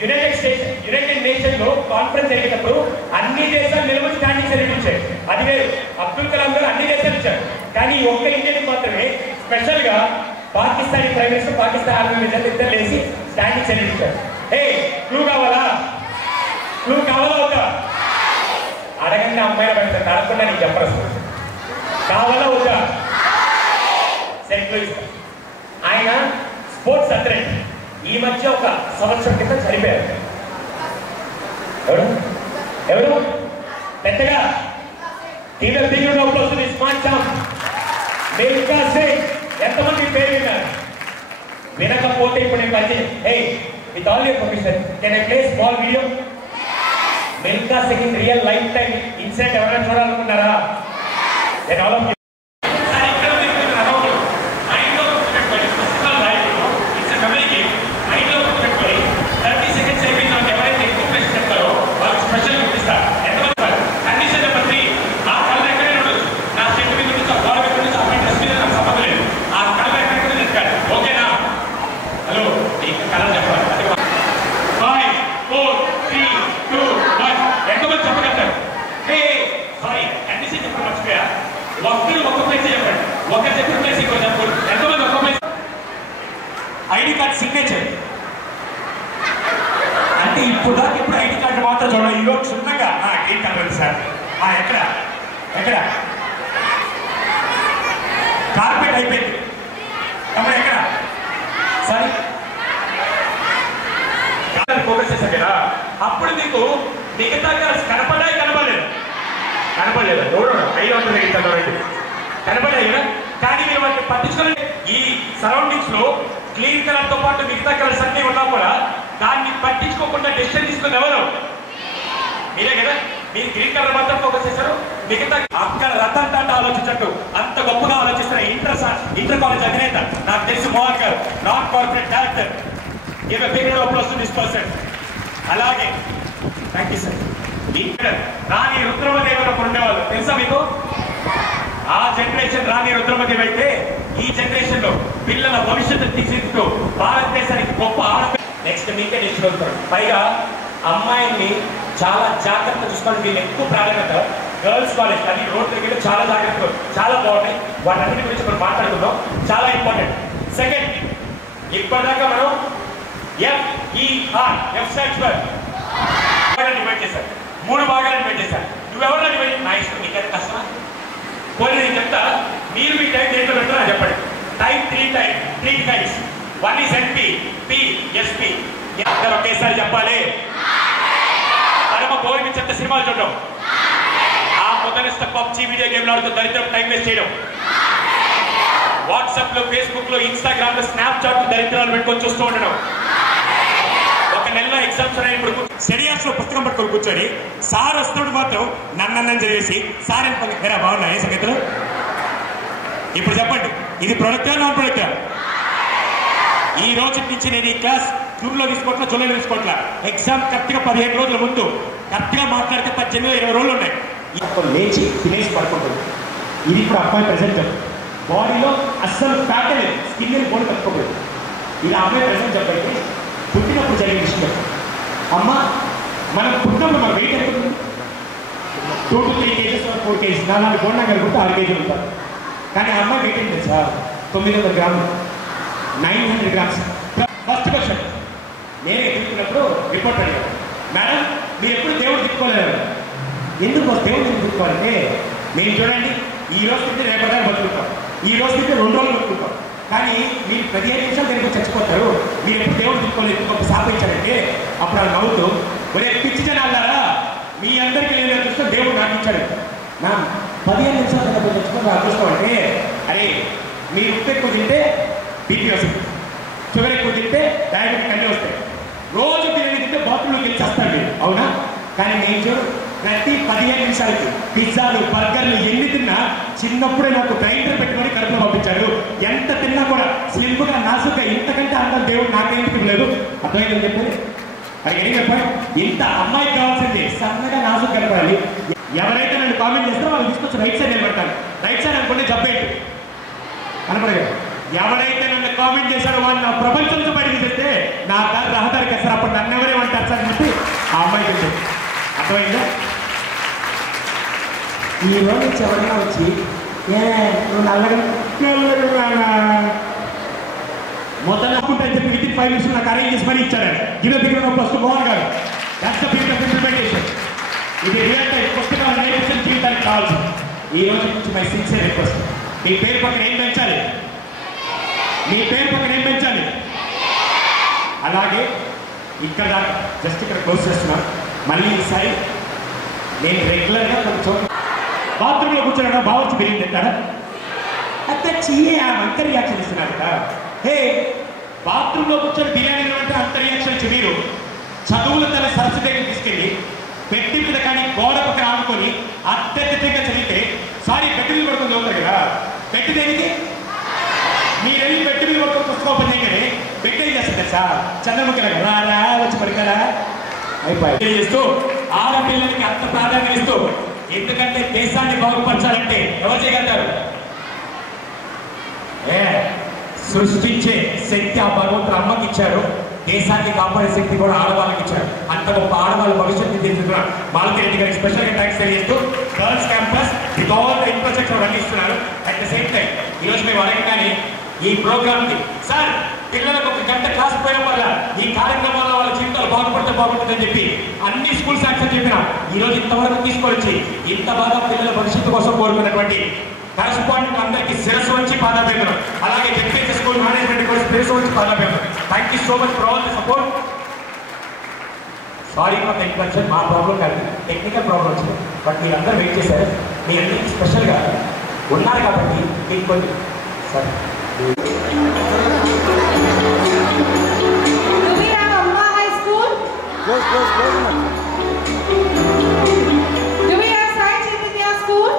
యునైటెడ్ నేషన్ లో కాన్ఫరెన్స్ జరిగేటప్పుడు అన్ని దేశాలు నిలబడి స్టాండింగ్ సెల్యూట్ ఇచ్చారు. అది వేరు. అబ్దుల్ కలాం గారు అన్ని దేశాలు ఇచ్చారు, కానీ ఒక్క ఇండియన్ మాత్రమే స్పెషల్ గా Pakistani prime minister, Pakistan army major ఇద్దరు లేచి స్టాండింగ్ సెల్యూట్ ఇచ్చారు. క్లూ కావాలా? వద్దా? అడగండి అమ్మాయిల పెడతారు, అడగకుండా నీకు చెప్పరు. కావాలా వద్దా? సెంట్రల్ ఆయన స్పోర్ట్స్ అథ్లెట్. ఈ మధ్య ఒక సంవత్సరం కింద చనిపోయారు. ఎవరు పెద్దగా దిగుడు వస్తుంది? Smart champ Milkha Singh. ఎంతమంది పేరు విన్నారు? వినకపోతే ఇప్పుడు నేను పరిచయం. With all your permission can I play small video? Milkha Singh in real life time incident ఎవరైనా చూడాలనుకున్నారా? నేను all of ID card signature అంటే ఇప్పుడు ఐడి కార్డు మాత్రం చూడండి. ఇదో క్షుణ్ణంగా గ్రీన్ కార్డు సార్. ఎక్కడ కార్పెట్ అయిపోయింది. తమ్ముడు ఎక్కడ? సరే ఫోకస్ చేశారు కదా, అప్పుడు మీకు మిగతా కనపడలేదు. చూడండి 500 కనపడాయి కదా, కానీ మీరు వాటిని పట్టించుకోలేదు. ఈ సరౌండింగ్స్ లో క్లీన్ కలర్ తో పాటు మిగతా కలర్స్ అన్ని ఉన్నా కూడా దాన్ని పట్టించుకోకుండా డెసిషన్ తీసుకుని ఎవరు? మీరే కదా. మీరు గ్రీన్ కలర్ మాత్రం ఫోకస్ చేశారు, మిగతా అక్కడ రతన్ టాటా ఆలోచించట్టు అంత గొప్పగా ఆలోచిస్తున్న ఇంటర్ కాలేజ్ అధినేత నాకు తెలిసి మోహన్ గారు, non corporate director. Give a big round of applause to this person. అలాగే thank you sir. Rani Rudramadevi ఒకరు ఉండేవాళ్ళు, తెలుసా మీకు? ఆ జనరేషన్ రాణి రుద్రమదేవి అయితే ఈ జనరేషన్ లో పిల్లల భవిష్యత్తు తీర్చిదిద్దుతూ భారతదేశానికి గొప్ప ఆడపిల్ల. నెక్స్ట్ మీకే నేర్చుకుంటారు. పైగా అమ్మాయిల్ని చాలా జాగ్రత్త చూసుకోవాలి. దీన్ని ఎక్కువ ప్రాధాన్యత గర్ల్స్ కాలేజ్ కానీ రోడ్ తిరిగి చాలా జాగ్రత్తలు చాలా బాగున్నాయి. వాటన్నిటి గురించి మనం మాట్లాడుకుందాం, చాలా ఇంపార్టెంట్. సెకండ్, ఇప్పటిదాకా మనం ఎఫ్ స్టాండ్స్ ఫర్ డివైడ్ చేశారు, 3 భాగాలను డివైడ్ చేశారు. నువ్వెవరైనా డివైడ్ నా ఇష్టం, నీకైతే కష్టమా? పోనీ నేను చెప్తా, మీరు మీ టైం దేంట్లో పెడతారా చెప్పండి. Time 3 times. 1 is NP, P, SP. అందరూ ఒకేసారి చెప్పాలి. పరమ గౌరవించేంత సినిమాలు చూడడం. ఆ ఆఫ్ఘనిస్తా పబ్జీ వీడియో గేమ్లు ఆడుతూ దరిద్రం టైం వేస్ట్ చేయడం, వాట్సాప్ లో, ఫేస్బుక్ లో, ఇన్స్టాగ్రామ్ లో, స్నాప్చాట్ దరిద్రాలు పెట్టుకొని చూస్తూ ఉండడం, ఒక నెలలో ఎగ్జామ్స్ ఉన్నాయి ఇప్పుడు స్టడీస్ లో పుస్తకం పట్టుకొని కూర్చొని సార్ వస్తున్నప్పుడు మాత్రం నన్ను చదివేసి సార్ ఎలా బాగున్నా ఏ సంగతులు. ఇప్పుడు చెప్పండి, ఇది ప్రొడక్టా నాన్ ప్రొడక్టా? ఈ రోజు నుంచి నేను ఈ క్లాస్ జూన్లో తీసుకోవట్లా, జూలైలో తీసుకోవట్లా, ఎగ్జామ్ కరెక్ట్గా 15 రోజుల ముందు కరెక్ట్గా మాట్లాడితే 18-20 రోజులు ఉన్నాయి. లేచి తినేసి పడుకుంటుంది. ఇది ఇప్పుడు అమ్మాయి ప్రెసెంట్ బాడీలో అస్సలు ఫ్యాట్ లేదు, స్కిన్ బోన్ కట్టుకోలేదు. ఇది అమ్మాయి ప్రెసెంట్ చెప్పండి. పుట్టినప్పుడు జరిగిన విషయం అమ్మ, మనం పుట్టినప్పుడు మన వెయిట్ ఎంత 2 to 3 kgs or 4 kgs, 4 bonda కలుగుతూ 6 kg ఉంటారు. కానీ ఆ అమ్మాయి వెయిట్ ఏంటి సార్ 900 గ్రాములు, 900 గ్రామ్స్. ఫస్ట్ క్వశ్చన్ నేను ఎదుర్కొన్నప్పుడు రిపోర్ట్ అడిగాను, మేడం మీరు ఎప్పుడు దేవుడు తిప్పుకోలేదు. ఎందుకు దేవుడు తిప్పుకోవాలంటే మేము చూడండి ఈ రోజు తింటే రేపటిదాకా బతుకుతాం, ఈ రోజు తింటే 2 రోజులు బతుకుతాం, కానీ మీరు 15 నిమిషాలు దేనికి చచ్చిపోతారు. మీరు ఎప్పుడు దేవుడు తిప్పుకోలేదు, గొప్ప శాపించారంటే అప్పుడు వాళ్ళు నవ్వుతూ, ఒరే పిచ్చి జనాలారా మీ అందరికీ ఏదైనా అదృష్టం దేవుడు నాకు ఇచ్చాడు. నా 15 నిమిషాలు డబ్బులు తెచ్చుకొని అదృష్టం అంటే, అరే మీరు ఉప్పు ఎక్కువ తింటే బీపీ వస్తుంది, షుగర్ ఎక్కువ తింటే డయాబెటిక్ అన్నీ వస్తాయి, రోజు బిర్యానీ తింటే బాత్రూంలోకి వెళ్ళి చేస్తాను మీరు, అవునా? కానీ నేను చూడు ప్రతి 15 నిమిషాలకి పిజ్జాలు, బర్గర్లు ఎన్ని తిన్నా చిన్నప్పుడే నాకు గ్రైండర్ పెట్టుకొని కడుపులో పంపించారు. ఎంత తిన్నా కూడా స్లిమ్గా, నాసుగా, ఇంతకంటే అందం దేవుడు నాకేందుకు లేదు. అర్థమైందని చెప్పారు. అది ఏం చెప్పాలి, ఇంత అమ్మాయికి కావాల్సింది సన్నగా నాసుకు కనపడాలి. ఎవరైతే నన్ను కామెంట్ చేస్తారో వాళ్ళు తీసుకొచ్చి రైట్ సైడ్ నిలబెట్టాలి. రైట్ సైడ్ అనుకుంటే జబ్బేంటి కనపడదు. ఎవరైతే నన్ను కామెంట్ చేశారో వాళ్ళు నా ప్రపంచంతో బయటికి తెస్తే నా దారి రహదారికి వేస్తారు. అప్పుడు నన్ను ఎవరేమంటారు సార్ అని చెప్పి ఆ అమ్మాయికి ఉంటుంది. అర్థమైందా? ఈ రోజు నుంచి ఎవరైనా వచ్చి నువ్వు నల్లగా మొత్తం నవ్వుకుంటారని చెప్పి విత్ ఇన్ 5 minutes నాకు అరేంజ్ చేసి మరీ ఇచ్చారు. గిన్నె దగ్గర ఫస్ట్ మోహన్ గారు, that's the period of implementation. ఇది రియల్ టైం పుస్తకాలు నేర్పించిన జీవితానికి కావాల్సింది. ఈ రోజు నుంచి మై సిన్సియర్ రిక్వెస్ట్, మీ పేరు పక్కన ఏం పెంచాలి, మీ పేరు పక్కన ఏం పెంచాలి. అలాగే ఇక్కడ దాకా జస్ట్ ఇక్కడ క్లోజ్ చేస్తున్నాను. మళ్ళీ ఈసారి నేను రెగ్యులర్గా కొన్ని చోట్ల బాత్రూంలో కూర్చోడా బావచ్చు బిర్యానీ తింటాడా అంతే చెయ్యే అంత రియాక్షన్ ఇస్తున్నారు కదా. హే బాత్రూంలో కూర్చొని బిర్యానీ అంటే అంత రియాక్షన్ ఇచ్చి మీరు చదువుల తన సరస్సు దగ్గర తీసుకెళ్ళి పెట్టి మీద కానీ గోడ పక్కన ఆడుకొని అత్యధికంగా చదివితే సారీ పెట్టి మీద పడుకొని చదువుతారు కదా. పెట్టి దేనికి మీరు వెళ్ళి పెట్టి మీద పడుకొని పుస్తకం ఓపెన్ చేయగానే పెట్టి ఏం చేస్తుంది సార్ చంద్రముఖి రారా వచ్చి పడతారా అయిపోయి చేస్తూ ఆడపిల్లలకి అంత ప్రాధాన్యం ఇస్తూ, ఎందుకంటే దేశాన్ని బాగుపరచాలంటే ఎవరు చేయగలుగుతారు? సృష్టించే శక్తి ఆ భగవంతుడు అమ్మకి ఇచ్చారు, దేశాన్ని కాపాడే శక్తి కూడా ఆడవాళ్ళకి ఇచ్చారు. అంత గొప్ప ఆడవాళ్ళ భవిష్యత్తు తెలుసుకున్న మాలతిరెడ్డి గారికి స్పెషల్గా థ్యాంక్స్ తెలియజేస్తూ girls campus with all the infrastructure అన్ని ఇస్తున్నారు. అట్ ద సేమ్ టైం ఈరోజు మేము అడగగానే ఈ ప్రోగ్రామ్కి సార్ పిల్లలకు 1 గంట క్లాస్ పోయిన వల్ల ఈ కార్యక్రమం వల్ల వాళ్ళ జీవితాలు బాగుంటుందని చెప్పి అన్ని స్కూల్స్ యాక్షన్ చెప్పినా ఈరోజు ఇంతవరకు తీసుకొచ్చి ఇంత బాగా పిల్లల భవిష్యత్తు కోసం కోరుకున్నటువంటి కరెస్పాండెంట్ అందరికీ శిరస్సు వచ్చి పాదాభివందనం, అలాగే జెడ్పీహెచ్ స్కూల్ మేనేజ్మెంట్ కూడా శిరస్సు వచ్చి పాదాభివందనం. Thank you so much for all the support. Sorry for the introduction, మా ప్రాబ్లం కాదు, టెక్నికల్ ప్రాబ్లం వచ్చింది. బట్ మీరు అందరూ వెయిట్ చేశారు, మీ అందరికీ స్పెషల్గా ఉన్నారు కాబట్టి మీకు కొన్ని సరే. Do we have Amma High School? Do we have Sai Chaitanya School?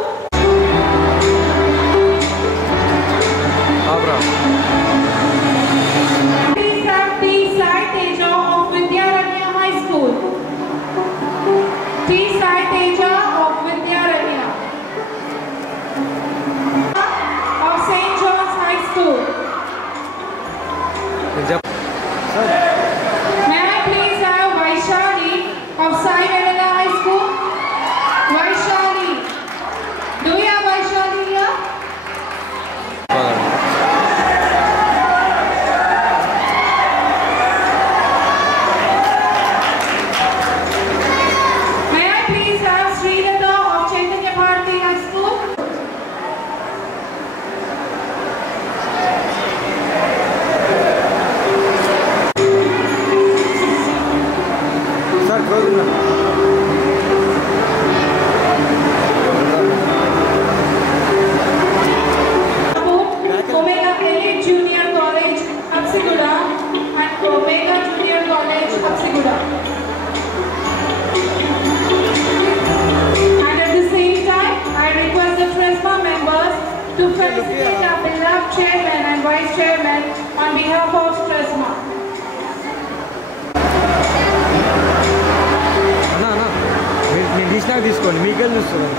Please have P. Sai Teja of Vidyaranya High School. P. Sai Teja of Vidyaranya. Of St. John's High School. May I please have Vaishali of Sai Venala High School? Vaishali. Do we have Vaishali here? Vice Chairman, on behalf of Tresma. నేను తీసినాక తీసుకోండి, మీకెళ్ళి చూస్తున్నాను.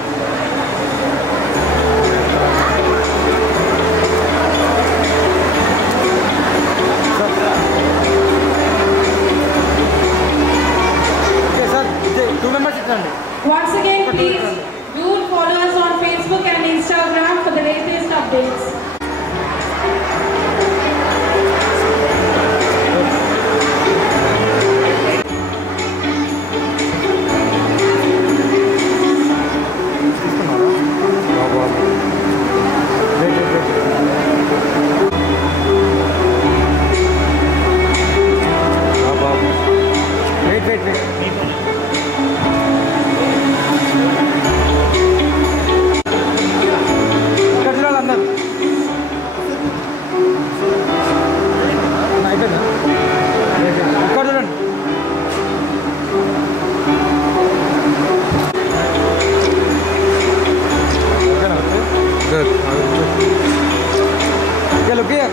Okay sir, 2 members ఇచ్చండి. Once again, please do follow us on Facebook and Instagram for the latest updates. Good. Okay, look here.